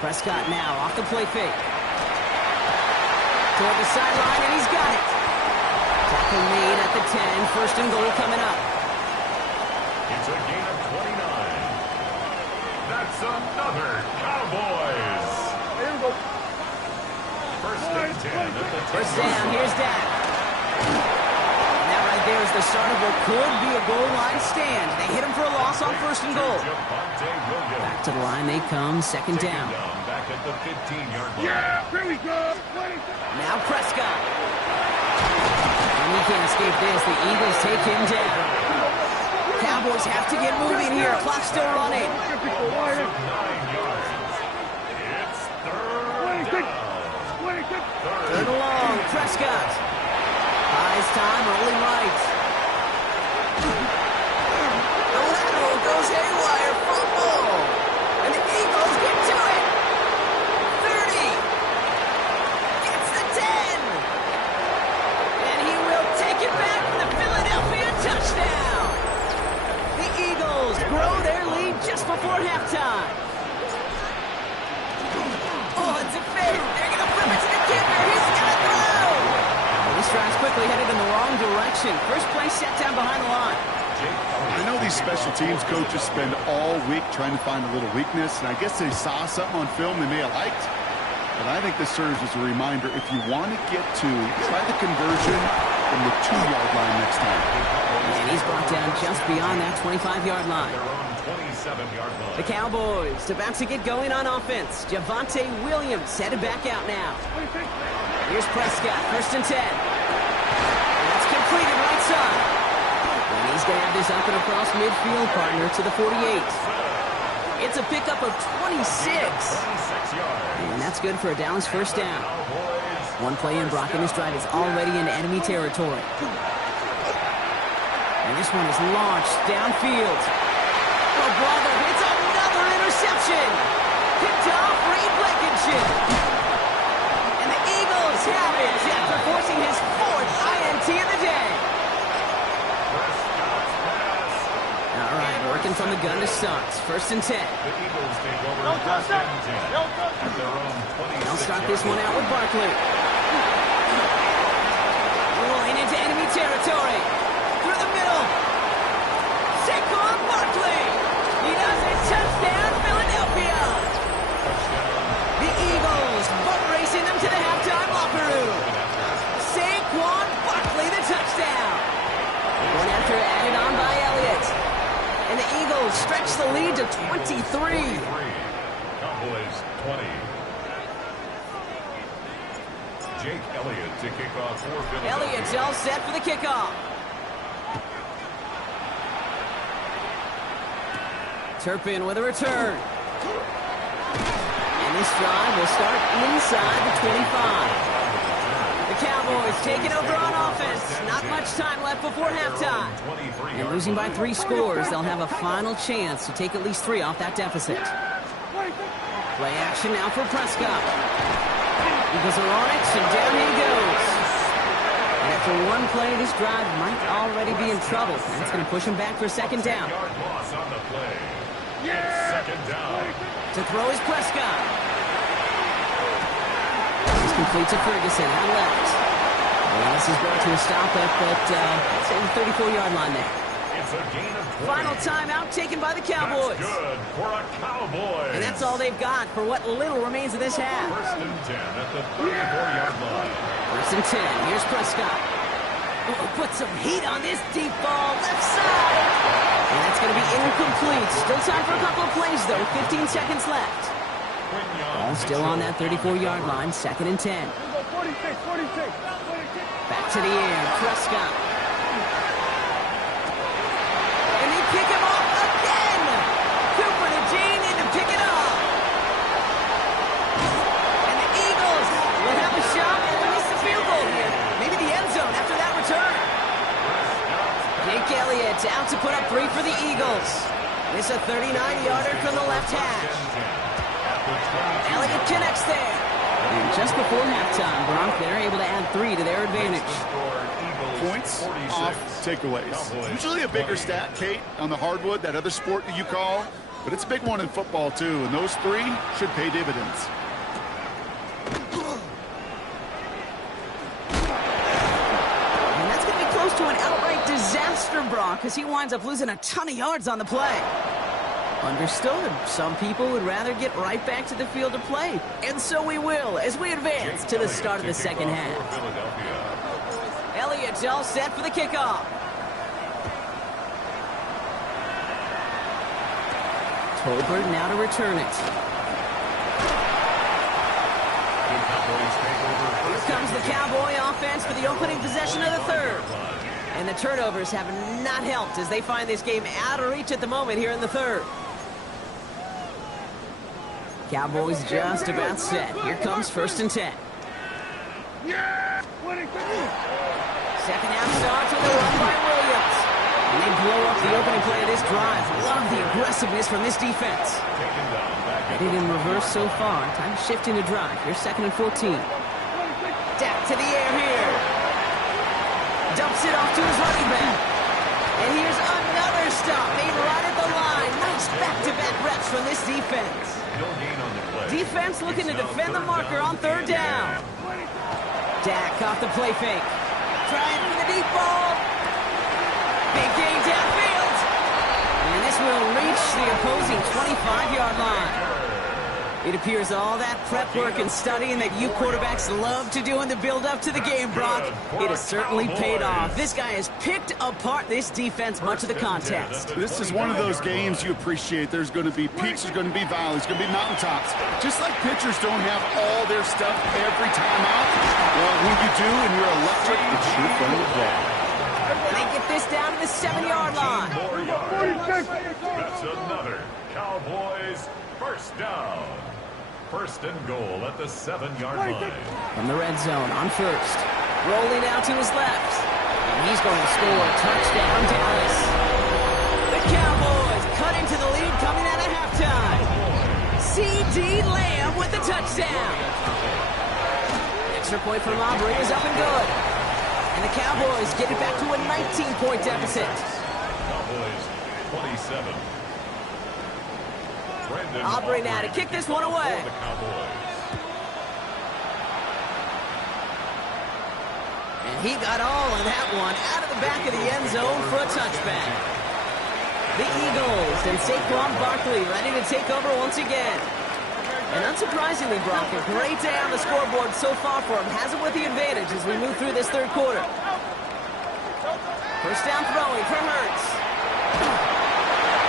Prescott now off the play fake. Toward the sideline, and he's got it. Tackle made at the 10. 1st and goal coming up. It's a gain of 29. That's another Cowboys. First and 10 at the 10. First down, here's Dak. And that right there is the start of what could be a goal line stand. They hit him for a loss on 1st and goal. Back to the line they come, 2nd down. Back at the 15-yard line. Yeah, here we go. Now Prescott. And he can't escape this. The Eagles take him down. Cowboys have to get moving here. Clock still running. 9 yards. It's 3rd down. 3rd along, Prescott. Buys time, rolling right. The lateral goes haywire, fumble. And the Eagles get to it. 30. Gets the 10. And he will take it back for the Philadelphia touchdown. The Eagles grow their lead just before halftime. Oh, it's a fake. They're going to flip it to the kicker. He's going to throw. This drive's quickly headed in the wrong direction. First play set down behind the line. I know these special teams coaches spend all week trying to find a little weakness, and I guess they saw something on film they may have liked. But I think this serves as a reminder, if you want to get to, try the conversion from the 2-yard line next time. And he's brought down just beyond that 25-yard line. Their own 27-yard line. The Cowboys about to get going on offense. Javonte Williams headed back out now. Here's Prescott, 1st and 10. And that's completed right side. And he's going to have this up and across midfield, partner, to the 48. It's a pickup of 26. 26 yards. And that's good for a Dallas first down. One play in, Brock, and this drive is already in enemy territory. And this one is launched downfield. Oh, brother, it's another interception. Picked off Reed Blankenship. And the Eagles have it after forcing his 4th INT of the day. All right, working from the gun to Suggs. 1st and 10. The Eagles take over 1st and 10 at their own 26. They'll start this one out with Barkley. Rolling into enemy territory. Through the middle. Saquon Barkley. He does it. Touchdown, Philadelphia. The Eagles boat racing them to the halftime locker room. Saquon Barkley, the touchdown. One after added on by Elliott. And the Eagles stretch the lead to 23. Cowboys 20. Jake Elliott to kick off for Philadelphia. Elliott's all set for the kickoff. Turpin with a return. And this drive will start inside the 25. The Cowboys taking over on offense. Not much time left before halftime. And losing by 3 scores, they'll have a final chance to take at least 3 off that deficit. Play action now for Prescott. Eagles are on it, and down he goes. And after one play, this drive might already be in trouble. That's going to push him back for second down. Loss on the play. Second down. To throw is Prescott. This is complete to Ferguson out left. Well, this is brought to a stop at say the 34-yard line there. It's a gain of 20. Final timeout taken by the Cowboys. That's good for a Cowboy. And that's all they've got for what little remains of this half. First and 10 at the 34-yard line. First and 10. Here's Prescott. Put some heat on this deep ball. Left side. And that's going to be incomplete. Still time for a couple of plays, though. 15 seconds left. Ball still on that 34-yard line. Second and 10. Back to the air. Prescott. And they pick him off again. Cooper to Jean in to pick it up. And the Eagles will have a shot at least a field goal here. Maybe the end zone after that return. Jake Elliott out to put up 3 for the Eagles. It's a 39-yarder from the left hash. Elliott connects there. And just before halftime, Gronk, they're able to add 3 to their advantage. Points off takeaways. Usually a bigger stat, Kate, on the hardwood, that other sport that you call. But it's a big one in football, too. And those 3 should pay dividends. And that's going to be close to an outright disaster, Brock, because he winds up losing a ton of yards on the play. Understood. Some people would rather get right back to the field to play. And so we will as we advance to the start of the second half. Elliott's all set for the kickoff. Tolbert now to return it. Here comes the Cowboy offense for the opening possession of the third. And the turnovers have not helped as they find this game out of reach at the moment here in the third. Cowboys just about set. Here comes first and 10. Second half starts with a run by Williams. And they blow up the opening play of this drive. Love the aggressiveness from this defense. Headed in reverse so far. Time to shift into drive. Here's second and 14. Dak to the air here. Dumps it off to his running back. And here's another stop made right at the line. Nice back-to-back reps from this defense. Defense looking to defend the marker on third down. Dak off the play fake. Trying for the deep ball. Big gain downfield. And this will reach the opposing 25-yard line. It appears all that prep work and studying that you quarterbacks love to do in the build-up to the game, Brock, it has certainly paid off. This guy has picked apart this defense much of the contest. This is one of those games you appreciate. There's going to be peaks, there's going to be valleys, there's going to be mountaintops. Just like pitchers don't have all their stuff every time out, well, when you do and you're electric, it's sure fun to play. And they get this down to the 7-yard line. That's another Cowboys first down. First and goal at the 7-yard line. From the red zone on first. Rolling out to his left. And he's going to score a touchdown, Dallas. The Cowboys cut into the lead coming out of halftime. C.D. Lamb with the touchdown. Extra point from Aubrey is up and good. And the Cowboys get it back to a 19-point deficit. Cowboys 27. Aubrey now to kick this one away. And he got all of that one out of the back of the end zone for a touchback. The Eagles and Saquon Barkley ready to take over once again. And unsurprisingly, Brock, a great day on the scoreboard so far for him. Has it with the advantage as we move through this third quarter. First down throwing for Hurts.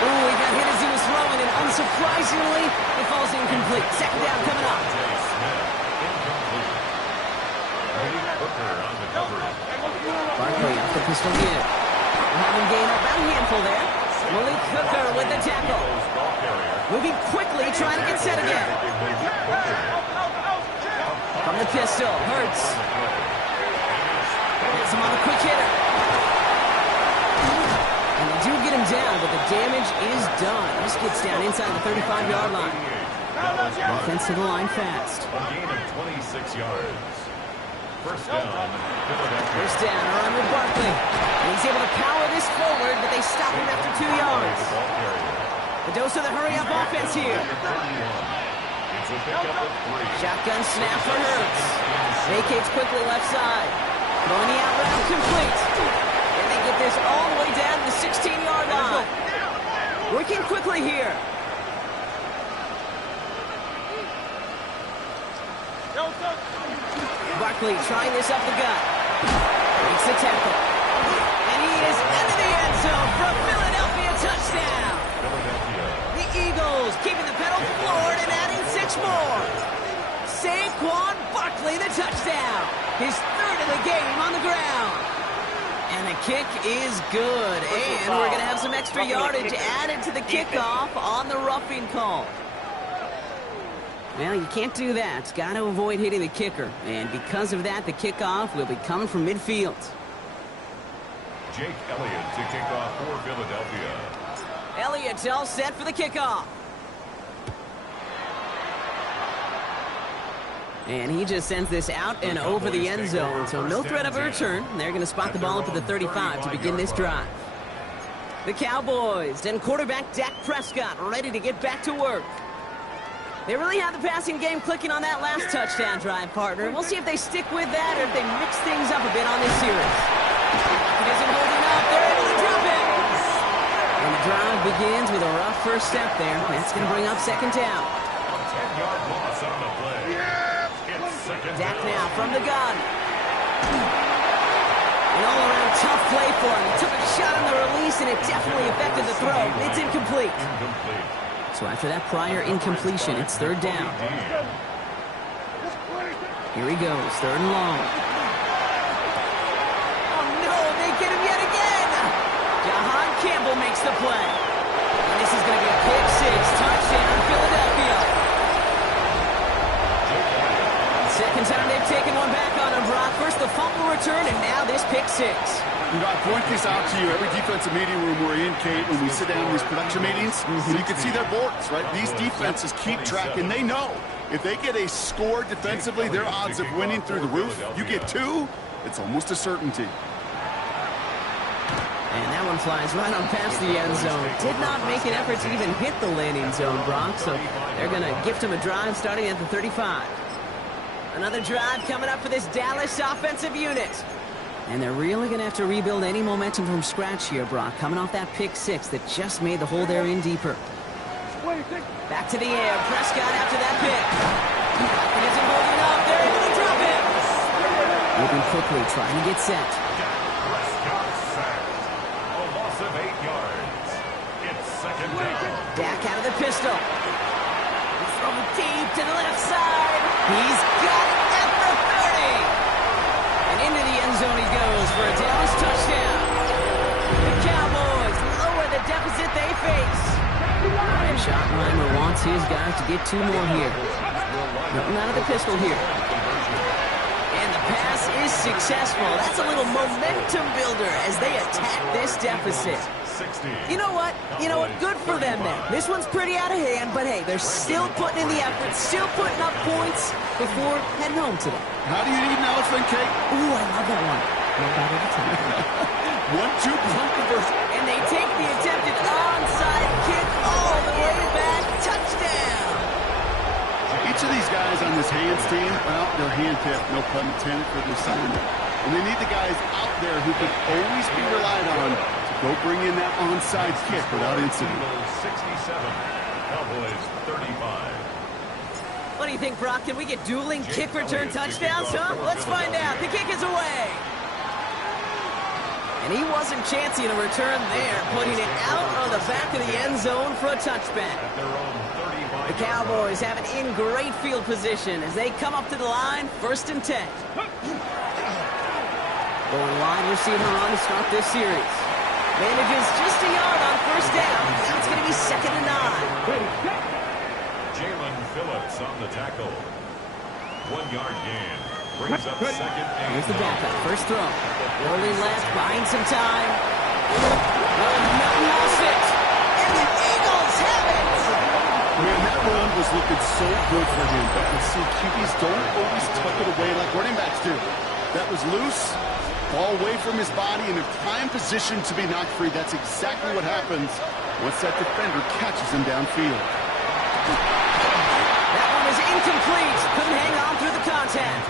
Ooh, he got hit as he was throwing, and unsurprisingly, it falls incomplete. Second down coming up. Barkley off the pistol here. We'll have him gain about a handful there. Malik Hooker with the tackle. Moving quickly, trying to get set again. From the pistol, Hurts. That's him on the quick hitter. And they do get him down, but the damage is done. This gets down inside the 35-yard line. Offense to the line fast. A gain of 26 yards. First down, Philadelphia. First down, a run with Barkley. And he's able to power this forward, but they stop him after 2 yards. The dose of the hurry-up offense here. It's a pickup of 3. Shotgun snap for Hurts. Vacates quickly left side. Throwing the out route complete. And they get this all the way down to the 16-yard line. Working quickly here. Barkley trying this up the gut. Makes the tackle. And he is into the end zone for a Philadelphia touchdown. The Eagles keeping the pedal floored and adding 6 more. Saquon Barkley the touchdown. His 3rd of the game on the ground. And the kick is good. And we're going to have some extra yardage added to the kickoff on the roughing call. Well, you can't do that. Got to avoid hitting the kicker. And because of that, the kickoff will be coming from midfield. Jake Elliott to kick off for Philadelphia. Elliott's all set for the kickoff. And he just sends this out and over the end zone. So no threat of a return. They're going to spot the ball up at the 35 to begin this drive. The Cowboys and quarterback Dak Prescott ready to get back to work. They really have the passing game clicking on that last touchdown drive, partner. We'll see if they stick with that or if they mix things up a bit on this series. He isn't holding up. They're able to drop it. And the drive begins with a rough first step there. That's going to bring up second down. 10-yard loss on the play. It's second Dak down. now from the gun. An all-around tough play for him. He took a shot on the release, and it definitely affected the throw. It's incomplete. Incomplete. So after that prior incompletion, it's 3rd down. Here he goes, 3rd and long. Oh no, they get him yet again! Jahan Campbell makes the play. And this is going to be a pick 6, touchdown Philadelphia. Second time they've taken one back on him, Brock. First the fumble return, and now this pick 6. You know, I point this out to you every defensive meeting room we're in, Kate, when we sit down in these production meetings, and you can see their boards, right? These defenses keep track, and they know if they get a score defensively, their odds of winning through the roof. You get 2, it's almost a certainty. And that one flies right on past the end zone. Did not make an effort to even hit the landing zone, Brock, so they're going to gift him a drive starting at the 35. Another drive coming up for this Dallas offensive unit. And they're really going to have to rebuild any momentum from scratch here, Brock, coming off that pick 6 that just made the hole there in deeper. Back to the air. Prescott after that pick. It isn't holding up. They're able to drop it. Moving quickly, trying to get set. Prescott sacked. A loss of 8 yards. It's second down. Dak out of the pistol. He's throwing deep to the left side. He's got it at the 30. And into the end zone he goes for a Dallas touchdown. The Cowboys lower the deficit they face. And Schottenheimer wants his guys to get 2 more here. Nothing out of the pistol here. And the pass is successful. That's a little momentum builder as they attack this deficit. You know what? Good for them then. This one's pretty out of hand, but hey, they're still putting in the effort, still putting up points before heading home today. How do you eat an elephant cake? Ooh, I love that one. One bite at a time. 1-2 punt conversion. And they take the attempted onside kick all the way back. Touchdown! Each of these guys on this hands team, well, they're hand-picked, no pun intended, for the assignment. And they need the guys out there who can always be relied on to go bring in that onside kick without incident. 67, Cowboys 35. What do you think, Brock? Can we get dueling kick return touchdowns, huh? Let's find out. The kick is away. And he wasn't chancing a return there, putting it out of the back of the end zone for a touchback. The Cowboys have it in great field position as they come up to the line, 1st and 10. Going wide receiver run to start this series. Manages just a yard on 1st down. Now it's going to be 2nd and 9. Jalen Phillips on the tackle. 1 yard gain. Brings brings up second and Here's the backup. First throw. Rolling left, buying some time. Melton lost it. And the Eagles have it. Man, that run was looking so good for him. But you see, QBs don't always tuck it away like running backs do. That was loose. Ball away from his body in a prime position to be knocked free. That's exactly what happens once that defender catches him downfield. That one is incomplete. Couldn't hang on through the contact.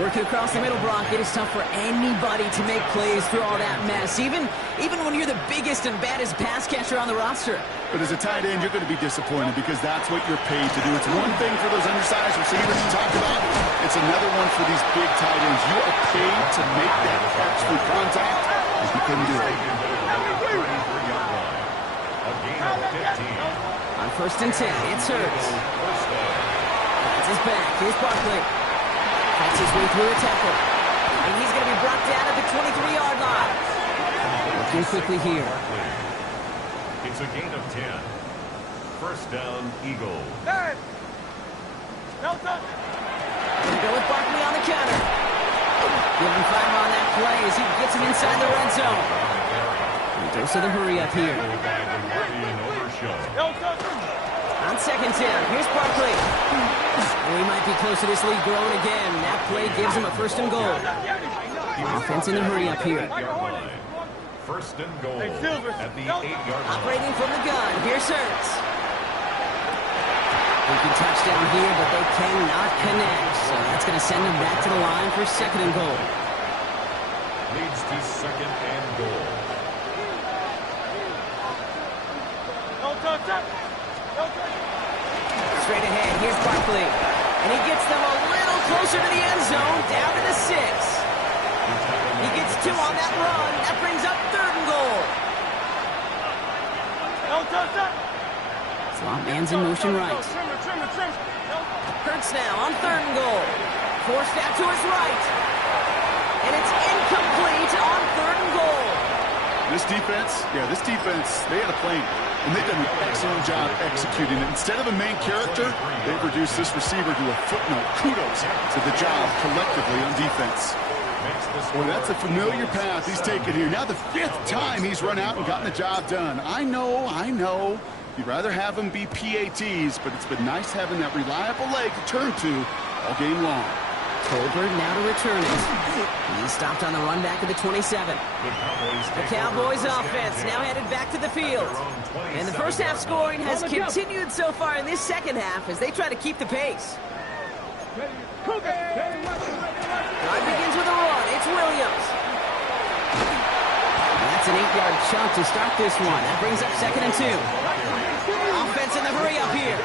Working across the middle, Brock, it is tough for anybody to make plays through all that mess, even when you're the biggest and baddest pass catcher on the roster. But as a tight end, you're going to be disappointed because that's what you're paid to do. It's one thing for those undersized receivers you talk about. It's another one for these big tight ends. You are paid to make that catch through contact, and you couldn't do it. On 1st and 10, it's Hurts. That's his back. Here's Barkley. Fights his way through a tackle. And he's going to be brought down at the 23-yard line. Looking quickly here. It's a gain of 10. First down, Eagles. Go with Barkley on the counter. Giving fire on that play as he gets him inside the red zone. And dose of the hurry up here. On 2nd down, here's Barkley. Oh, he might be close to this lead growing again. That play gives him a 1st and goal. Offense in the hurry up here. 1st and goal at the 8-yard line. Operating from the gun, here's Hurts. They can touchdown here, but they cannot connect. So that's going to send them back to the line for 2nd and goal. Leads to 2nd and goal. Straight ahead, here's Barkley. And he gets them a little closer to the end zone, down to the 6. He gets 2 on that run. That brings up 3rd and goal. Slot man's in motion right. Hurts now on 3rd and goal. Forced out to his right. And it's incomplete on 3rd and goal. This defense, they had a plan. And they've done an excellent job executing it. Instead of a main character, they've reduced this receiver to a footnote. Kudos to the job collectively on defense. Boy, that's a familiar path he's taken here. Now the 5th time he's run out and gotten the job done. I know. You'd rather have him be PATs, but it's been nice having that reliable leg to turn to all game long. Colbert now to return it. He stopped on the run back at the 27. The Cowboys offense now headed back to the field. And the first half scoring has continued so far in this second half as they try to keep the pace. Drive begins with a run. It's Williams. And that's an 8-yard chunk to start this one. That brings up 2nd and 2. Offense in the hurry up here.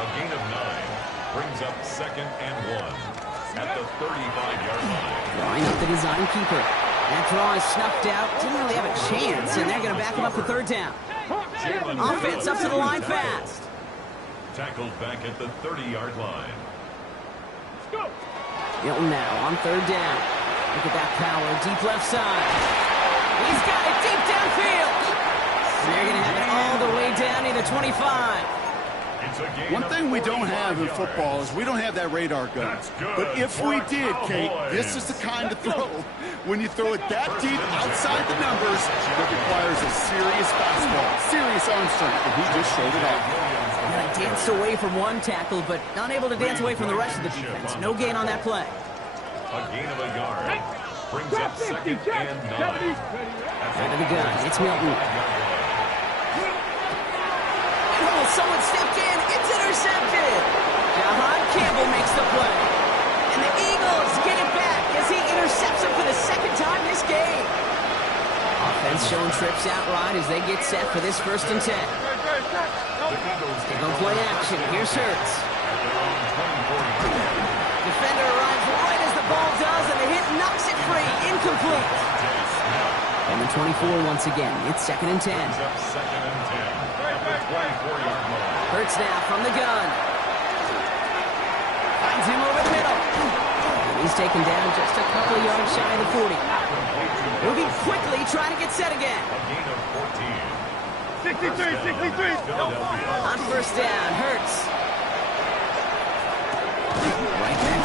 A gain of 9 brings up 2nd and 1 at the 35-yard line. Drawing up the design keeper. That draw is snuffed out. Didn't really have a chance, and they're going to back him up for 3rd down. Offense up to the line fast. Tackled back at the 30-yard line. Hilton now on 3rd down. Look at that power, deep left side. He's got it deep downfield. And they're going to have it all the way down to the 25. One thing we don't have in football is we don't have that radar gun. But if we did, Kate, this is the kind of throw, when you throw it that deep outside the numbers, that requires a serious fastball, serious arm strength, and he just showed it off. Danced away from one tackle, but not able to dance away from the rest of the defense. No gain on that play. A gain of a yard brings up 2nd and 9. Out of the gun, it's Milton. Oh, someone stepped in. It's intercepted. Jahan Campbell makes the play. And the Eagles get it back as he intercepts him for the 2nd time this game. Offense showing trips out right as they get set for this 1st and 10. They go play action. Here's Hurts. Defender arrives right as the ball does, and the hit knocks it free. Incomplete. And the 24 once again. It's 2nd and 10. Hurts now from the gun. Finds him over the middle. And he's taken down just a couple of yards shy of the 40. Moving quickly, trying to get set again. A gain of 14. 63. On 1st down, Hurts.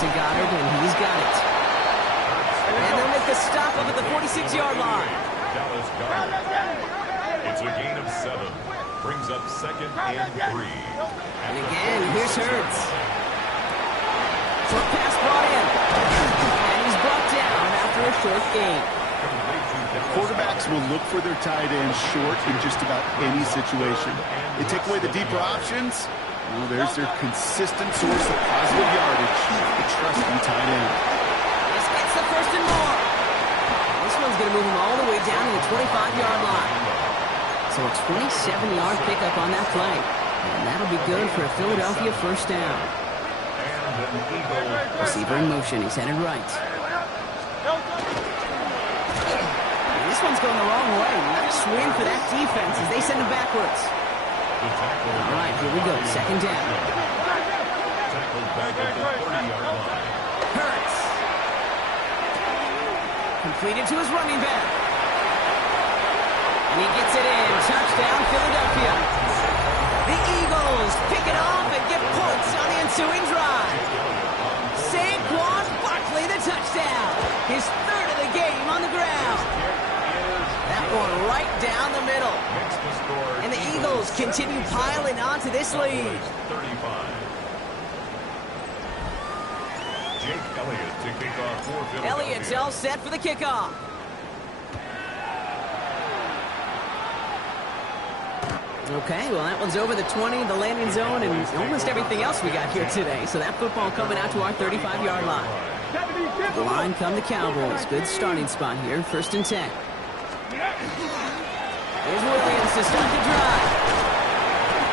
to Goddard, and he's got it. And they'll make the stop up at the 46-yard line. Dallas Goddard. It's a gain of 7. Brings up 2nd and 3. And again, here's Hurts. Short pass brought in. And he's brought down after a short gain. Quarterbacks will look for their tight end short in just about any situation. They take away the deeper options. Well, there's their consistent source of positive yardage, the trusty tight end. This gets the first and more. This one's going to move him all the way down to the 25-yard line. So a 27-yard pickup on that play. And that'll be good for a Philadelphia first down. Receiver in motion. He's headed right. And this one's going the wrong way. Nice win for that defense as they send him backwards. All right, here we go. Second down. Hurts. Completed to his running back. And he gets it in. Touchdown, Philadelphia. The Eagles pick it off and get points on the ensuing drive. Saquon Barkley, the touchdown. His third of the game on the ground. That one right down the middle. And the Eagles continue piling onto this lead. 35. Jake Elliott to kick off for Philadelphia. Elliott's all set for the kickoff. Okay, well, that one's over the 20, the landing zone, and almost everything else we got here today. So that football coming out to our 35-yard line. The line come the Cowboys. Good starting spot here, 1st and 10. Here's Williams to start the drive.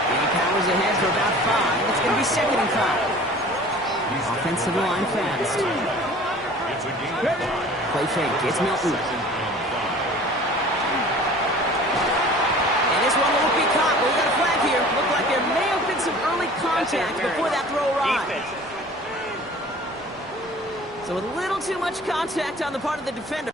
And he powers ahead for about 5. It's going to be 2nd and 5. Offensive line fast. Play fake. It's Milton. And this one won't be caught, but we got a flag here. Looked like there may have been some early contact before that throw arrived. So a little too much contact on the part of the defender.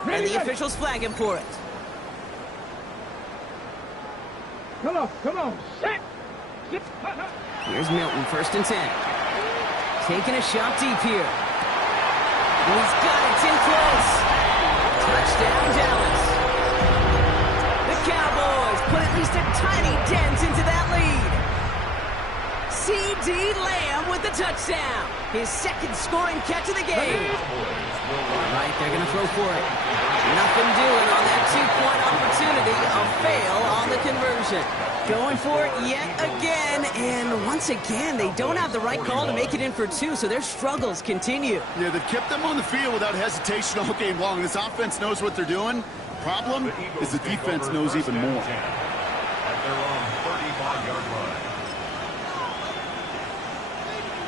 And the officials flag him for it. Come on, set. Here's Milton, 1st and 10. Taking a shot deep here. And he's got it, it's in close. Touchdown, Dallas. The Cowboys put at least a tiny dent into that lead. C.D. Lamb with the touchdown. His 2nd scoring catch of the game. All right, they're going to throw for it. Nothing doing on that 2-point opportunity. A fail on the conversion. Going for it yet again. And once again, they don't have the right call to make it in for 2, so their struggles continue. Yeah, they've kept them on the field without hesitation all game long. This offense knows what they're doing. Problem is the defense knows even more. At their own 35-yard line.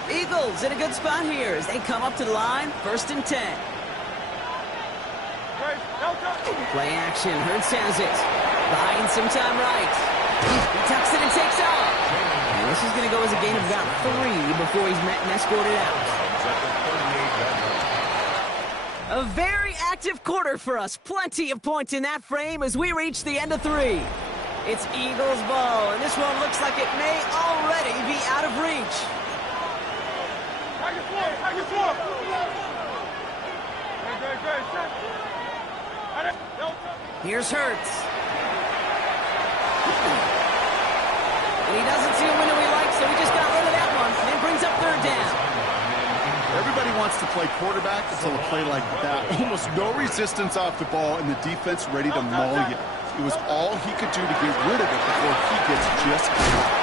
Eagles in a good spot here as they come up to the line, 1st and 10. Play action, Hurts has it. Buying some time right. He tucks it and takes off. And this is going to go as a gain of about 3 before he's met and escorted out. A very active quarter for us. Plenty of points in that frame as we reach the end of 3. It's Eagles ball, and this one looks like it may already be out of reach. Here's Hurts. And he doesn't see a window he likes, so he just got rid of that one. And it brings up 3rd down. Everybody wants to play quarterback until a play like that. Almost no resistance off the ball, and the defense ready to maul you. It was all he could do to get rid of it before he gets just caught.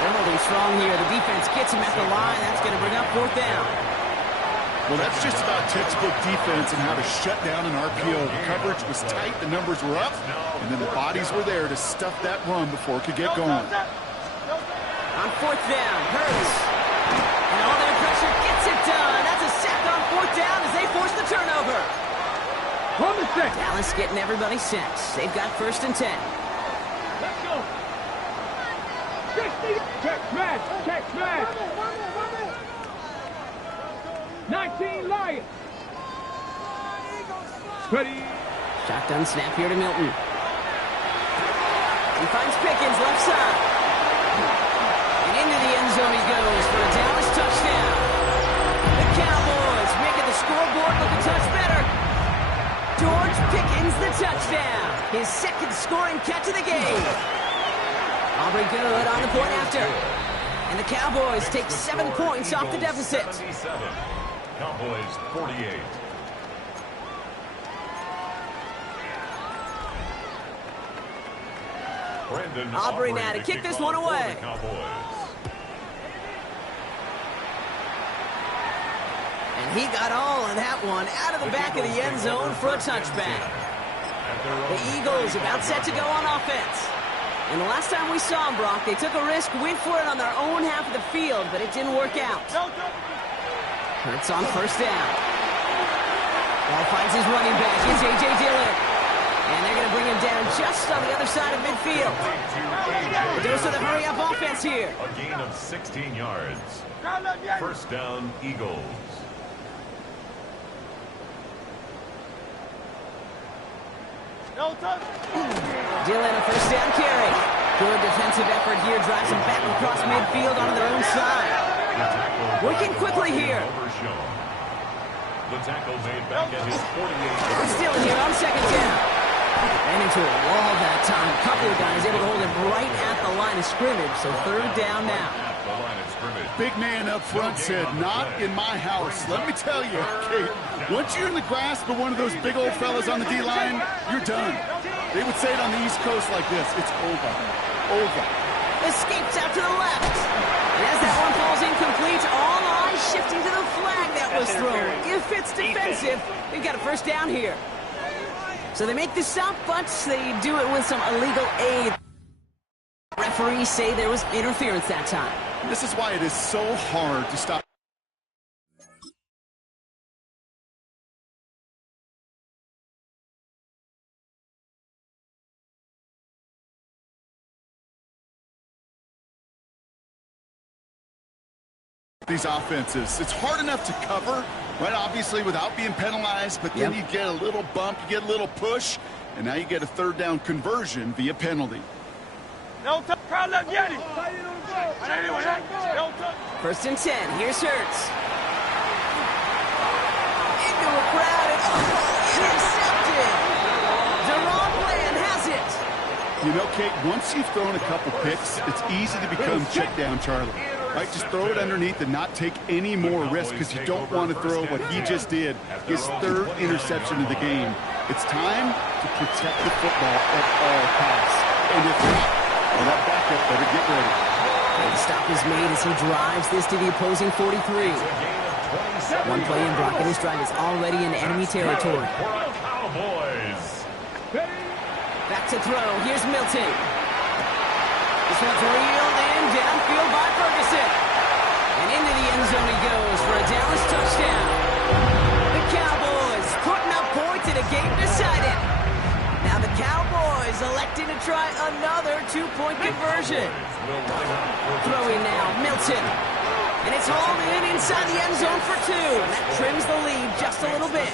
They're moving strong here. The defense gets him at the line. That's going to bring up 4th down. Well, that's just about textbook defense and how to shut down an RPO. The coverage was tight, the numbers were up, and then the bodies were there to stuff that run before it could get going. On fourth down, Hurts. And all their pressure gets it done. That's a sack on fourth down as they force the turnover. Dallas getting everybody set. They've got 1st and 10. Let's go. Check smash. Check smash. 19 Lions. Ready. Shotgun snap here to Milton. He finds Pickens left side. And into the end zone he goes for a Dallas touchdown. The Cowboys making the scoreboard look a touch better. George Pickens the touchdown. His 2nd scoring catch of the game. Aubrey good on the point after. And the Cowboys take 7 points off the deficit. 77. Cowboys 48. Aubrey now to kick this one away. And he got all of that one out of the back of the end zone for a touchback. The Eagles about set to go on offense. And the last time we saw them, Brock, they took a risk, went for it on their own half of the field, but it didn't work out. Hurts on 1st down. Ball finds his running back. It's A.J. Dillon. And they're going to bring him down just on the other side of midfield. A dose of the hurry-up offense here. A gain of 16 yards. 1st down, Eagles. Dillon, a 1st down carry. Good defensive effort here. Drives them back across midfield onto their own side. Working quickly here. The tackle made back at his 48. Still here on 2nd down. And into a wall that time. Couple of guys able to hold him right at the line of scrimmage. So 3rd down now. Big man up front said, not in my house. Let me tell you, Kate, once you're in the grasp of one of those big old fellas on the D-line, you're done. They would say it on the East Coast like this. It's over. Over. Escapes out to the left. And as that one falls incomplete, all eyes shifting to the flag that was thrown. If it's defensive, they've got a 1st down here. So they make the stop, but they do it with some illegal aid. Referees say there was interference that time. This is why it is so hard to stop. These offenses. It's hard enough to cover, right, obviously, without being penalized, but then you get a little bump, you get a little push, and now you get a 3rd down conversion via penalty. 1st and 10. Here's Hurts. Into a crowd and intercepted. Deron Bland has it. You know, Kate, once you've thrown a couple picks, it's easy to become check down Charlie. Right, just throw it underneath and not take any more risk because you don't want to throw what he just did, his 3rd interception of the game. It's time to protect the football at all costs. And if not, well, that backup better get ready. The stop is made as he drives this to the opposing 43. One play in, Brock, and his drive is already in enemy territory. Back to throw. Here's Milton. This one's reeled in downfield by Ferguson. And into the end zone he goes for a Dallas touchdown. The Cowboys putting up points in a game decided. Now the Cowboys electing to try another 2-point conversion. Throwing now, Milton. And it's hauled in inside the end zone for 2. And that trims the lead just a little bit.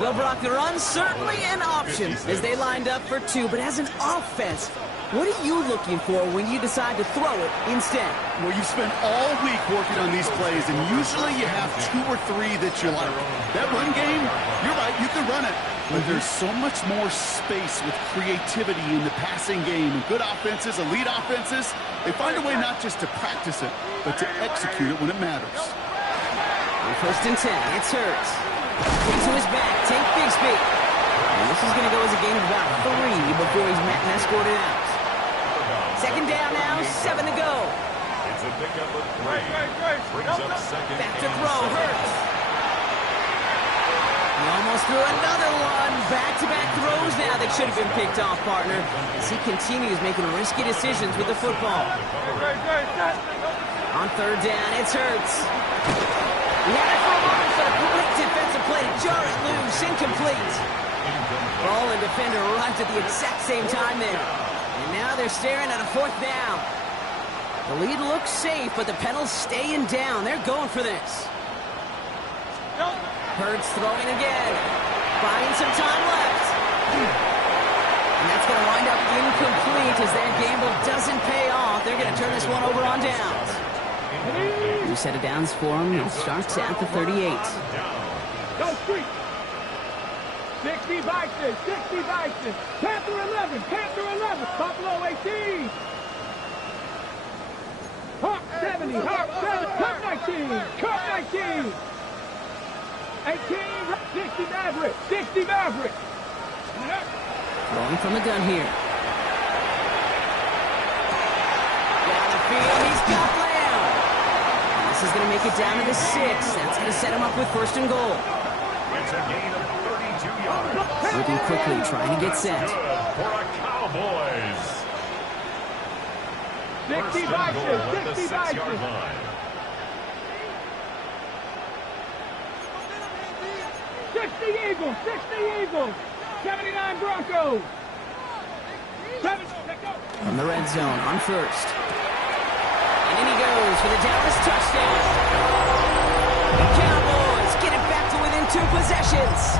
Well, Brock, the run certainly an option as they lined up for 2. But as an offense, what are you looking for when you decide to throw it instead? Well, you've spent all week working on these plays, and usually you have 2 or 3 that you like. That run game, you're right, you can run it. But there's so much more space with creativity in the passing game. And good offenses, elite offenses, they find a way not just to practice it, but to execute it when it matters. On 1st and 10, it's Hurts. Into his back, Tank Bigsby. And this is going to go as a game of about 3 before he's met and escorted out. 2nd down now, 7 to go. It's a pickup of 3. Brings up 2nd. Back to throw, Hurts. He almost through another one. Back-to-back throws now that should have been picked off, partner, as he continues making risky decisions with the football. On third down, it's Hurts. He had it for a moment, but a great defensive play to jar it loose. Incomplete. Ball and defender arrived at the exact same time there. And now they're staring at a fourth down. The lead looks safe, but the Penals staying down. They're going for this. Hurts throwing again. Buying some time left. And that's going to wind up incomplete as that gamble doesn't pay off. They're going to turn this one over on downs. New set of downs for them. It starts at the 38. Go street. 60 Vikings, 60 Vikings. Panther 11, Panther 11. Buffalo 18. Hawk 70, Hawk 7, Cup 19, Cup 19. 18, 60 Maverick, 60 Maverick. Throwing from the gun here. Down the field, he's got Lamb. And this is going to make it down to the 6. That's going to set him up with first and goal. It's a gain of 32 yards. Moving quickly, trying to get set. For a Cowboys. 60 Vikings, 60 Vikings. 60 Eagles, 60 Eagles. 79 Broncos. From the red zone on first. And in he goes for the Dallas touchdown. The Cowboys get it back to within 2 possessions.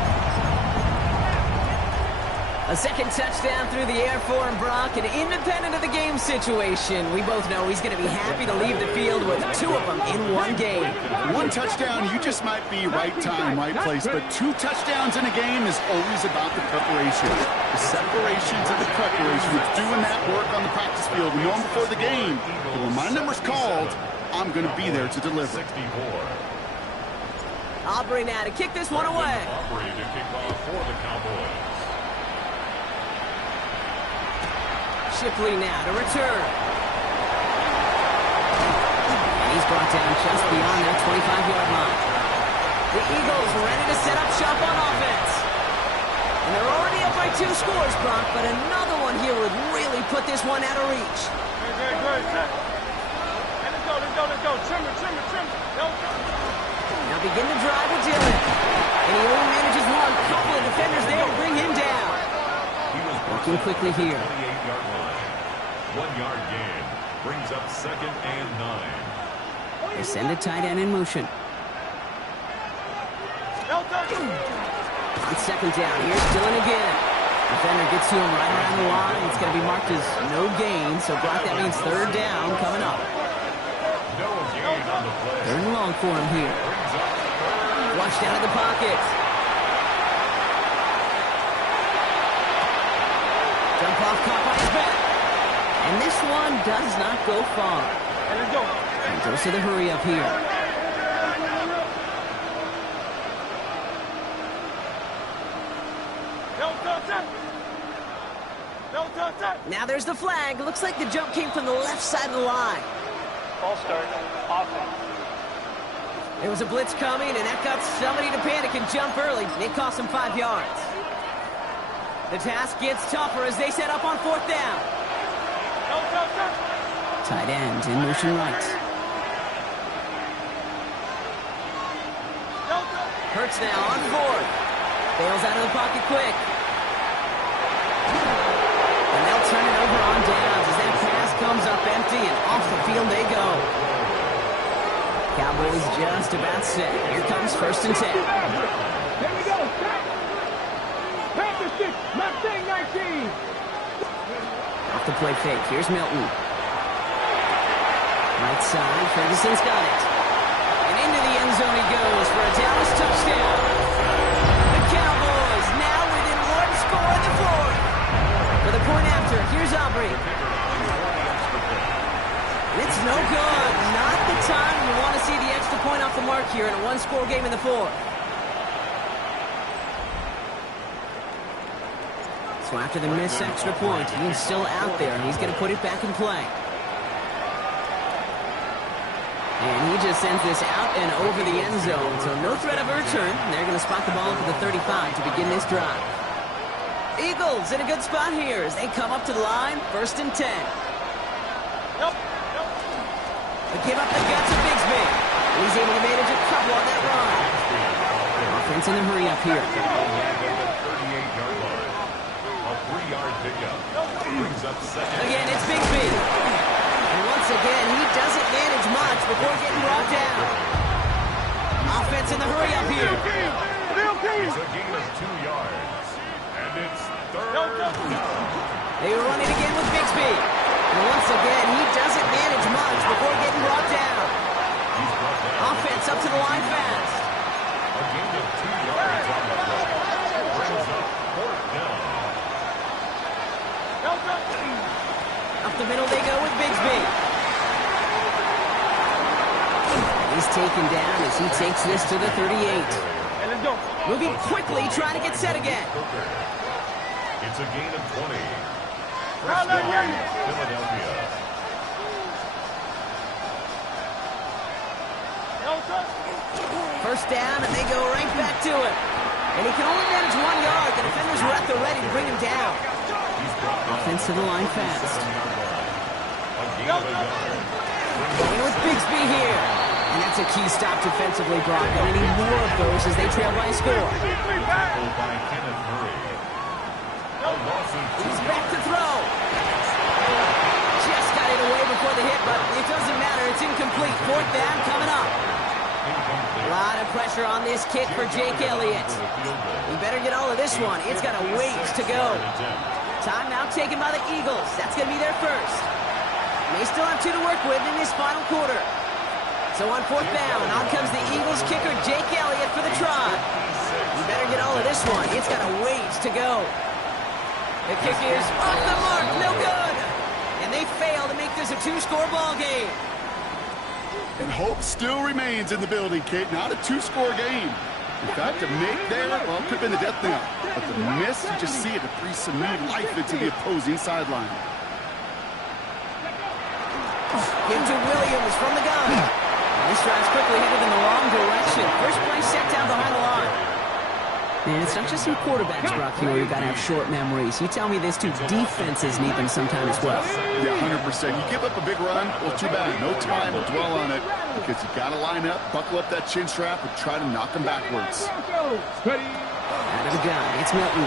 A second touchdown through the air for him, Brock, and independent of the game situation, we both know he's going to be happy to leave the field with 2 of them in one game. 1 touchdown, you just might be right time, right place, but 2 touchdowns in a game is always about the preparation. The separation to the preparation. It's doing that work on the practice field, knowing before the game. But when my number's called, I'm going to be there to deliver. 64. Aubrey now to kick this one away. Aubrey to kick off for the Cowboys. Shipley now to return. And he's brought down just beyond that 25-yard line. The Eagles ready to set up shop on offense. And they're already up by 2 scores, Brock, but another one here would really put this one out of reach. Good. Hey, let's go. Trim. Now begin to drive with Dillon. And he only manages one. A couple of defenders there to bring him down. Working quickly here. 28-yard line. 1-yard gain. Brings up 2nd and 9. They send a tight end in motion. On second down, here's Dillon again. Defender gets to him right around the line. It's going to be marked as no gain, so Brock, that means 3rd down coming up. No gain on the play. 3rd and long for him here. Flushed out of the pocket. Jump off, caught by his back. And this one does not go far. And goes to the hurry up here. Now there's the flag. Looks like the jump came from the left side of the line. Ball start. Offense. There was a blitz coming, and that got somebody to panic and jump early. It cost them 5 yards. The task gets tougher as they set up on 4th down. Tight end in motion right. Hurts now on 4th. Bails out of the pocket quick. And they'll turn it over on downs as that pass comes up empty, and off the field they go. Cowboys just about set. Here comes 1st and 10. Here we go. Panther 6, Mustang 19. Off the play fake. Here's Milton. Right side. Ferguson's got it. And into the end zone he goes for a Dallas touchdown. The Cowboys now within 1 score of the floor. For the point after, here's Aubrey. It's no good. Not the time you want to see the extra point off the mark here in a 1-score game in the 4th. So after the missed extra point, he's still out there, and he's going to put it back in play. And he just sends this out and over the end zone, so no threat of a return. They're going to spot the ball for the 35 to begin this drive. Eagles in a good spot here as they come up to the line, 1st and 10. They give up the guts of Bigsby. And he's able to manage a couple on that run. Offense in the hurry up here. 38-yard line. A 3-yard pickup. Brings up second. Again, it's Bigsby. And once again, he doesn't manage much before getting brought down. Offense in the hurry up here. It's a gain of 2 yards. And it's 3rd down. They run it again with Bigsby. And once again, he doesn't manage much before getting brought down. He's brought down. Offense up to the line fast. A gain of 2 yards on the play. Brings up 4th down. Up the middle they go with Bigsby. He's taken down as he takes this to the 38. Moving quickly, trying to get set again. It's a gain of 20. First down, Philadelphia. First down, and they go right back to it. And he can only manage 1 yard. The defenders are at the ready to bring him down. Offense to the line fast. Going with Bigsby here. And that's a key stop defensively, Brock. And they need more of those as they trail by a score. He's back to throw. Just got it away before the hit, but it doesn't matter. It's incomplete. 4th down coming up. A lot of pressure on this kick for Jake Elliott. We better get all of this one. It's got a ways to go. Time now taken by the Eagles. That's going to be their first. They still have 2 to work with in this final quarter. So on 4th down, on comes the Eagles kicker, Jake Elliott, for the try. We better get all of this one. It's got a ways to go. The kick is off the mark, no good. And they fail to make this a 2-score ball game. And hope still remains in the building, Kate. Not a 2-score game. In fact, to make there, well, it could have been the death knell. But the miss, you just see it to breathe some new life into the opposing sideline. Into Williams from the gun. This drive's quickly headed in the wrong direction. First play set down behind the line. And it's not just some quarterbacks, Brock, here who've got to have short memories. You tell me this too, defenses need them sometime as well. Yeah, 100%. You give up a big run, well, too bad. No time to dwell on it because you got to line up, buckle up that chin strap, and try to knock them backwards. Out of the gun, it's Milton.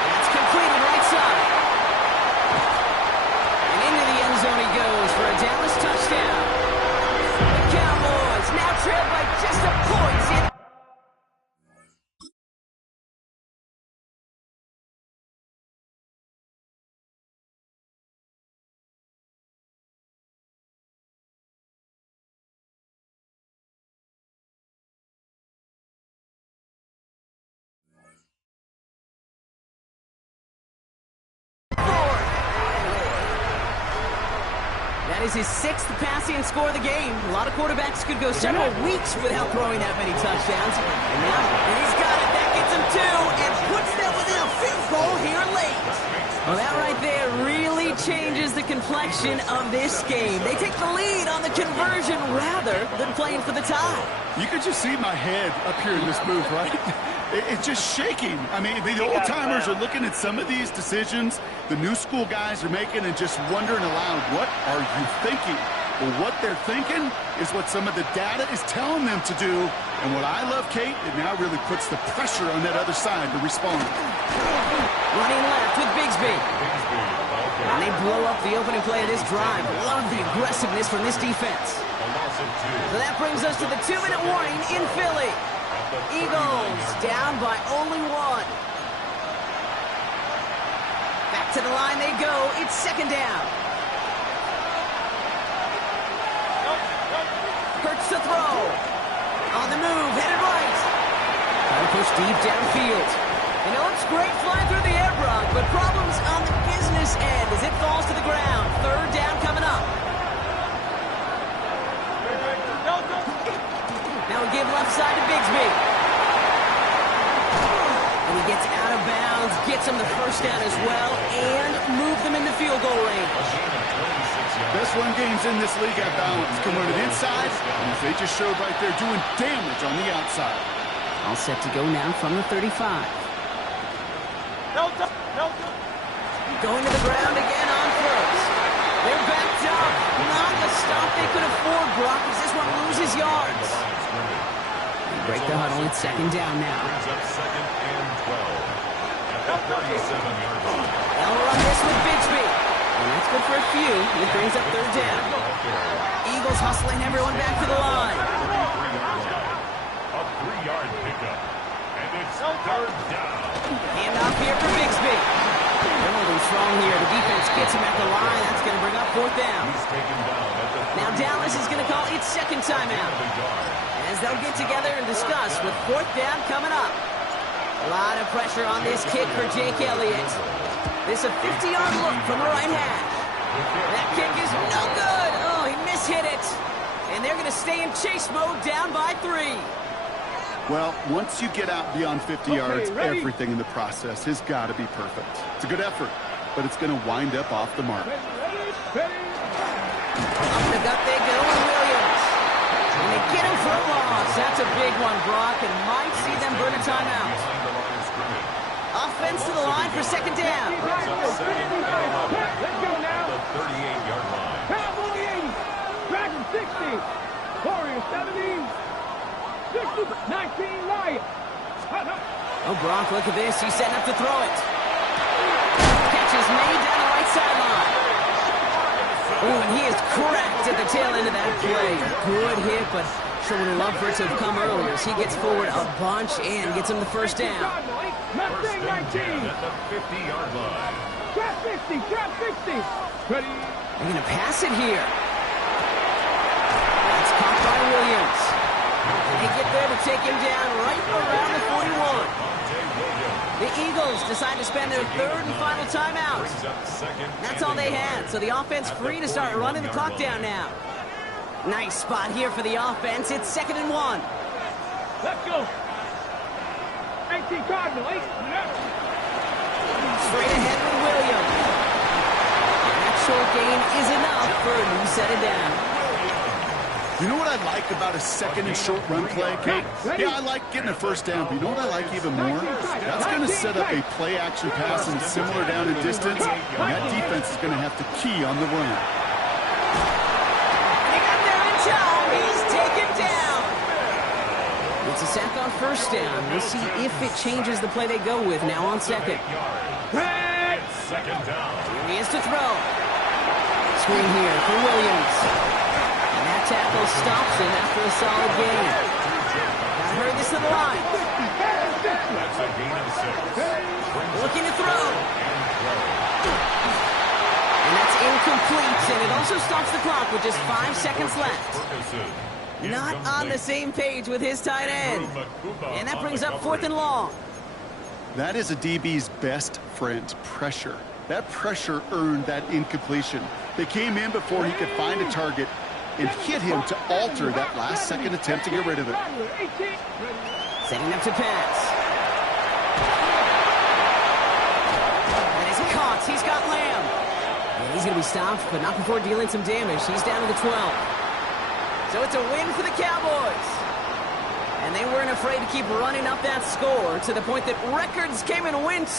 That's completed right side. And into the end zone he goes for a Dallas touchdown. The Cowboys now trail by just a point. That is his 6th passing score of the game. A lot of quarterbacks could go several weeks without throwing that many touchdowns. And now, and he's got it. That gets him 2 and puts them within a field goal here late. Well, that right there really changes the complexion of this game. They take the lead on the conversion rather than playing for the tie. You could just see my head up here in this booth, right? It's just shaking. I mean, the old-timers are looking at some of these decisions the new school guys are making and just wondering aloud, what are you thinking? Well, what they're thinking is what some of the data is telling them to do. And what I love, Kate, it now really puts the pressure on that other side to respond. Running left with Bigsby. And they blow up the opening play of this drive. Love the aggressiveness from this defense. So that brings us to the 2-minute warning in Philly. Eagles down by only 1. Back to the line they go. It's 2nd down. Hurts to throw. On the move, headed right. Trying to push deep downfield. You know, it's great flying through the air, Brock, but problems on the business end as it falls to the ground. 3rd down coming up. Now we give left side to Bigsby. And he gets out of bounds Gets them the first down as well and move them into field goal range. Best run games in this league have balance. Can run it inside, and as they just showed right there, doing damage on the outside. All set to go now from the 35. Going to the ground again on first. They're backed up. Not the stop they could afford, Brock, as this one loses yards. They break the huddle. It's second down now. Second and 12 at the 37-yard line. They'll run this with Bigsby. And that's good for a few. It brings up third down. Eagles hustling everyone back to the line. A 3-yard pickup. And it's third down. Handoff here for Bigsby. They're holding strong here. The defense gets him at the line. That's going to bring up fourth down. He's taken down at the Now Dallas is going to call its second timeout, as they'll get together and discuss with fourth down coming up. A lot of pressure on this kick for Jake Elliott. This a 50-yard look from the right hash. That kick is no good. Oh, he mishit it. And they're going to stay in chase mode, down by 3. Well, once you get out beyond 50 yards, everything in the process has got to be perfect. It's a good effort, but it's going to wind up off the mark. Up the gut they go with Williams. And they get him for a loss. That's a big one, Brock, and might see them burn a timeout. Offense to the line for second down. Let's go now. The 38-yard line. Cowboy 80. Dragon 60. Warriors 70. 60. 19 Lions. Oh, Brock, look at this. He's setting up to throw it. Catch is made down the right sideline. Oh, and he is cracked at the tail end of that play. Good hit, but sure would have loved for it to have come earlier as he gets forward a bunch and gets him the first down. Mustang 19. At the 50-yard line. Trap 60. Trap 60. Ready. They're going to pass it here. That's caught by Williams. And they get there to take him down right around the 41. The Eagles decide to spend their third and final timeout. That's all they had, so the offense free to start running the clock down now. Nice spot here for the offense. It's second and 1. Let's go. 18 Cardinal. 8. Straight ahead with Williams. And that short gain is enough for a new set of down. You know what I like about a second and short run play, Kate? Yeah, I like getting a first down, but you know what I like even more? That's going to set up a play-action pass and similar down in distance, and that defense is going to have to key on the run. He got there in time. He's taken down. It's a sack on first down. We'll see if it changes the play they go with now on second. Second down. Here he is to throw. Screen here for Williams. Tackle stops him after a solid gain. Got to hurry this to the line. That's a gain of 6. Looking to throw. And that's incomplete, and it also stops the clock with just 5 seconds left. Not on the same page with his tight end. And that brings up fourth and long. That is a DB's best friend, pressure. That pressure earned that incompletion. They came in before he could find a target and hit him to alter that last-second attempt to get rid of it. Setting up to pass. And he's caught. He's got Lamb. And he's going to be stopped, but not before dealing some damage. He's down to the 12. So it's a win for the Cowboys. And they weren't afraid to keep running up that score to the point that records came in wins.